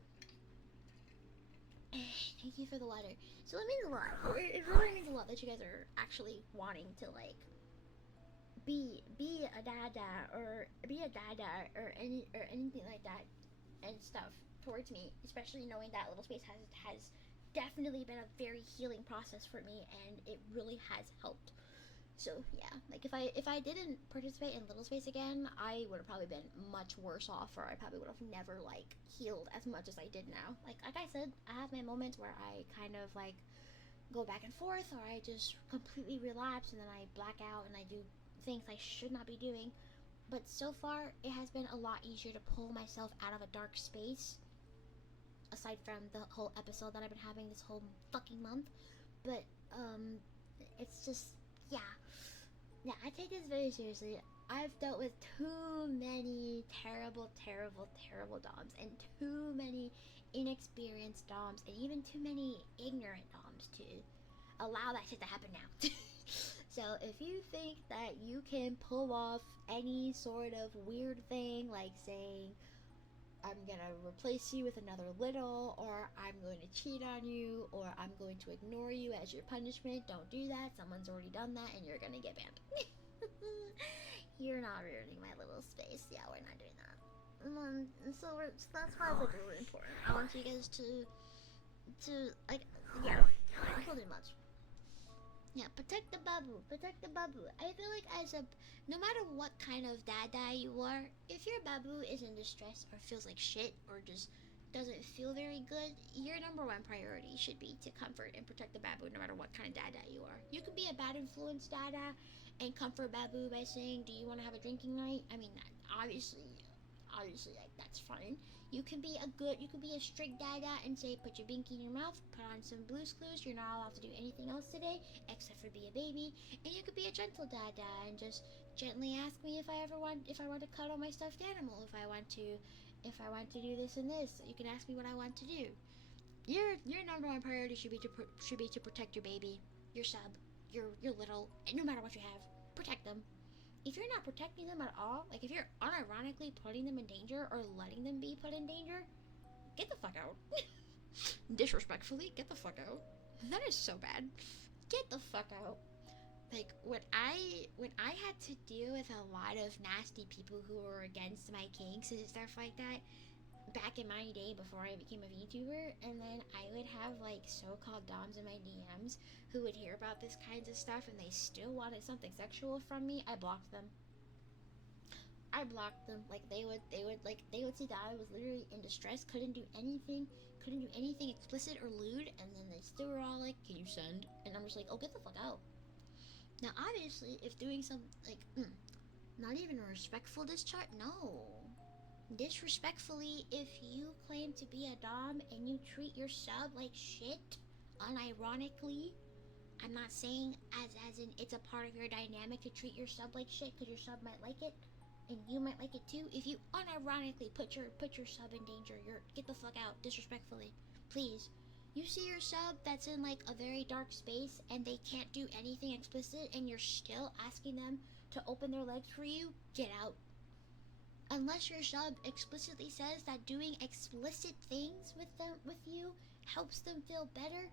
thank you for the letter. So it means a lot. It really means a lot that you guys are actually wanting to like be a dada or anything like that and stuff towards me. Especially knowing that Little Space has definitely been a very healing process for me, and it really has helped. So yeah, like if I didn't participate in Little Space again, I would have probably been much worse off, or I probably would have never like healed as much as I did now. Like I said, I have my moments where I kind of like go back and forth, or I just completely relapse and then I black out and I do things I should not be doing. But so far, it has been a lot easier to pull myself out of a dark space. Aside from the whole episode that I've been having this whole fucking month, but it's just yeah, I take this very seriously. I've dealt with too many terrible doms, and too many inexperienced doms, and even too many ignorant doms to allow that shit to happen now. So if you think that you can pull off any sort of weird thing, like saying I'm gonna replace you with another little, or I'm going to cheat on you, or I'm going to ignore you as your punishment, don't do that. Someone's already done that and you're gonna get banned. You're not ruining my little space. Yeah, we're not doing that. So that's why it's like really important. I want you guys to like, yeah, pretty much. Yeah, protect the babu. Protect the babu. I feel like no matter what kind of dada you are, if your babu is in distress or feels like shit or just doesn't feel very good, your number one priority should be to comfort and protect the babu no matter what kind of dada you are. You could be a bad influence dada and comfort babu by saying, do you want to have a drinking night? I mean, obviously like that's fine. You can be a strict dada and say, put your binky in your mouth, put on some Blue's Clues, you're not allowed to do anything else today except for be a baby. And you could be a gentle dada and just gently ask me if I want to cuddle my stuffed animal, if I want to do this and this. You can ask me what I want to do. Your number one priority should be to protect your baby, your sub, your little, no matter what you have, protect them. If you're not protecting them at all, like if you're unironically putting them in danger or letting them be put in danger, get the fuck out. Disrespectfully, get the fuck out. That is so bad. Get the fuck out. Like when I had to deal with a lot of nasty people who were against my kinks and stuff like that back in my day before I became a VTuber, and then I would have like so-called doms in my DMs who would hear about this kinds of stuff and they still wanted something sexual from me, I blocked them. I blocked them. Like they would see that I was literally in distress, couldn't do anything explicit or lewd, and then they still were all like, "Can you send?" And I'm just like, "Oh, get the fuck out." Now, obviously, if doing some like, not even a respectful discharge, no. Disrespectfully, if you claim to be a dom and you treat your sub like shit, unironically, I'm not saying as in it's a part of your dynamic to treat your sub like shit because your sub might like it and you might like it too. If you unironically put your sub in danger, get the fuck out disrespectfully, please. You see your sub that's in like a very dark space and they can't do anything explicit and you're still asking them to open their legs for you, get out. Unless your sub explicitly says that doing explicit things with you helps them feel better,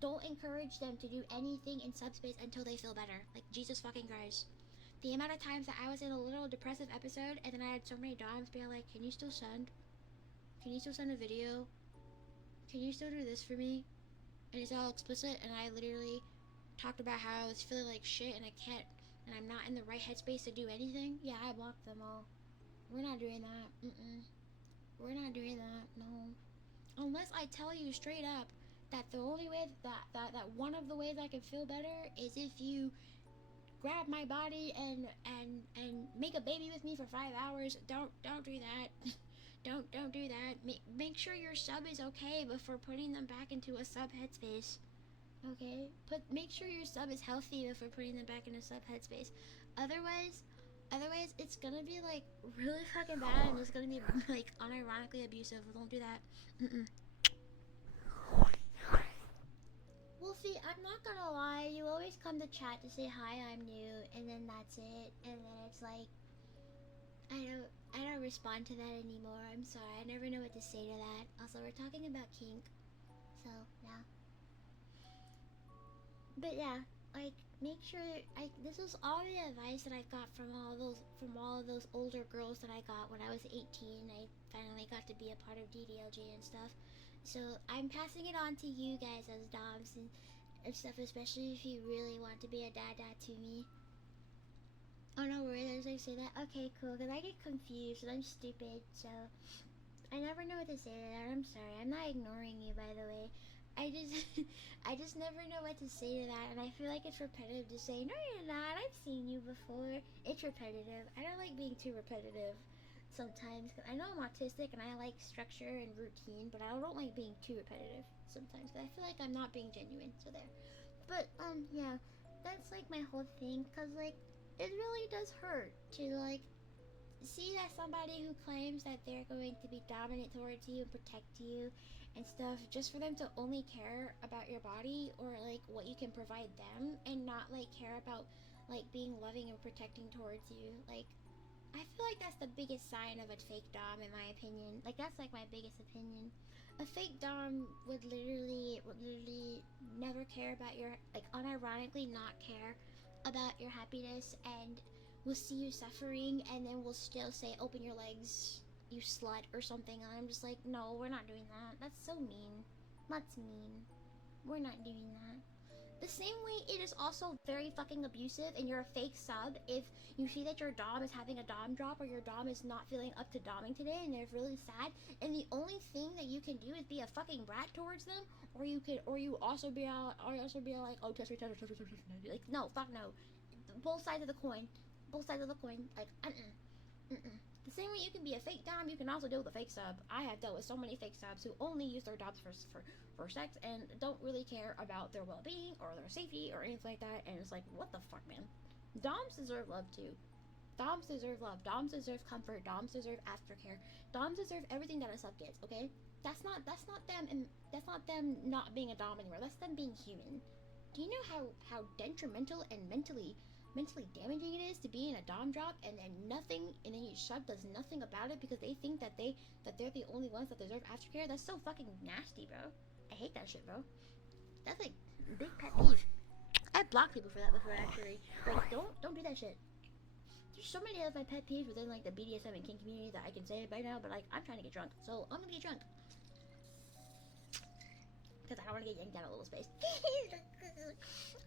don't encourage them to do anything in subspace until they feel better. Like, Jesus fucking Christ. The amount of times that I was in a little depressive episode and then I had so many doms being like, can you still send? Can you still send a video? Can you still do this for me? And it's all explicit, and I literally talked about how I was feeling like shit and I can't, and I'm not in the right headspace to do anything. Yeah, I blocked them all. We're not doing that. We're not doing that. No. Unless I tell you straight up that the only way that one of the ways I can feel better is if you grab my body and make a baby with me for 5 hours. Don't do that. don't do that. Make sure your sub is okay before putting them back into a sub headspace. Okay? Make sure your sub is healthy before putting them back into sub headspace. Otherwise it's gonna be like really fucking bad and it's gonna be like unironically abusive. Don't do that. Wolfie, I'm not gonna lie, you always come to chat to say hi, I'm new, and then that's it, and then it's like, I don't respond to that anymore. I'm sorry, I never know what to say to that. Also, we're talking about kink, so yeah. But yeah, like, make sure, this is all the advice that I got from all of those older girls that I got when I was 18. I finally got to be a part of DDLG and stuff. So I'm passing it on to you guys as doms and stuff, especially if you really want to be a dada to me. Oh no, worries, I say that. Okay, cool, because I get confused and I'm stupid, so I never know what to say to that. I'm sorry. I'm not ignoring you, by the way. I just never know what to say to that, and I feel like it's repetitive to say, no, you're not. I've seen you before. It's repetitive. I don't like being too repetitive sometimes. Cause I know I'm autistic and I like structure and routine, but I don't like being too repetitive sometimes. Cause I feel like I'm not being genuine. So there. But yeah, that's like my whole thing. Cause like it really does hurt to like see that somebody who claims that they're going to be dominant towards you and protect you and stuff, just for them to only care about your body or like what you can provide them and not like care about like being loving and protecting towards you. Like, I feel like that's the biggest sign of a fake dom, in my opinion. Like, that's like my biggest opinion. A fake dom would literally never care about your, like, unironically not care about your happiness and will see you suffering and then will still say, open your legs, you slut, or something. And I'm just like, no, we're not doing that. That's so mean. That's mean. We're not doing that. The same way it is also very fucking abusive and you're a fake sub if you see that your dom is having a dom drop or your dom is not feeling up to doming today and they're really sad, and the only thing that you can do is be a fucking brat towards them, or you also be like, oh, touch me, like, no, fuck no. Both sides of the coin. Like, the same way you can be a fake dom, you can also deal with a fake sub. I have dealt with so many fake subs who only use their doms for sex and don't really care about their well-being or their safety or anything like that, and it's like, what the fuck, man? Doms deserve love too. Doms deserve love. Doms deserve comfort. Doms deserve aftercare. Doms deserve everything that a sub gets, okay? That's not them not being a dom anymore. That's them being human. Do you know how detrimental and mentally damaging it is to be in a dom drop and then your sub does nothing about it because they think that they're the only ones that deserve aftercare? That's so fucking nasty, bro. I hate that shit, bro. That's like big pet peeve. I blocked people for that before, actually. Like, don't do that shit. There's so many of my pet peeves within like the BDSM and kink community that I can say it by now, but like I'm trying to get drunk, so I'm gonna get drunk because I I want to get yanked down a little space.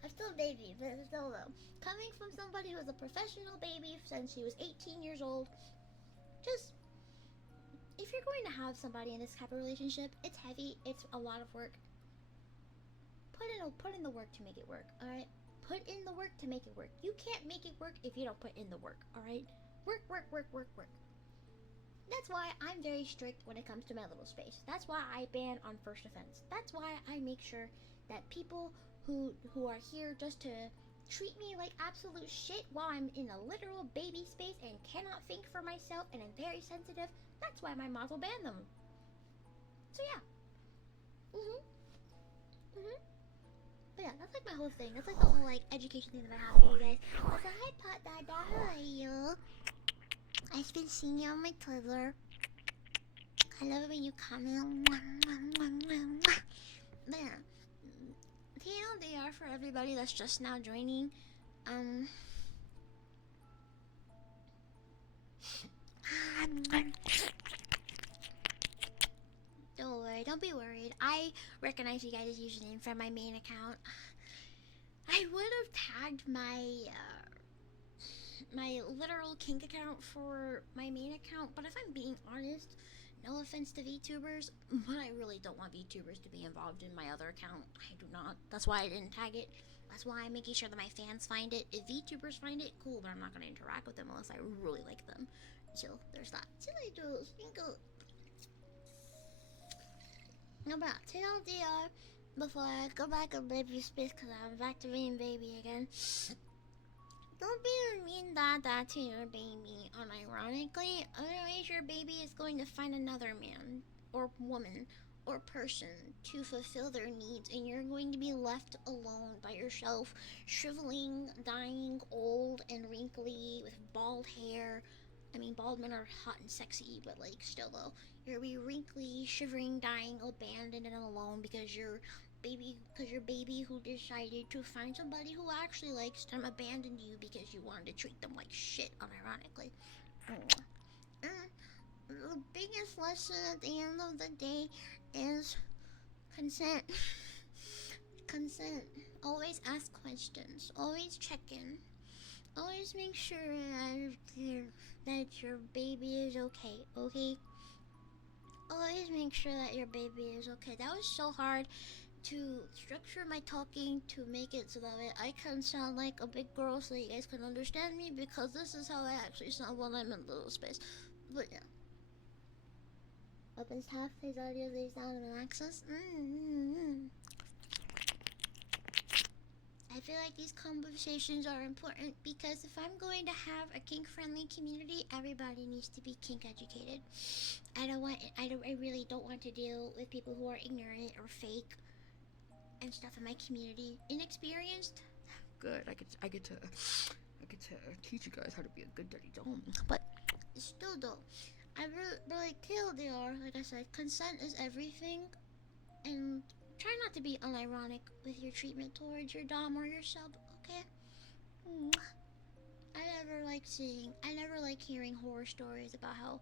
I'm still a baby, but still though. Coming from somebody who was a professional baby since she was 18 years old, just, if you're going to have somebody in this type of relationship, it's heavy, it's a lot of work. Put in the work to make it work, alright? Put in the work to make it work. You can't make it work if you don't put in the work, alright? Work, work, work, work, work. That's why I'm very strict when it comes to my little space. That's why I ban on first offense. That's why I make sure that people who are here just to treat me like absolute shit while I'm in a literal baby space and cannot think for myself and I'm very sensitive, that's why my mods will ban them. So yeah. But yeah, that's like my whole thing. That's like the whole like education thing that I have for you guys. So hi Pot Dada, how are you? I've been seeing you on my Twitter. I love it when you comment. But yeah, TLDR for everybody that's just now joining. Don't worry, don't be worried. I recognize you guys' username from my main account. I would have tagged my my literal kink account for my main account, but if I'm being honest, no offense to VTubers, but I really don't want VTubers to be involved in my other account. I do not. That's why I didn't tag it. That's why I'm making sure that my fans find it. If VTubers find it, cool, but I'm not going to interact with them unless I really like them. So, there's that. Silly doodles. No, but TLDR, before I go back on baby space, because I'm back to being baby again. Don't be a mean dada to your baby, unironically. Otherwise, your baby is going to find another man, or woman, or person to fulfill their needs, and you're going to be left alone by yourself, shriveling, dying, old, and wrinkly, with bald hair. I mean, bald men are hot and sexy, but like, still though. You're gonna be wrinkly, shivering, dying, abandoned, and alone because your baby who decided to find somebody who actually likes them abandoned you because you wanted to treat them like shit, unironically. The biggest lesson at the end of the day is consent. Consent. Always ask questions. Always check in. Always make sure that your baby is okay, okay? Always make sure that your baby is okay. That was so hard to structure my talking to make it so that I can sound like a big girl so you guys can understand me, because this is how I actually sound when I'm in little space. But yeah. Opens tab, plays audio, lays down, and access. I feel like these conversations are important because if I'm going to have a kink-friendly community, everybody needs to be kink educated. I really don't want to deal with people who are ignorant or fake and stuff in my community. Inexperienced? Good. I get to teach you guys how to be a good daddy dom. But still though, I really TLDR, like I said, consent is everything, and try not to be unironic with your treatment towards your dom or your sub, okay? I never like hearing horror stories about how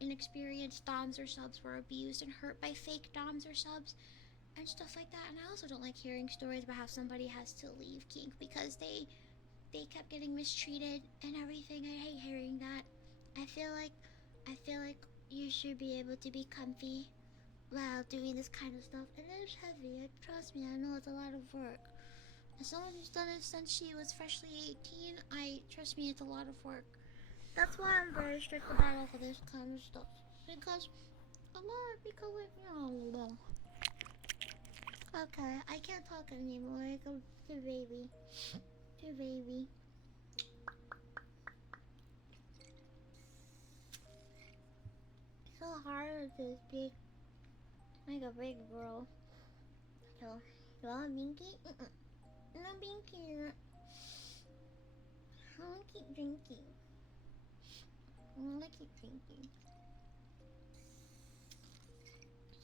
inexperienced doms or subs were abused and hurt by fake doms or subs and stuff like that. And I also don't like hearing stories about how somebody has to leave kink because they kept getting mistreated and everything. I hate hearing that. I feel like you should be able to be comfy while doing this kind of stuff. And it's heavy. Trust me, I know it's a lot of work. As someone who's done it since she was freshly 18, trust me, it's a lot of work. That's why I'm very strict about all of this kind of stuff. Because okay, I can't talk anymore. I go to baby. So hard to speak like a big girl. So, you want a binky? No binky. I wanna keep drinking.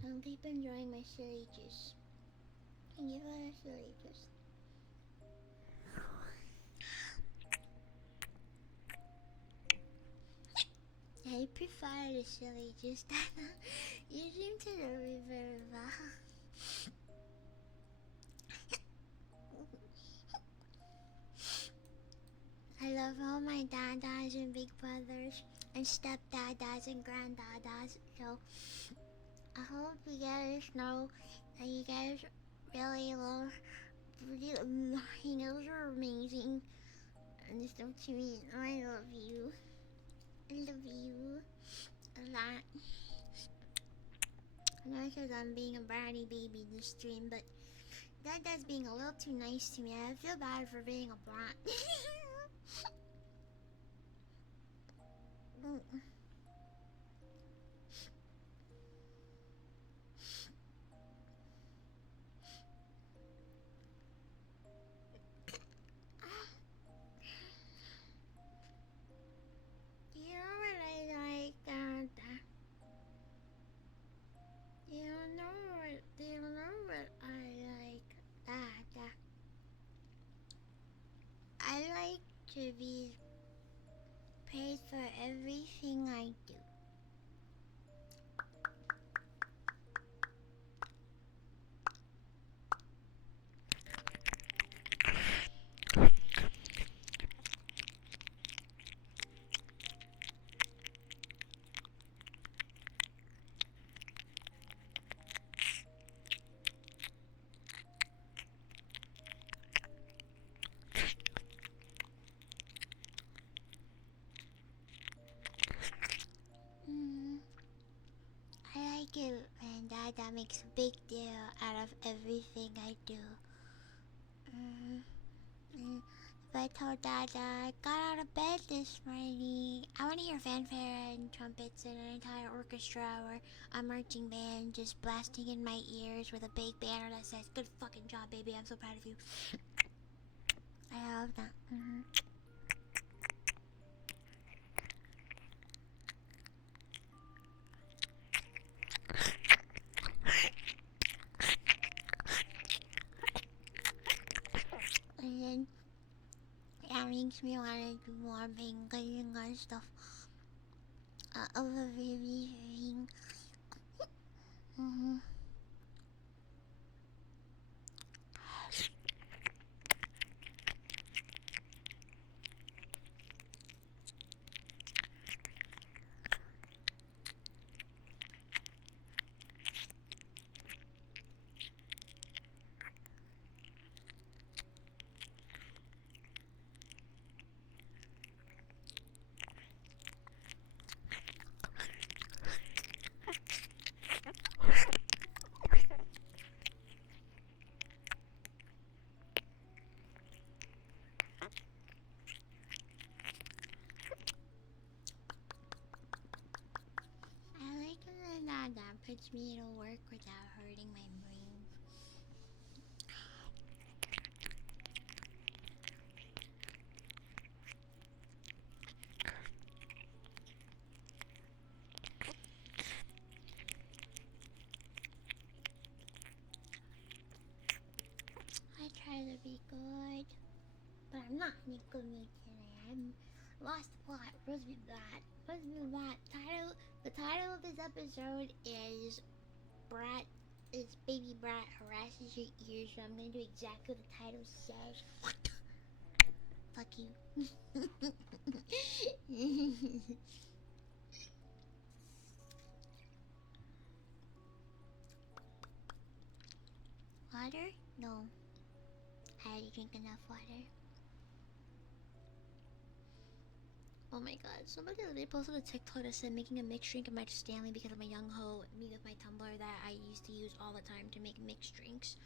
So I'm keep enjoying my silly juice. Can you give her a silly juice? I prefer the silly juice. You seem to know me very well. and stepdadas and granddadas. So I hope you guys know that you guys really love. You guys are amazing. And stuff to me. I love you. I love you a lot. I know because I'm being a bratty baby in this stream, but Dad's being a little too nice to me. I feel bad for being a brat. You know what I like, Dada? Do you know what I like, Dada? I like to be praised for everything I do. I like it when Dada makes a big deal out of everything I do. If I told Dada I got out of bed this morning, I want to hear fanfare and trumpets and an entire orchestra or a marching band just blasting in my ears with a big banner that says, "Good fucking job, baby, I'm so proud of you." I love that. And then that makes me want to do more banging and stuff. Over everything. I like when Dada puts me to work without hurting my brain. I try to be good, but I'm not any good me today. I'm lost the plot. Supposed to be that. The title of this episode is Brat. Is Baby Brat harasses your ears. So I'm gonna do exactly what the title says. Fuck you. Water? No. I already drink enough water. Oh my god, somebody the other day posted a TikTok that said making a mixed drink might Stanley because I'm a young hoe, me with my tumbler that I used to use all the time to make mixed drinks.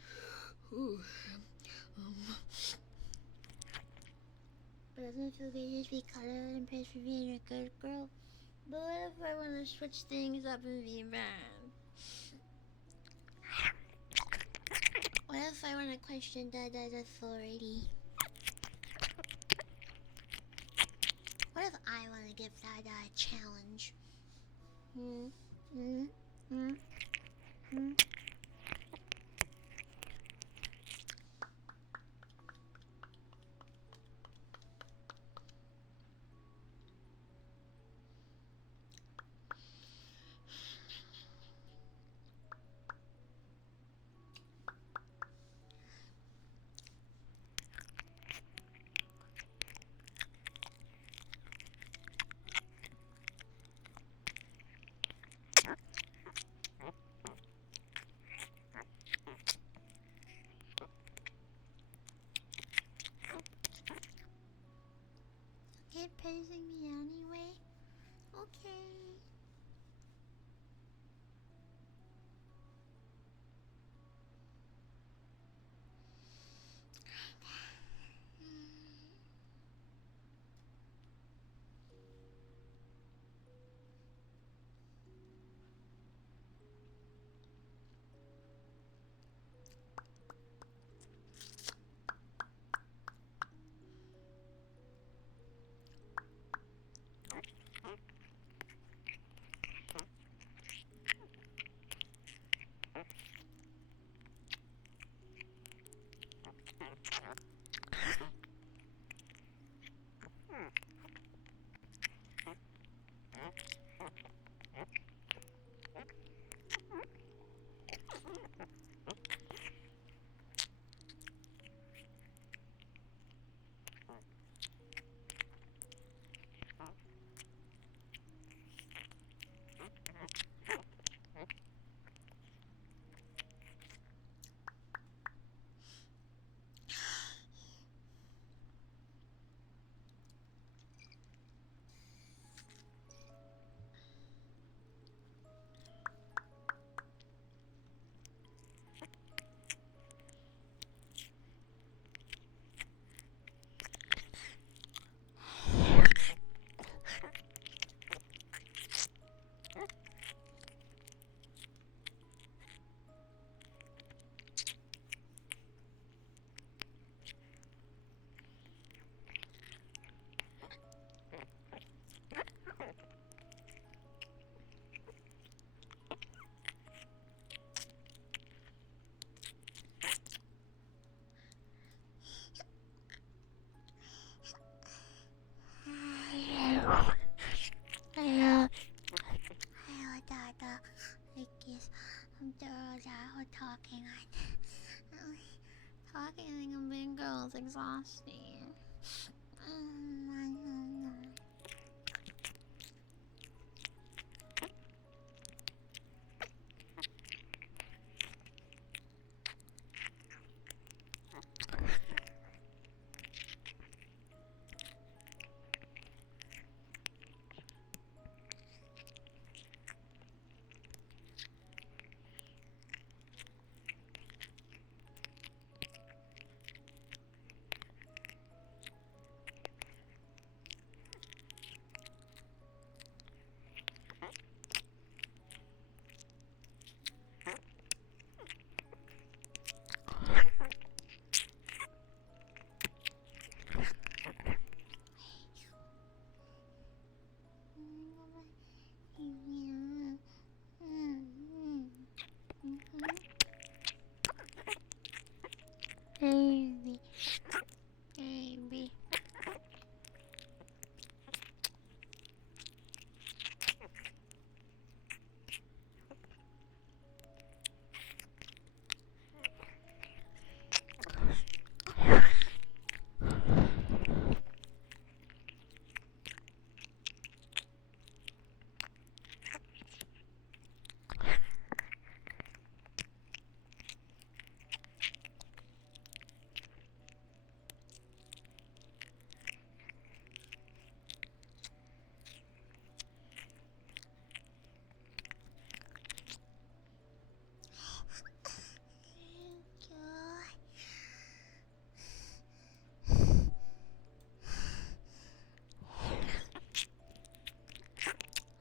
Ooh. But doesn't it feel good to just be colored and praised for being a good girl? But what if I want to switch things up and be bad? What if I want to question Dada's authority? What if I want to give Dada a challenge? talking. Talking like a big girl is exhausting. Baby, baby.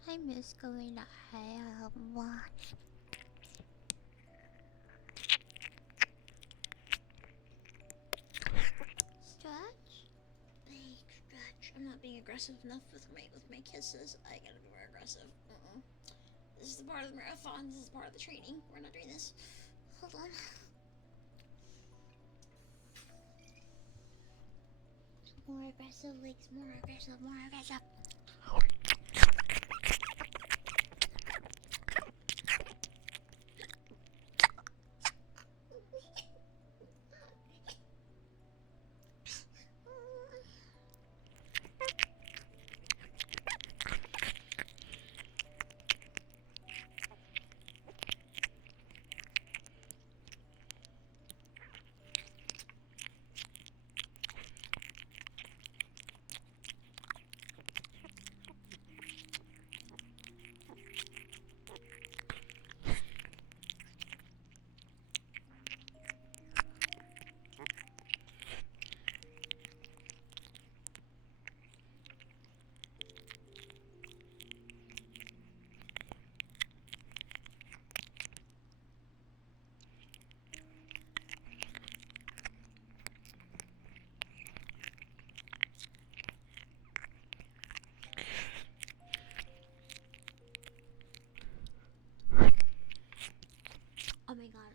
I miss going to watch. Stretch? Big stretch. I'm not being aggressive enough with my kisses. I gotta be more aggressive. This is the part of the marathon. This is part of the training. We're not doing this. Hold on. More aggressive legs. More aggressive. More aggressive. Oh my god,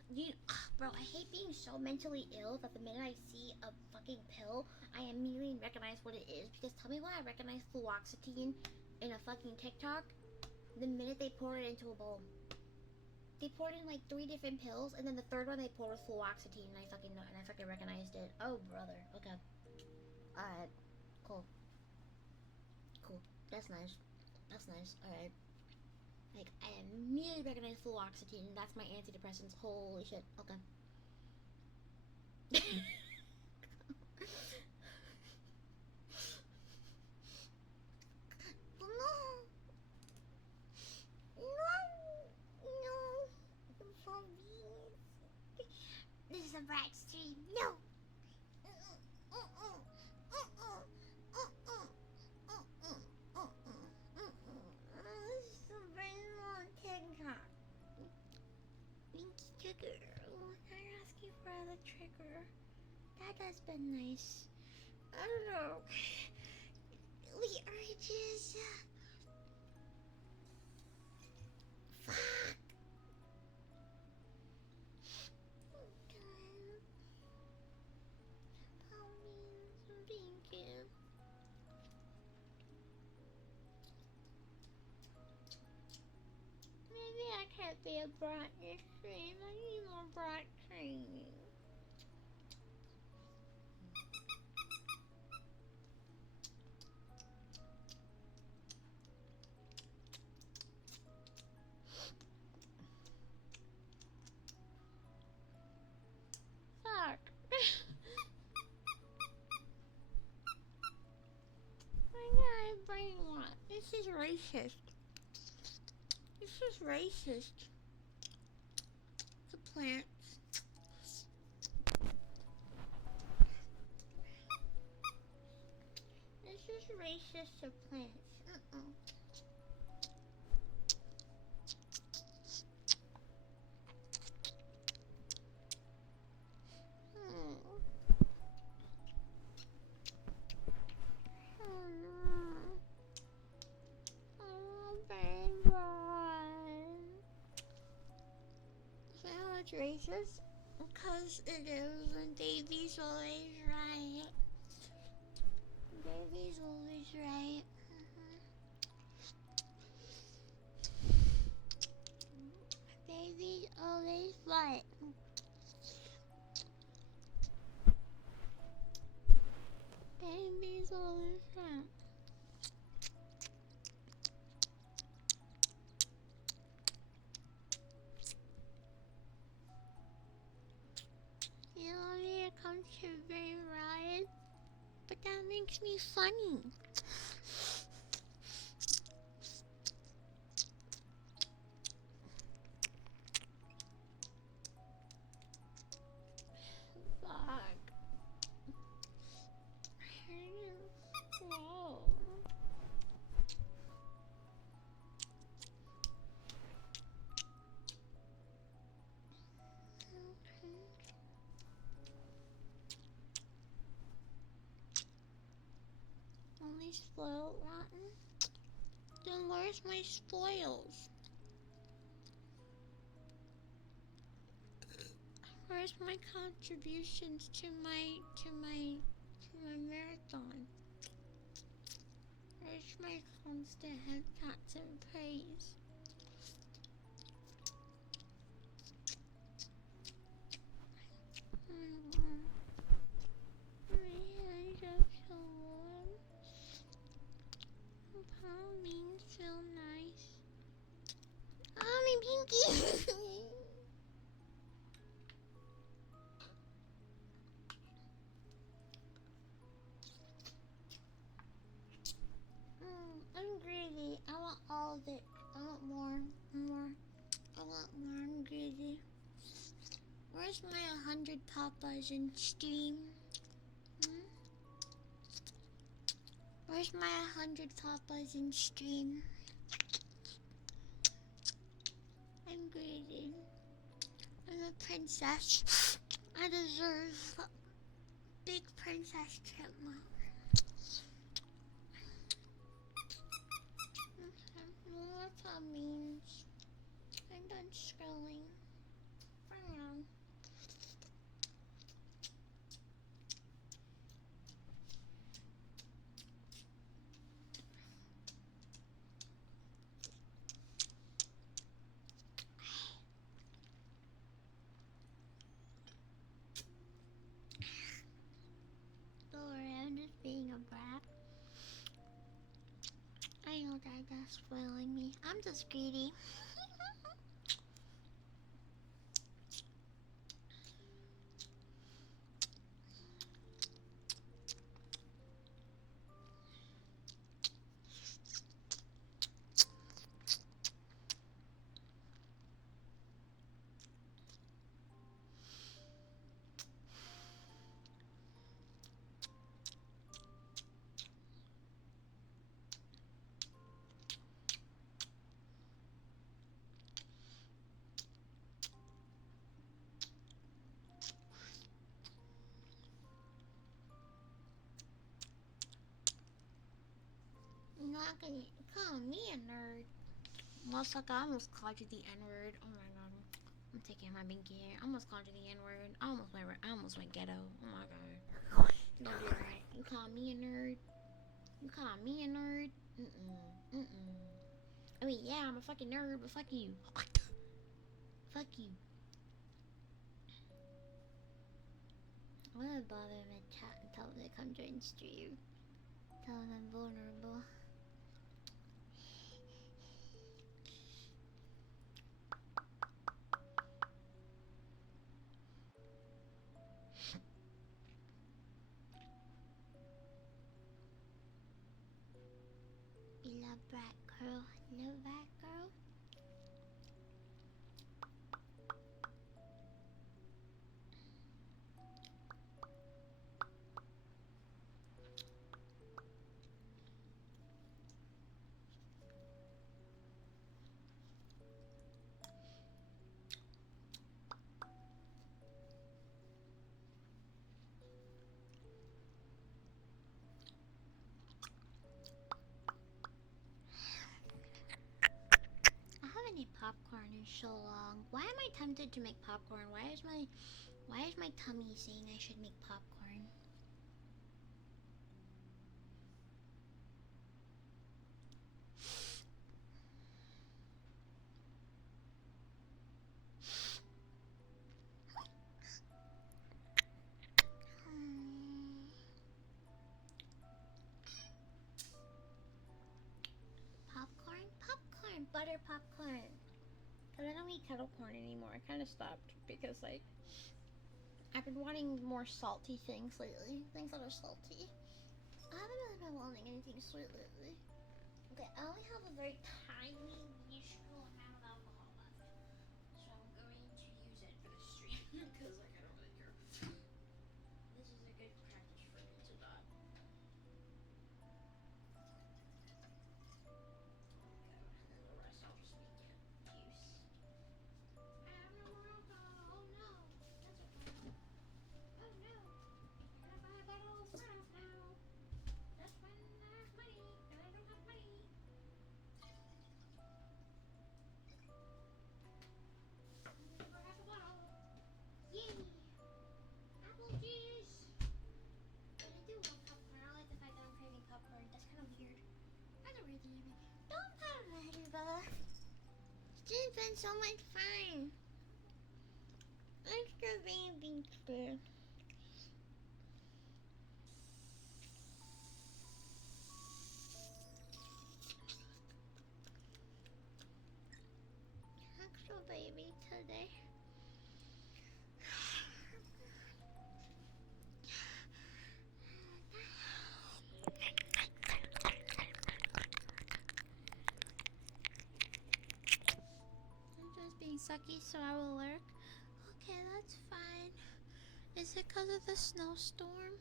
bro, I hate being so mentally ill that the minute I see a fucking pill, I immediately recognize what it is. Because tell me why I recognize fluoxetine in a fucking TikTok the minute they pour it into a bowl. They poured in like 3 different pills, and then the third one they poured was fluoxetine, and I fucking recognized it. Oh brother, okay. Alright, cool. Cool, that's nice. That's nice, alright. Like, I immediately recognize fluoxetine. That's my antidepressants. Holy shit. Okay. No. For me. This is a brat stream. No. Trigger. I ask you for the trigger. That has been nice. I don't know. The urges. Fuck. Maybe I can't be I brought this cream. I need more brat cream. Fuck. Why did I bring one? This is racist. This is racist. The plants. This is racist to plants. It's racist because it is, and Davey's always right. Davey's always right. Davey's always right. Davey's always right. You know, it comes to being right, but that makes me funny. Fuck. Whoa. Only spoiled rotten? Then where's my spoils? Where's my contributions to my marathon? Where's my constant headshots and praise? Means so nice. Oh, my pinky! I'm greedy. I want all of it. I want more. I want more. I'm greedy. Where's my 100 papas in stream? Where's my 100 papas in stream? I'm greedy. I'm a princess. I deserve big princess chipmunk. Okay, well, what that means. I'm done scrolling. For now. I'm just being a brat. I know that's spoiling me. I'm just greedy. You're not gonna call me a nerd. Motherfucker, I almost called you the N-word. Oh my god. I'm taking my binky here. I almost called you the N-word. I almost went ghetto. Oh my god. Don't do that. You call me a nerd? You call me a nerd? I mean, yeah, I'm a fucking nerd, but fuck you. Fuck you. I'm gonna bother him in chat and tell him to come join stream. Tell him I'm vulnerable. We love brat girl. Love brat girl. I haven't eaten popcorn in so long. Why am I tempted to make popcorn? Why is my tummy saying I should make popcorn? Popcorn? Popcorn! Butter popcorn! Cause I don't eat kettle corn anymore. I kind of stopped because like I've been wanting more salty things lately. Things that are salty. I haven't really been wanting anything sweet lately. Okay, I only have a very tiny, minuscule amount of alcohol left, so I'm going to use it for the stream because like I don't really care. This is a good practice for me to not. And then the rest I'll just make it juice. I have no more alcohol. Oh no, that's okay. Oh no, I gotta buy a bottle of water now. That's when I have money, and I don't have money. I'm gonna go have a bottle. Yay! Apple juice! But I do want popcorn. I like the fact that I'm craving popcorn. That's kind of weird. That's a weird thing to me. Don't matter, Bella. It's been so much fun. Extra baby food. Extra baby today. I'm just being sucky so I will lurk. Okay, that's fine. Is it because of the snowstorm?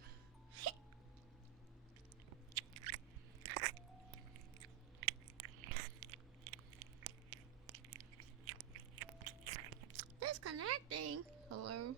Disconnecting. Hello.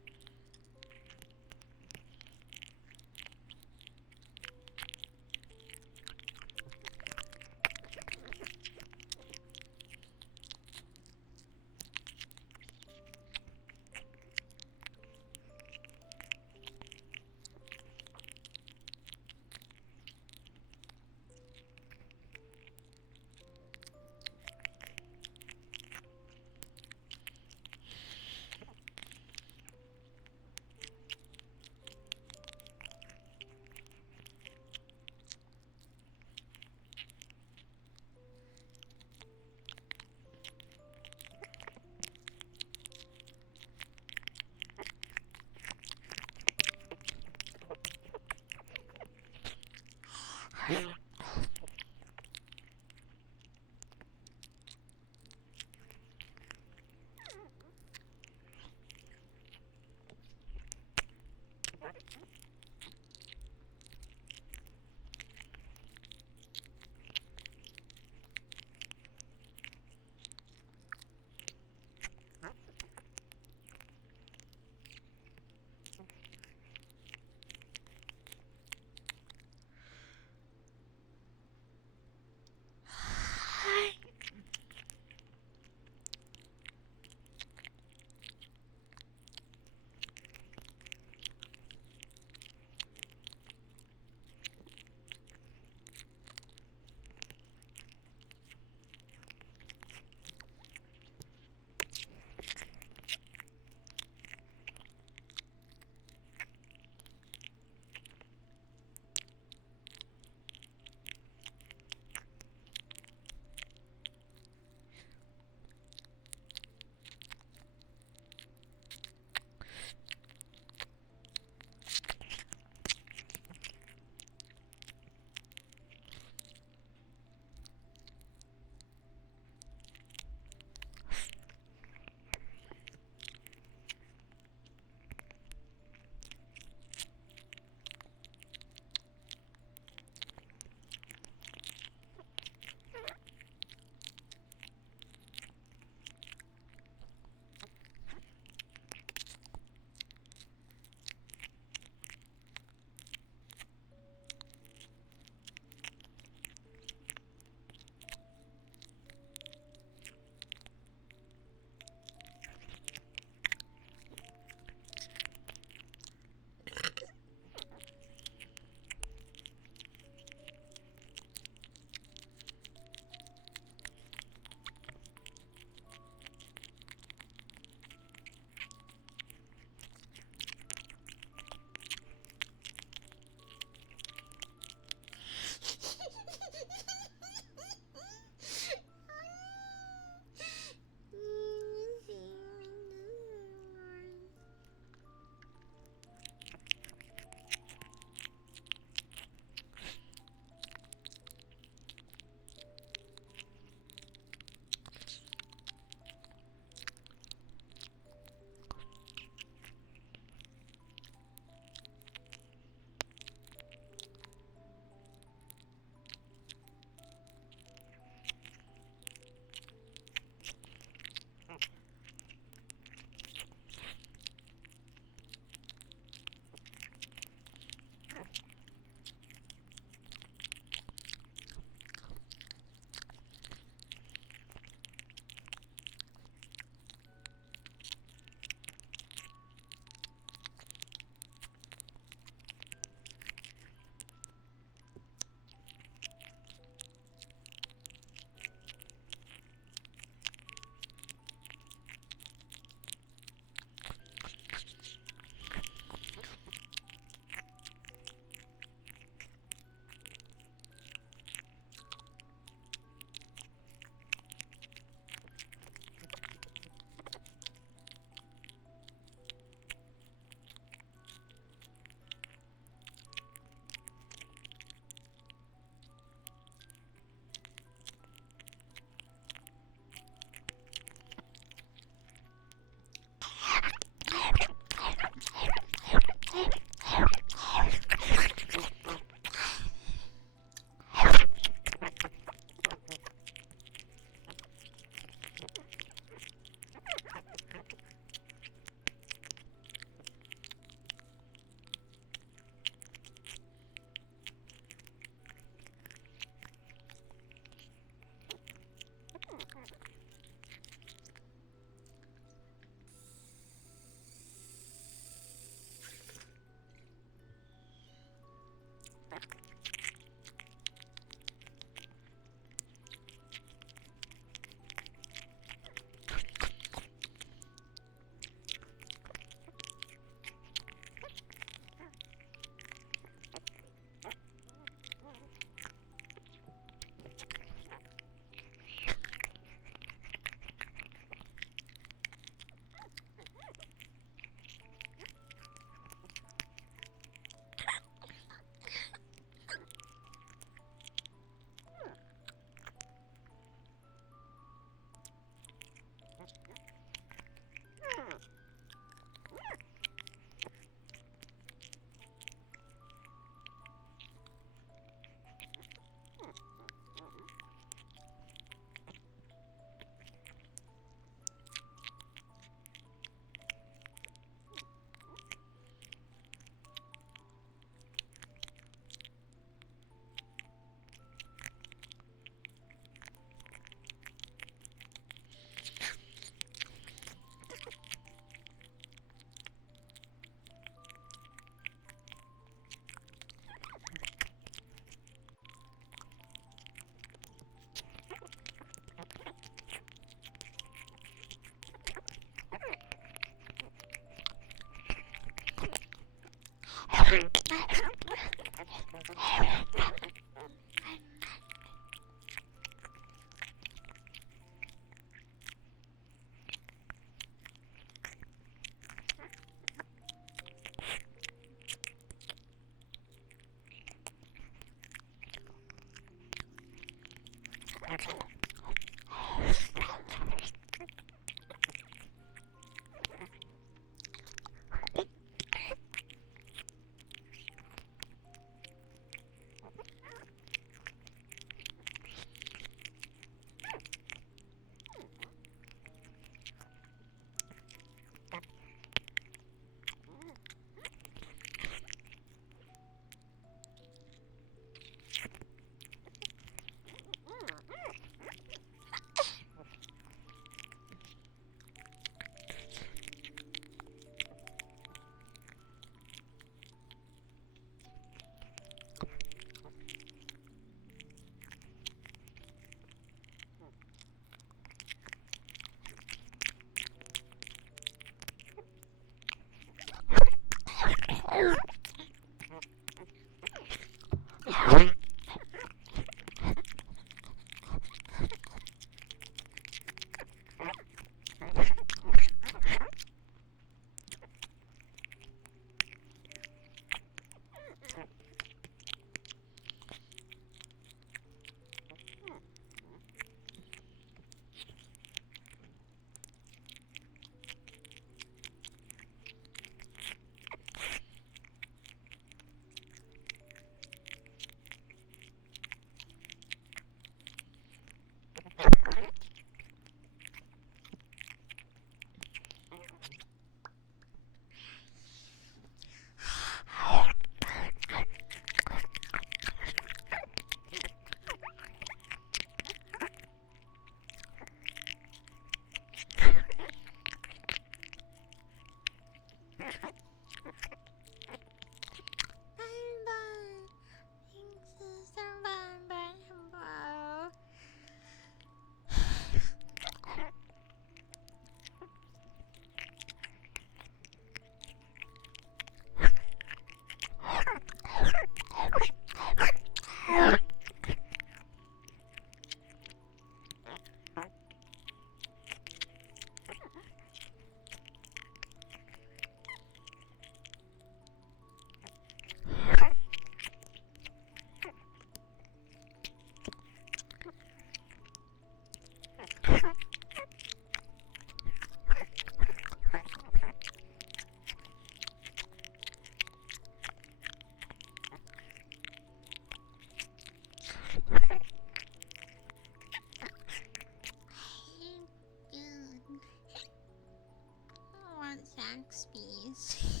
Zaxby's.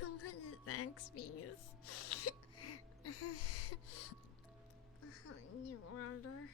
What is Zaxby's? New order.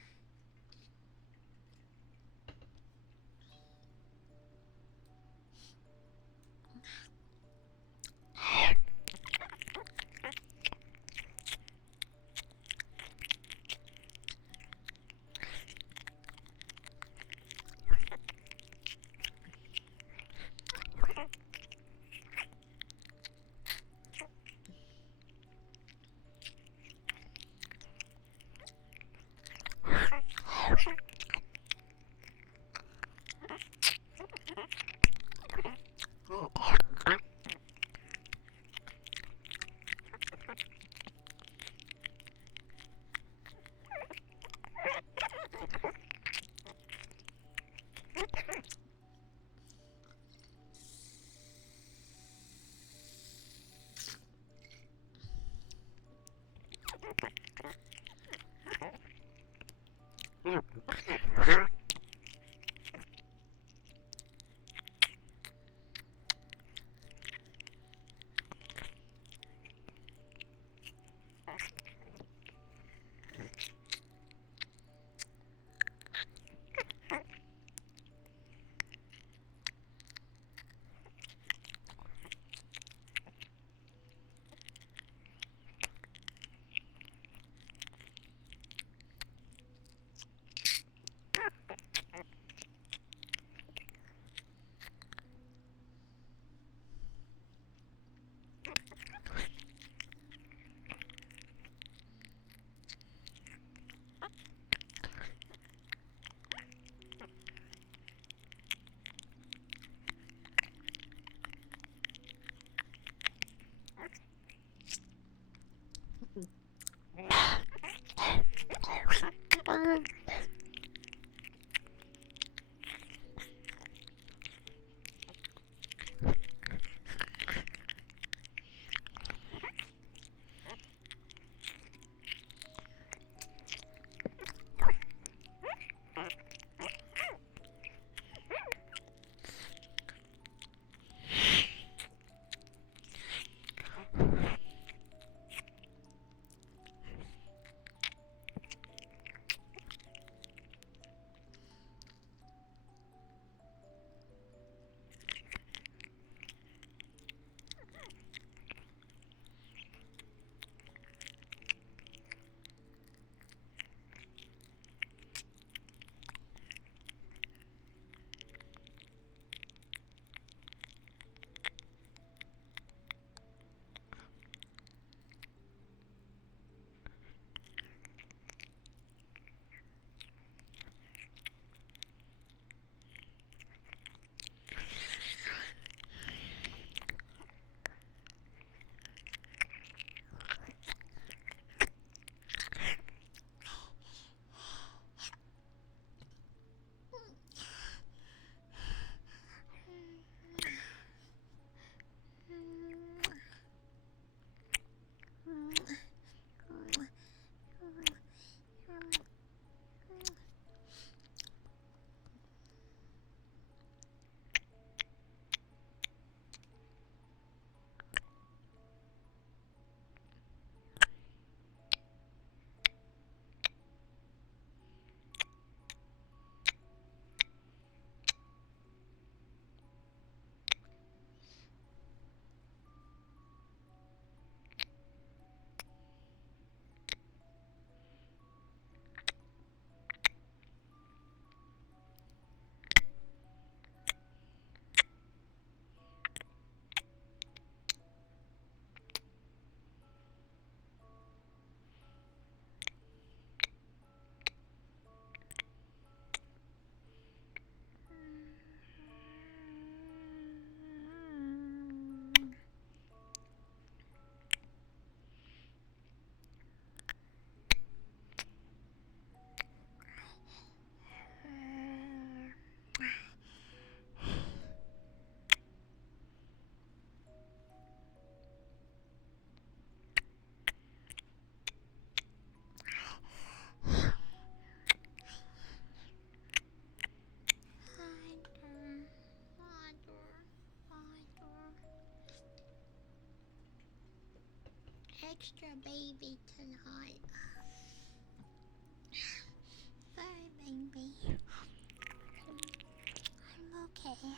extra baby tonight. Bye, baby. I'm okay.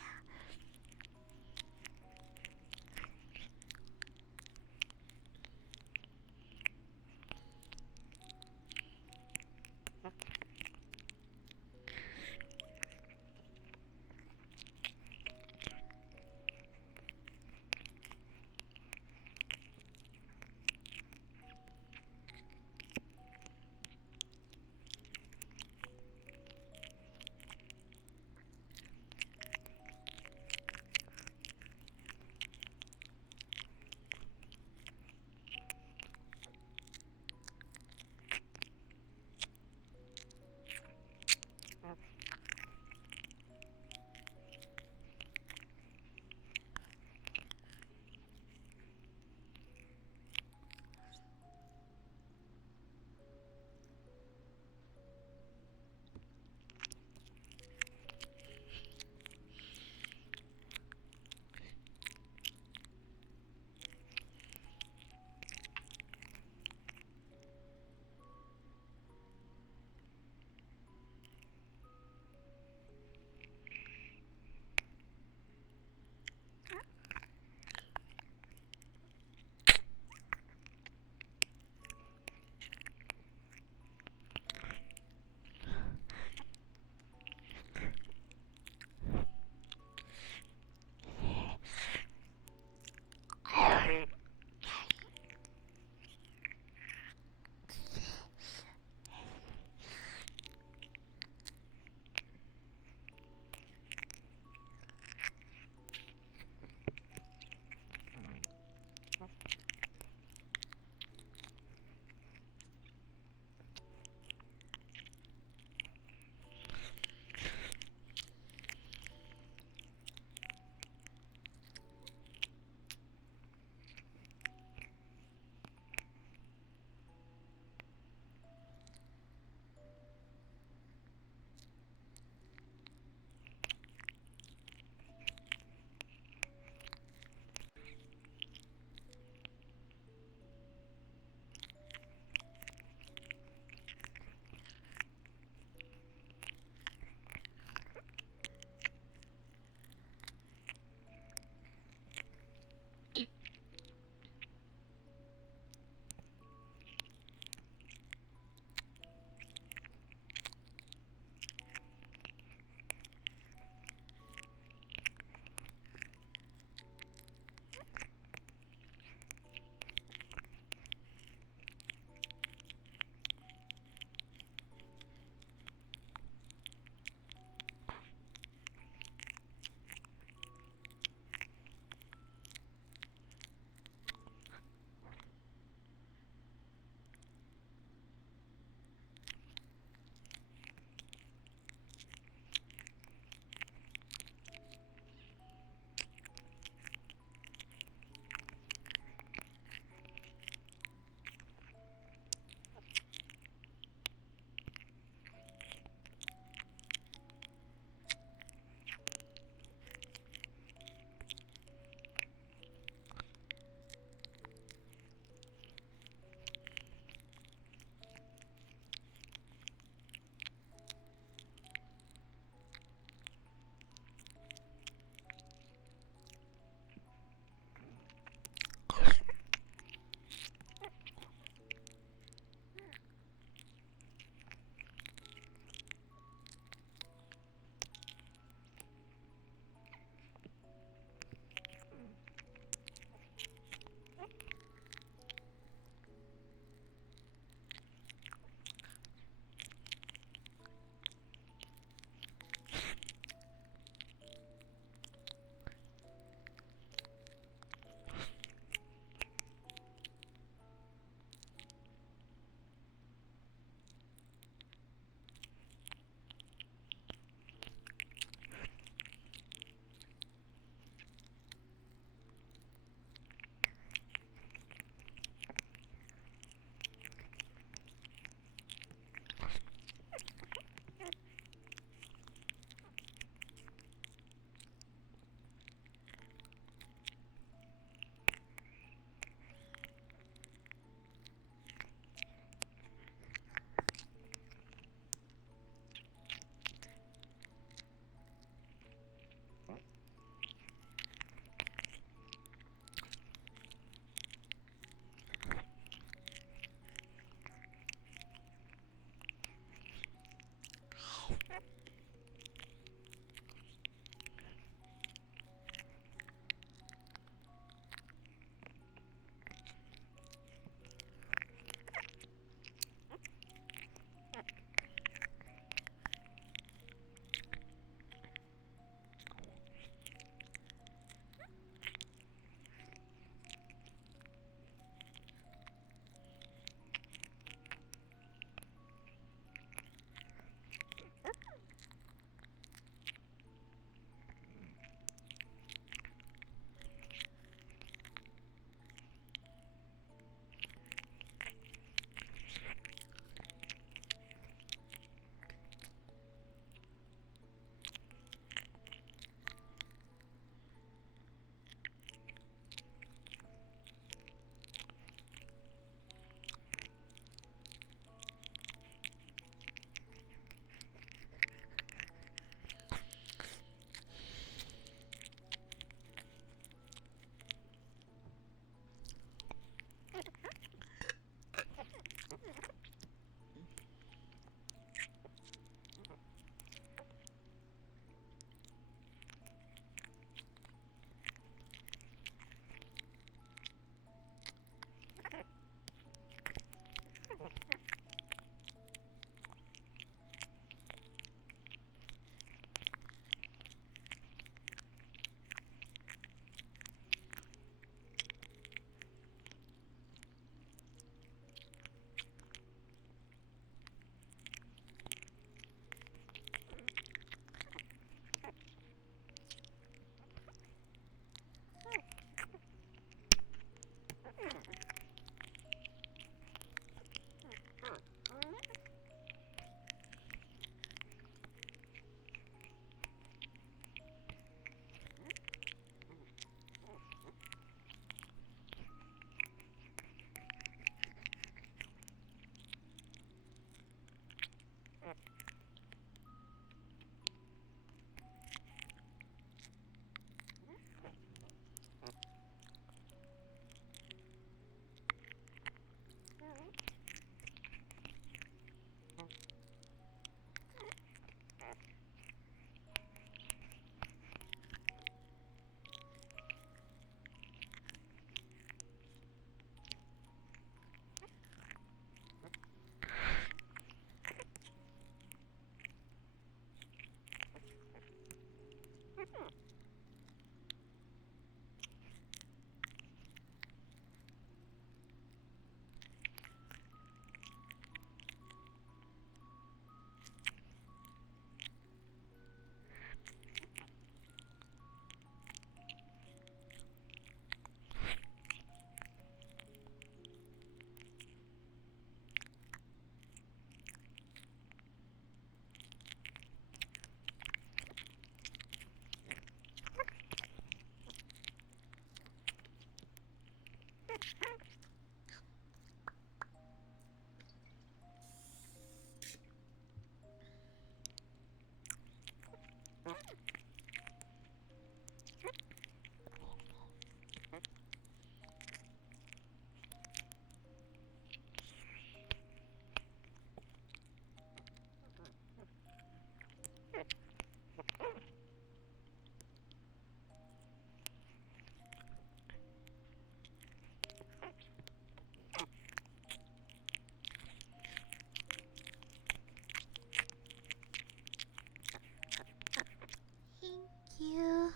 Thank you.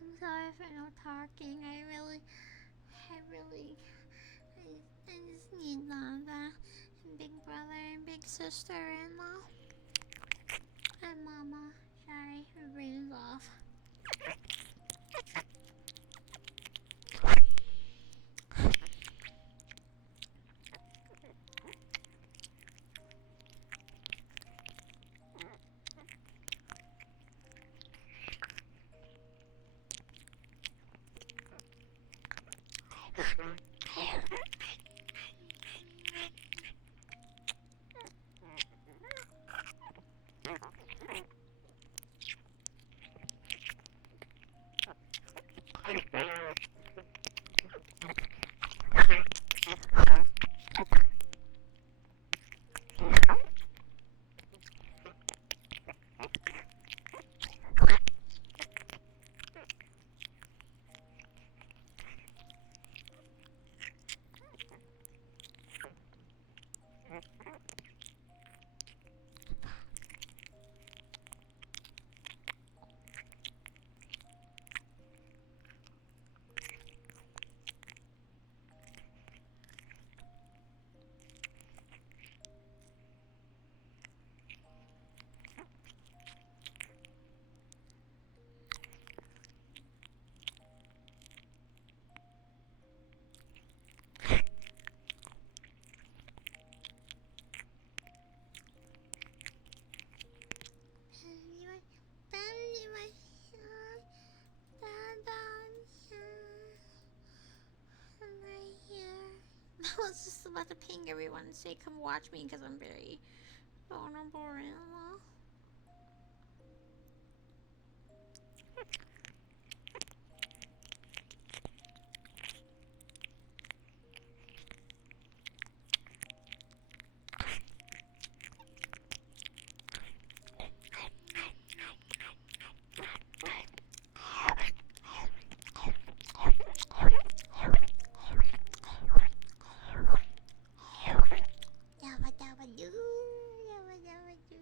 I'm sorry for not talking. I just need love. Big brother and big sister-in-law. And mama. Sorry, her brain's off. I was just about to ping everyone and say come watch me because I'm very vulnerable right now. Yabba dabba doo, yabba dabba doo.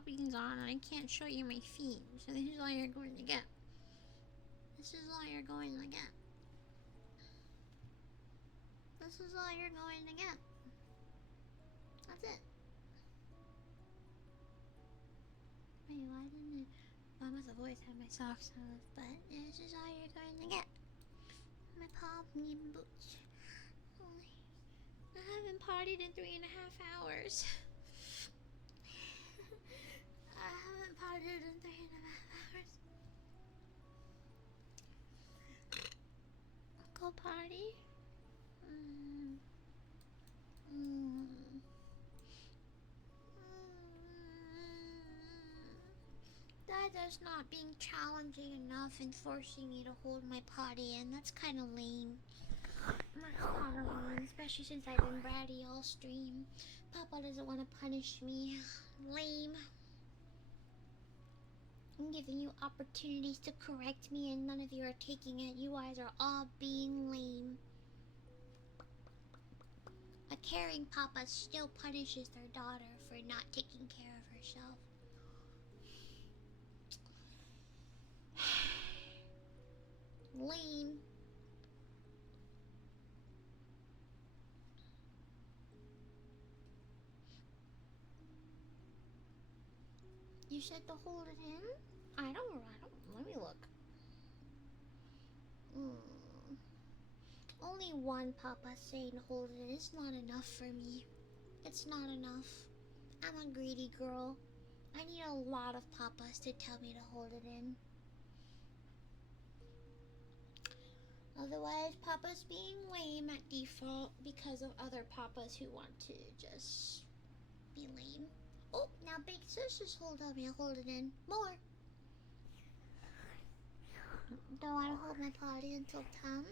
poppings on and I can't show you my feet. So this is all you're going to get. This is all you're going to get. This is all you're going to get. That's it. Wait, why didn't it? I must have always had my socks off, but this is all you're going to get. My poppy boots. I haven't partied in 3.5 hours. I haven't partied in 3.5 hours. Go party? That's not being challenging enough and forcing me to hold my potty in. That's kind of lame. Especially since I've been bratty all stream. Papa doesn't want to punish me. Lame. I'm giving you opportunities to correct me and none of you are taking it. You guys are all being lame. A caring papa still punishes their daughter for not taking care of herself. Lame. You said to hold it in? I don't, let me look. Only one papa saying hold it in is not enough for me. It's not enough. I'm a greedy girl. I need a lot of papas to tell me to hold it in. Otherwise, papa's being lame at default because of other papas who want to just be lame. Oh, now big sis just hold me, hold it in. More. Don't want to hold my potty until 10.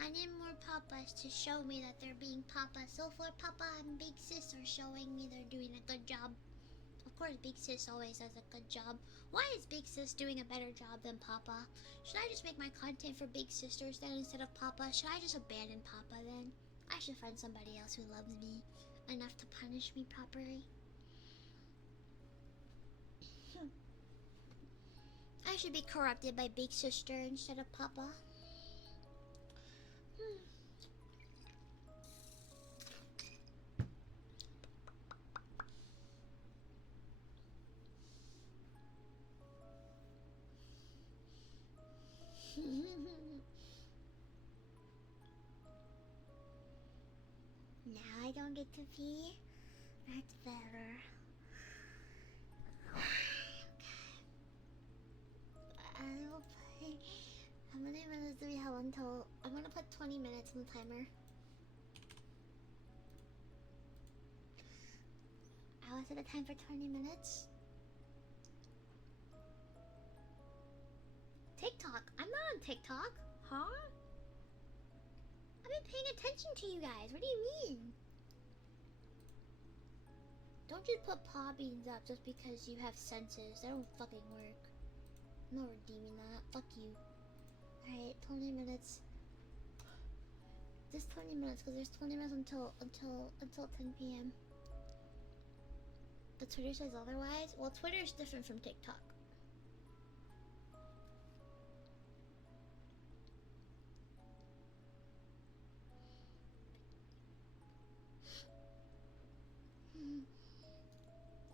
I need more papas to show me that they're being papas. So far, papa and big sis are showing me they're doing a good job. Of course, big sis always does a good job. Why is big sis doing a better job than papa? Should I just make my content for big sisters then instead of papa? Should I just abandon papa then? I should find somebody else who loves me enough to punish me properly. I should be corrupted by big sister instead of papa. Now I don't get to pee. That's better. How many minutes do we have until... I'm gonna put 20 minutes on the timer. I will set a time for 20 minutes. TikTok? I'm not on TikTok. Huh? I've been paying attention to you guys. What do you mean? Don't just put paw beans up just because you have senses. They don't fucking work. I'm not redeeming that. Fuck you. Alright, 20 minutes. Just 20 minutes, because there's 20 minutes until 10 p.m. The Twitter says otherwise? Well, Twitter is different from TikTok.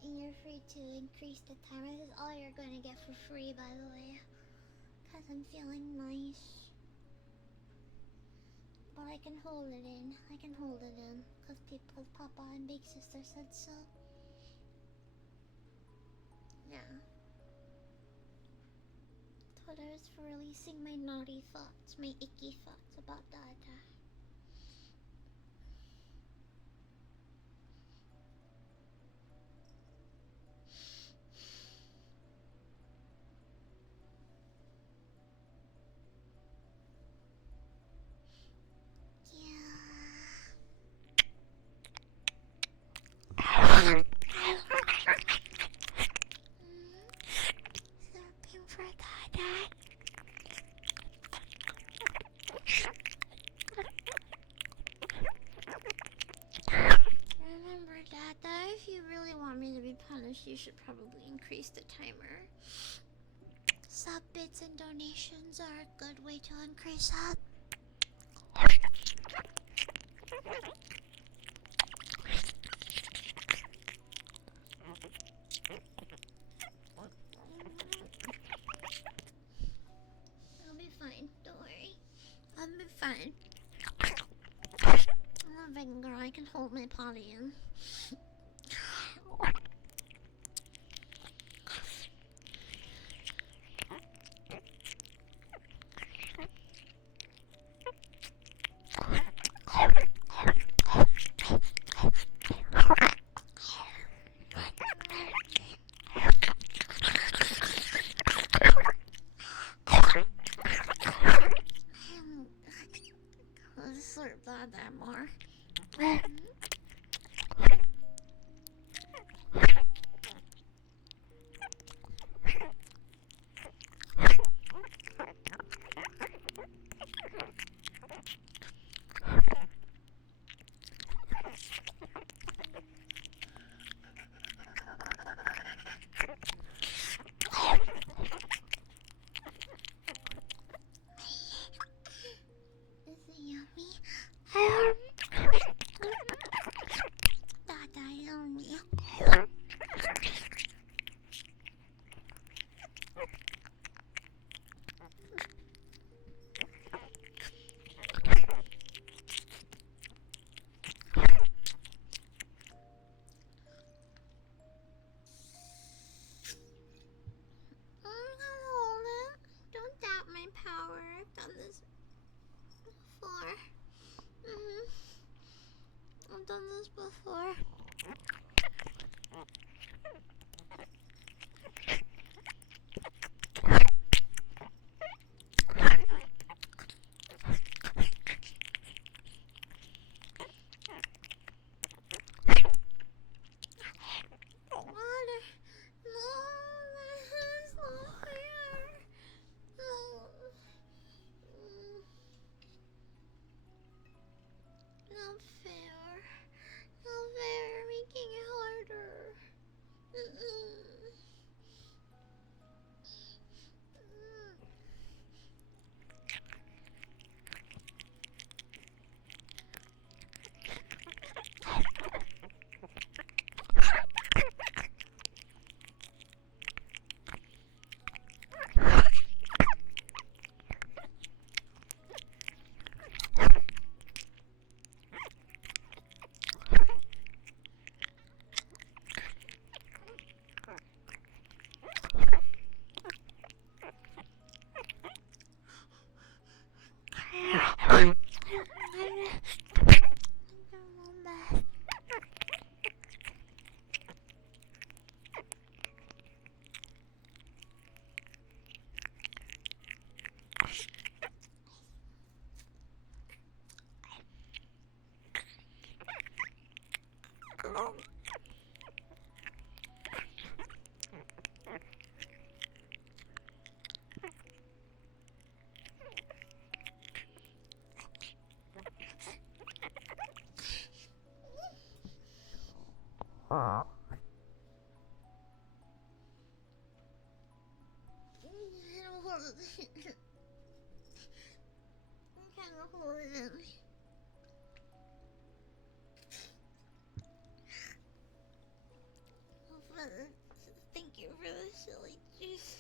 And you're free to increase the timer. This is all you're going to get for free, by the way. Because I'm feeling nice. But I can hold it in. I can hold it in. Because Papa and Big Sister said so. Yeah. Twitter is for releasing my naughty thoughts. My icky thoughts about Dada. should probably increase the timer. Sub bits and donations are a good way to increase that. I'll be fine, don't worry. I'll be fine. I'm a big girl, I can hold my potty in. Let's slurp that more. Is it yummy? Dada, yummy. I'm gonna hold it. Don't doubt my power. I've done this before. I've done this before. Water. No, that's not fair. No. Not fair. Not fair. Making it harder. Thank you for the silly juice.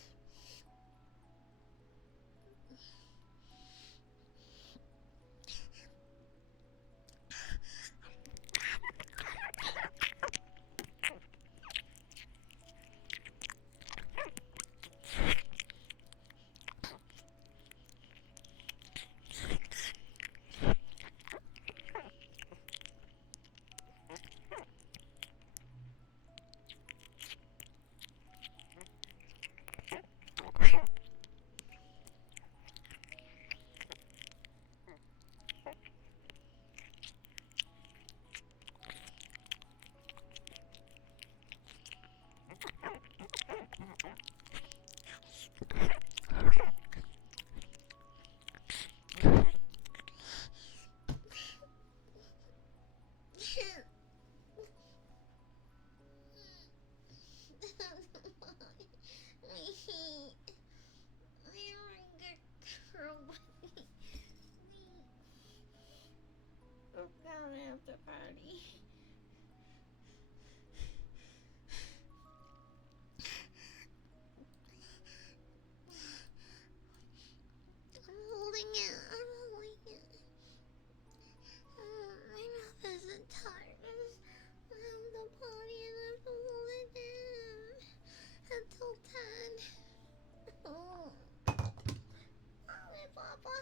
holding it. I'm holding it. My mouth isn't tired. I have the potty and I have to hold it in until 10. Oh, my papa.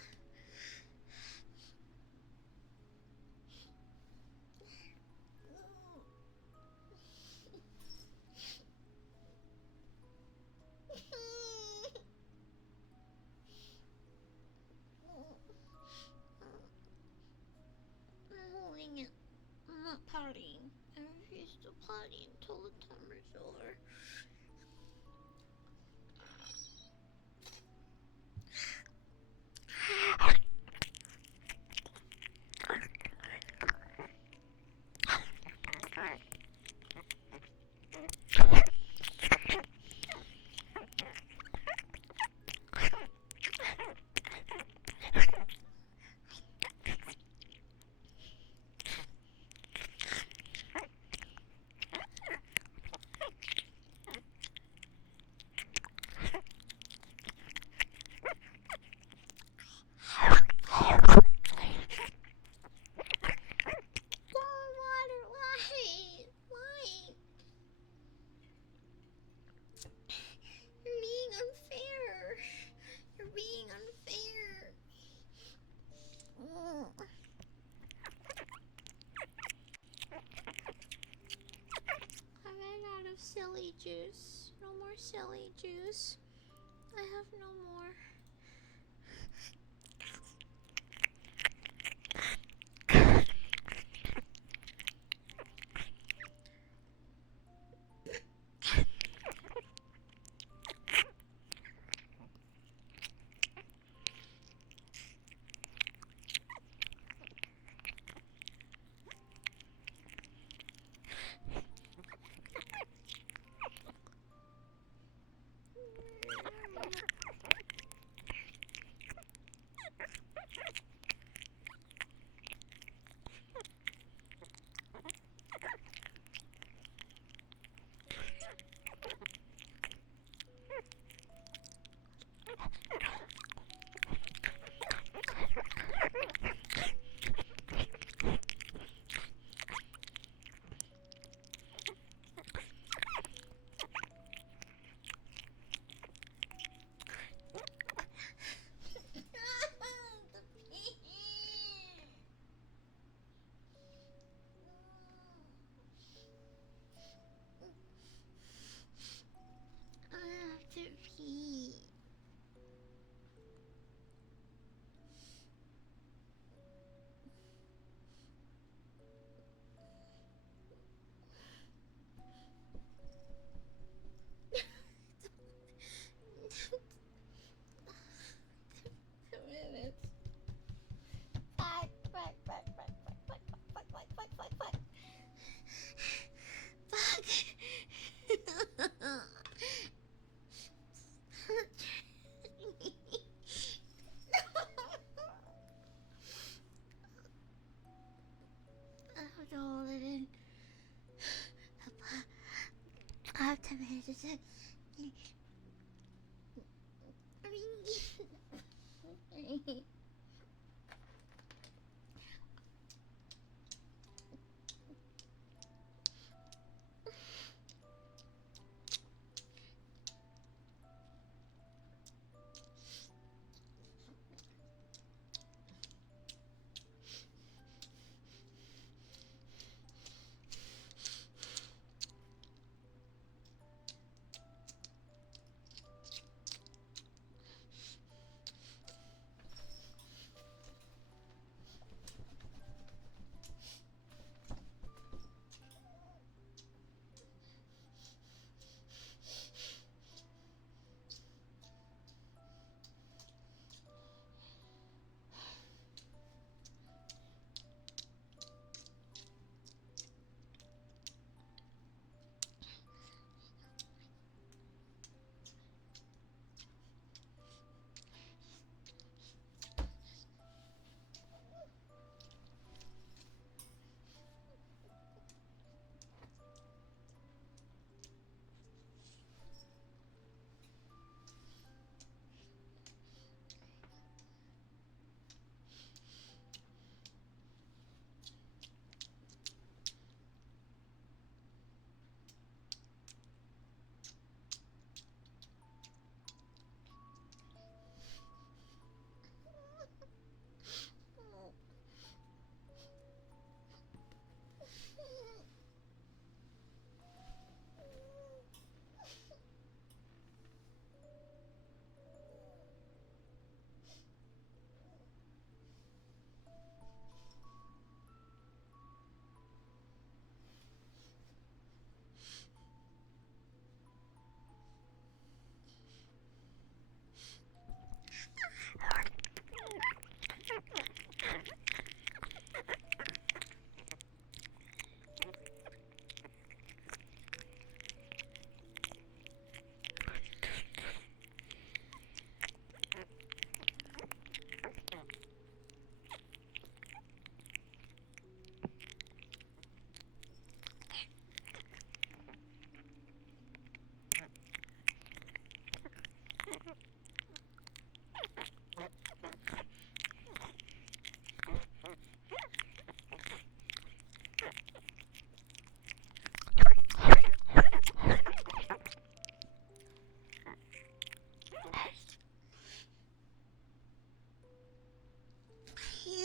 I'm holding it. I'm not pottying. I refuse to potty until the timer's over. Silly juice. No more silly juice. I have no more. I have 10 minutes to say.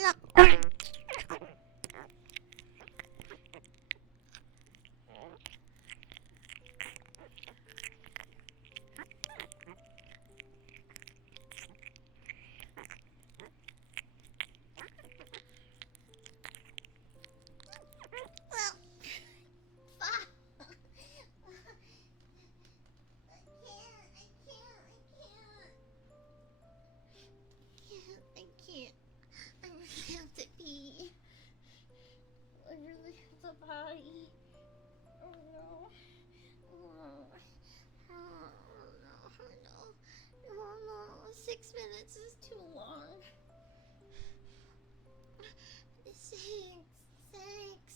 I can't. I really have to pee. I really have to potty. Oh no. Oh, oh no. Oh no. 6 minutes is too long. Thanks.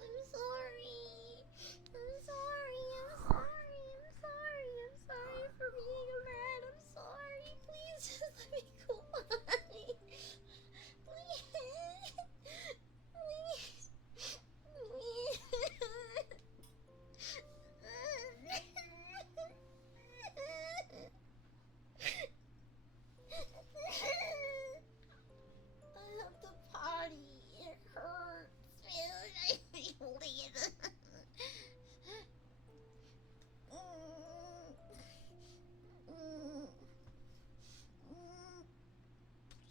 I'm sorry. I'm sorry for being a rat. I'm sorry. Please just let me go potty. Please. I have to potty. It hurts, man. I feel it.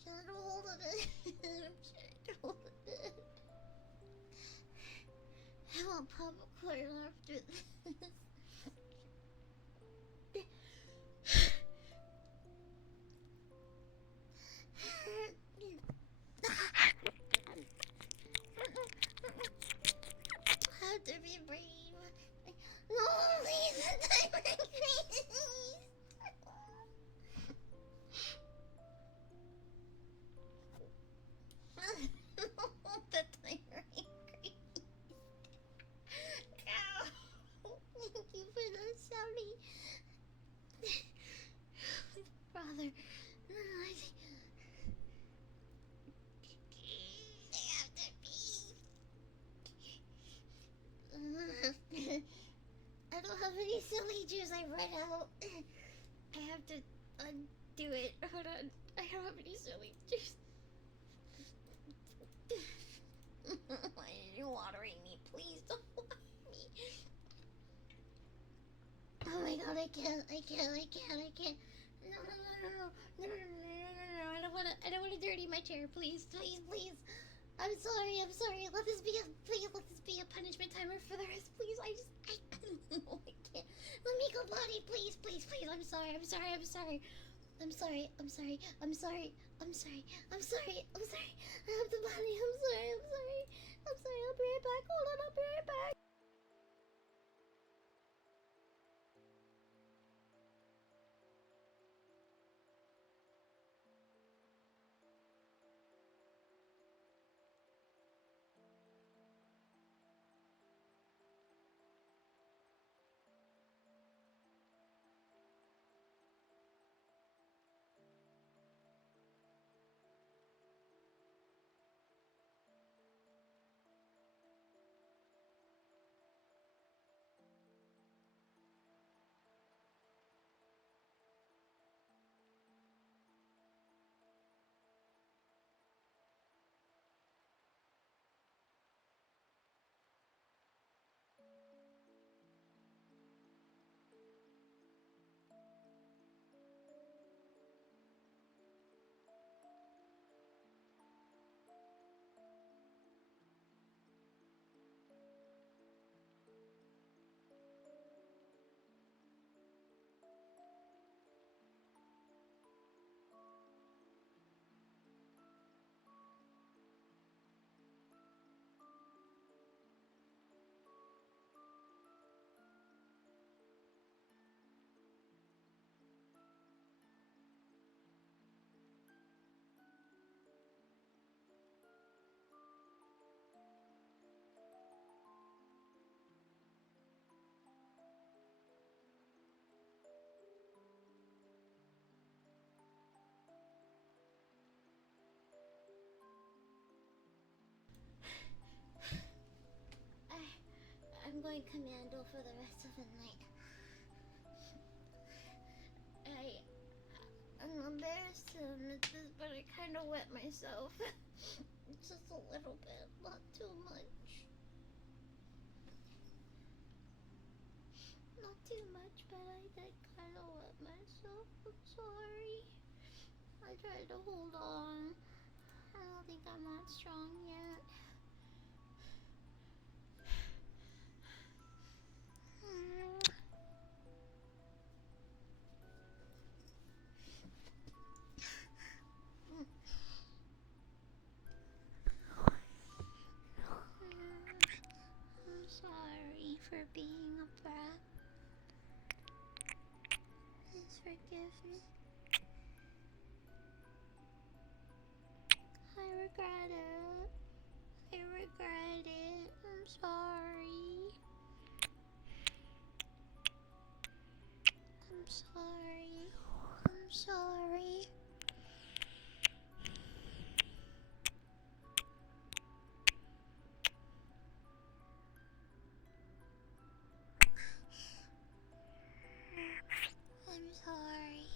Trying to hold it. I'm trying to hold it. I want popcorn after this. I have to be brave. No, please, the timer increase. The timer increase. Ow. Thank you for the Sally. Brother. No, I think... I have to pee. I don't have any silly juice. I ran out. I have to undo it. Hold on. I don't have any silly juice. Why are you watering me? Please don't water me. Oh my god, I can't. No. I don't wanna dirty my chair. Please. I'm sorry. Let this be a punishment timer for the rest. Please, no, I can't. Let me go potty, please. I'm sorry. I have to potty. I'm sorry. I'll be right back. Hold on, I'll be right back. I'm going commando for the rest of the night. I'm embarrassed to misses, but I kind of wet myself. Just a little bit, not too much. Not too much, but I did kind of wet myself. I'm sorry. I tried to hold on. I don't think I'm that strong yet. I'm sorry for being a brat. Please forgive me. I regret it. I regret it. I'm sorry. I'm sorry. I'm sorry. I'm sorry.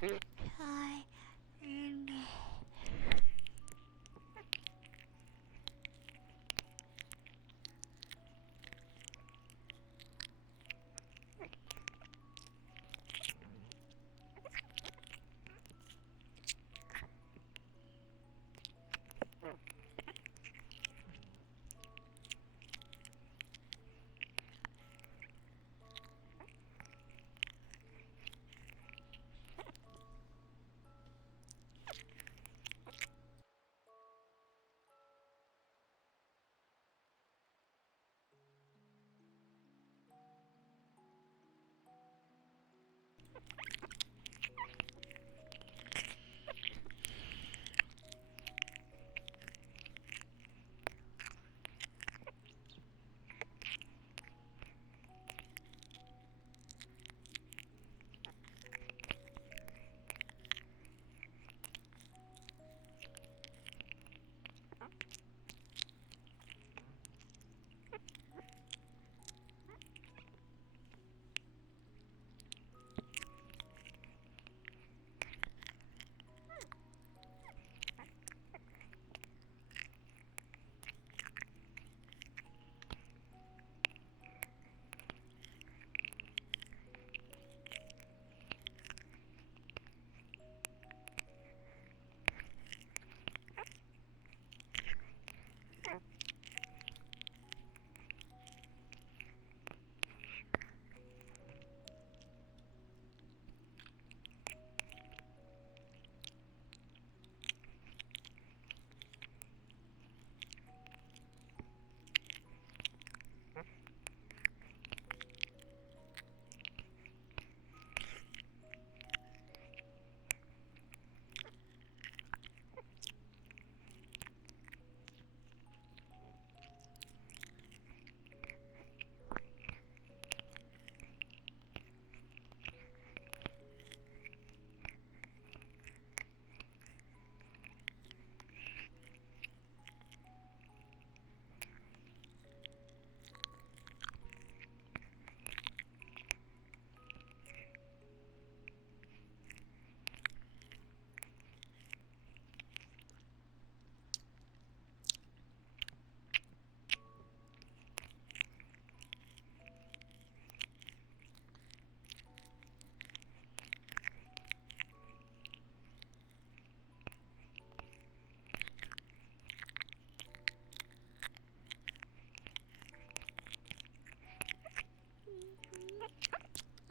Try and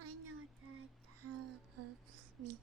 I know that helps me.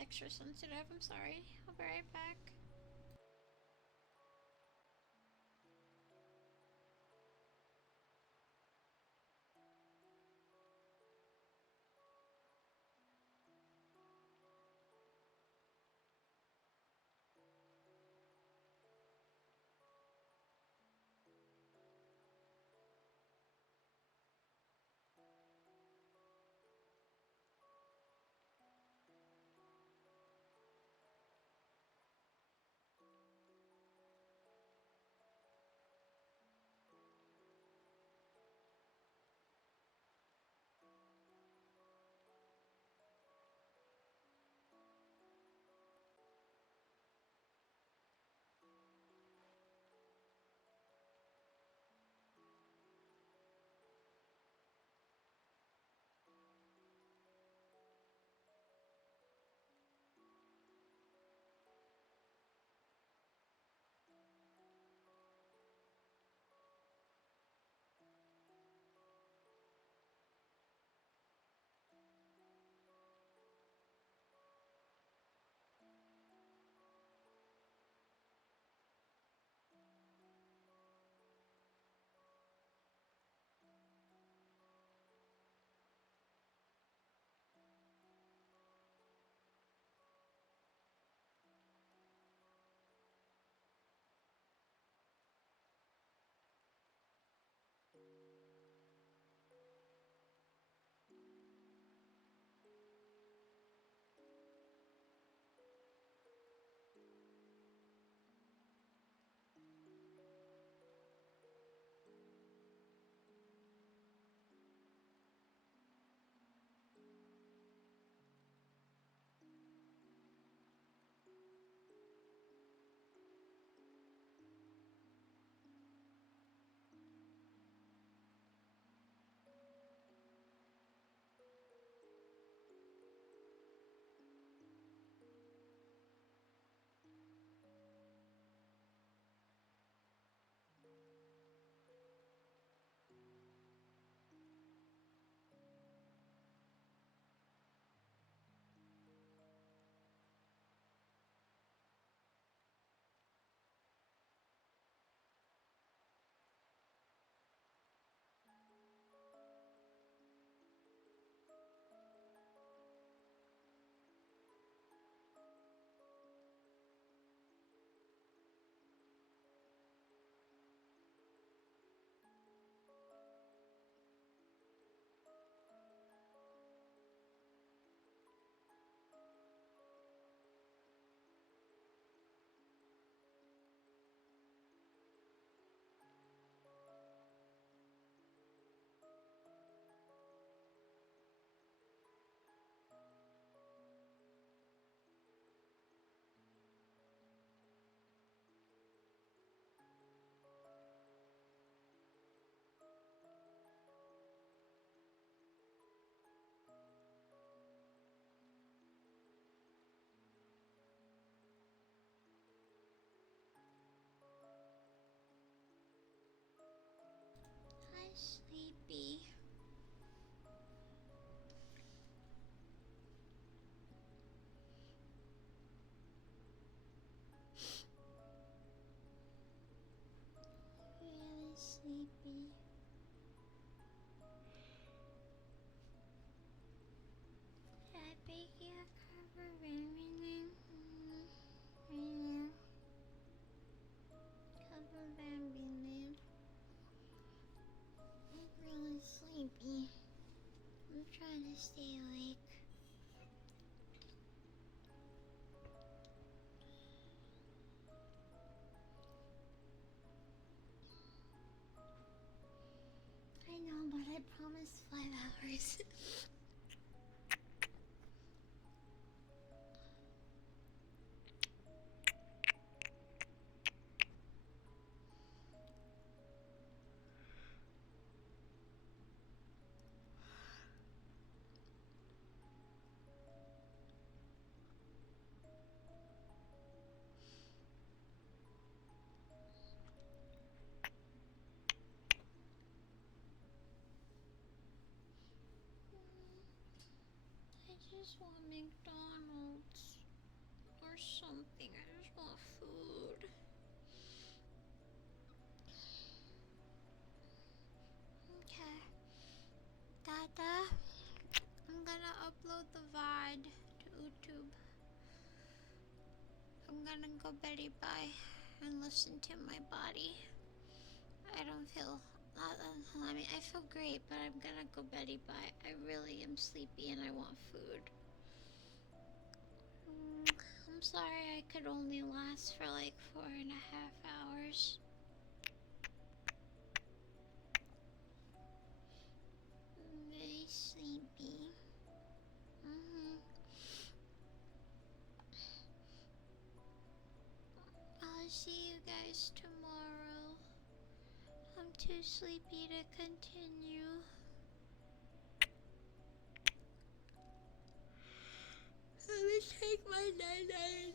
extra sensitive. I'm sorry. I'll be right back. Hi, Sleepy. Really sleepy. I beg your cover everything. Cover everything. I'm really sleepy. I'm trying to stay awake. I know, but I promised 5 hours. I just want McDonald's. gonna go Betty bye and listen to my body. I don't feel, I mean, I feel great, but I'm gonna go Betty bye. I really am sleepy and I want food. I'm sorry I could only last for like 4.5 hours. I'm very sleepy. I'll see you guys tomorrow. I'm too sleepy to continue. Let me take my night-night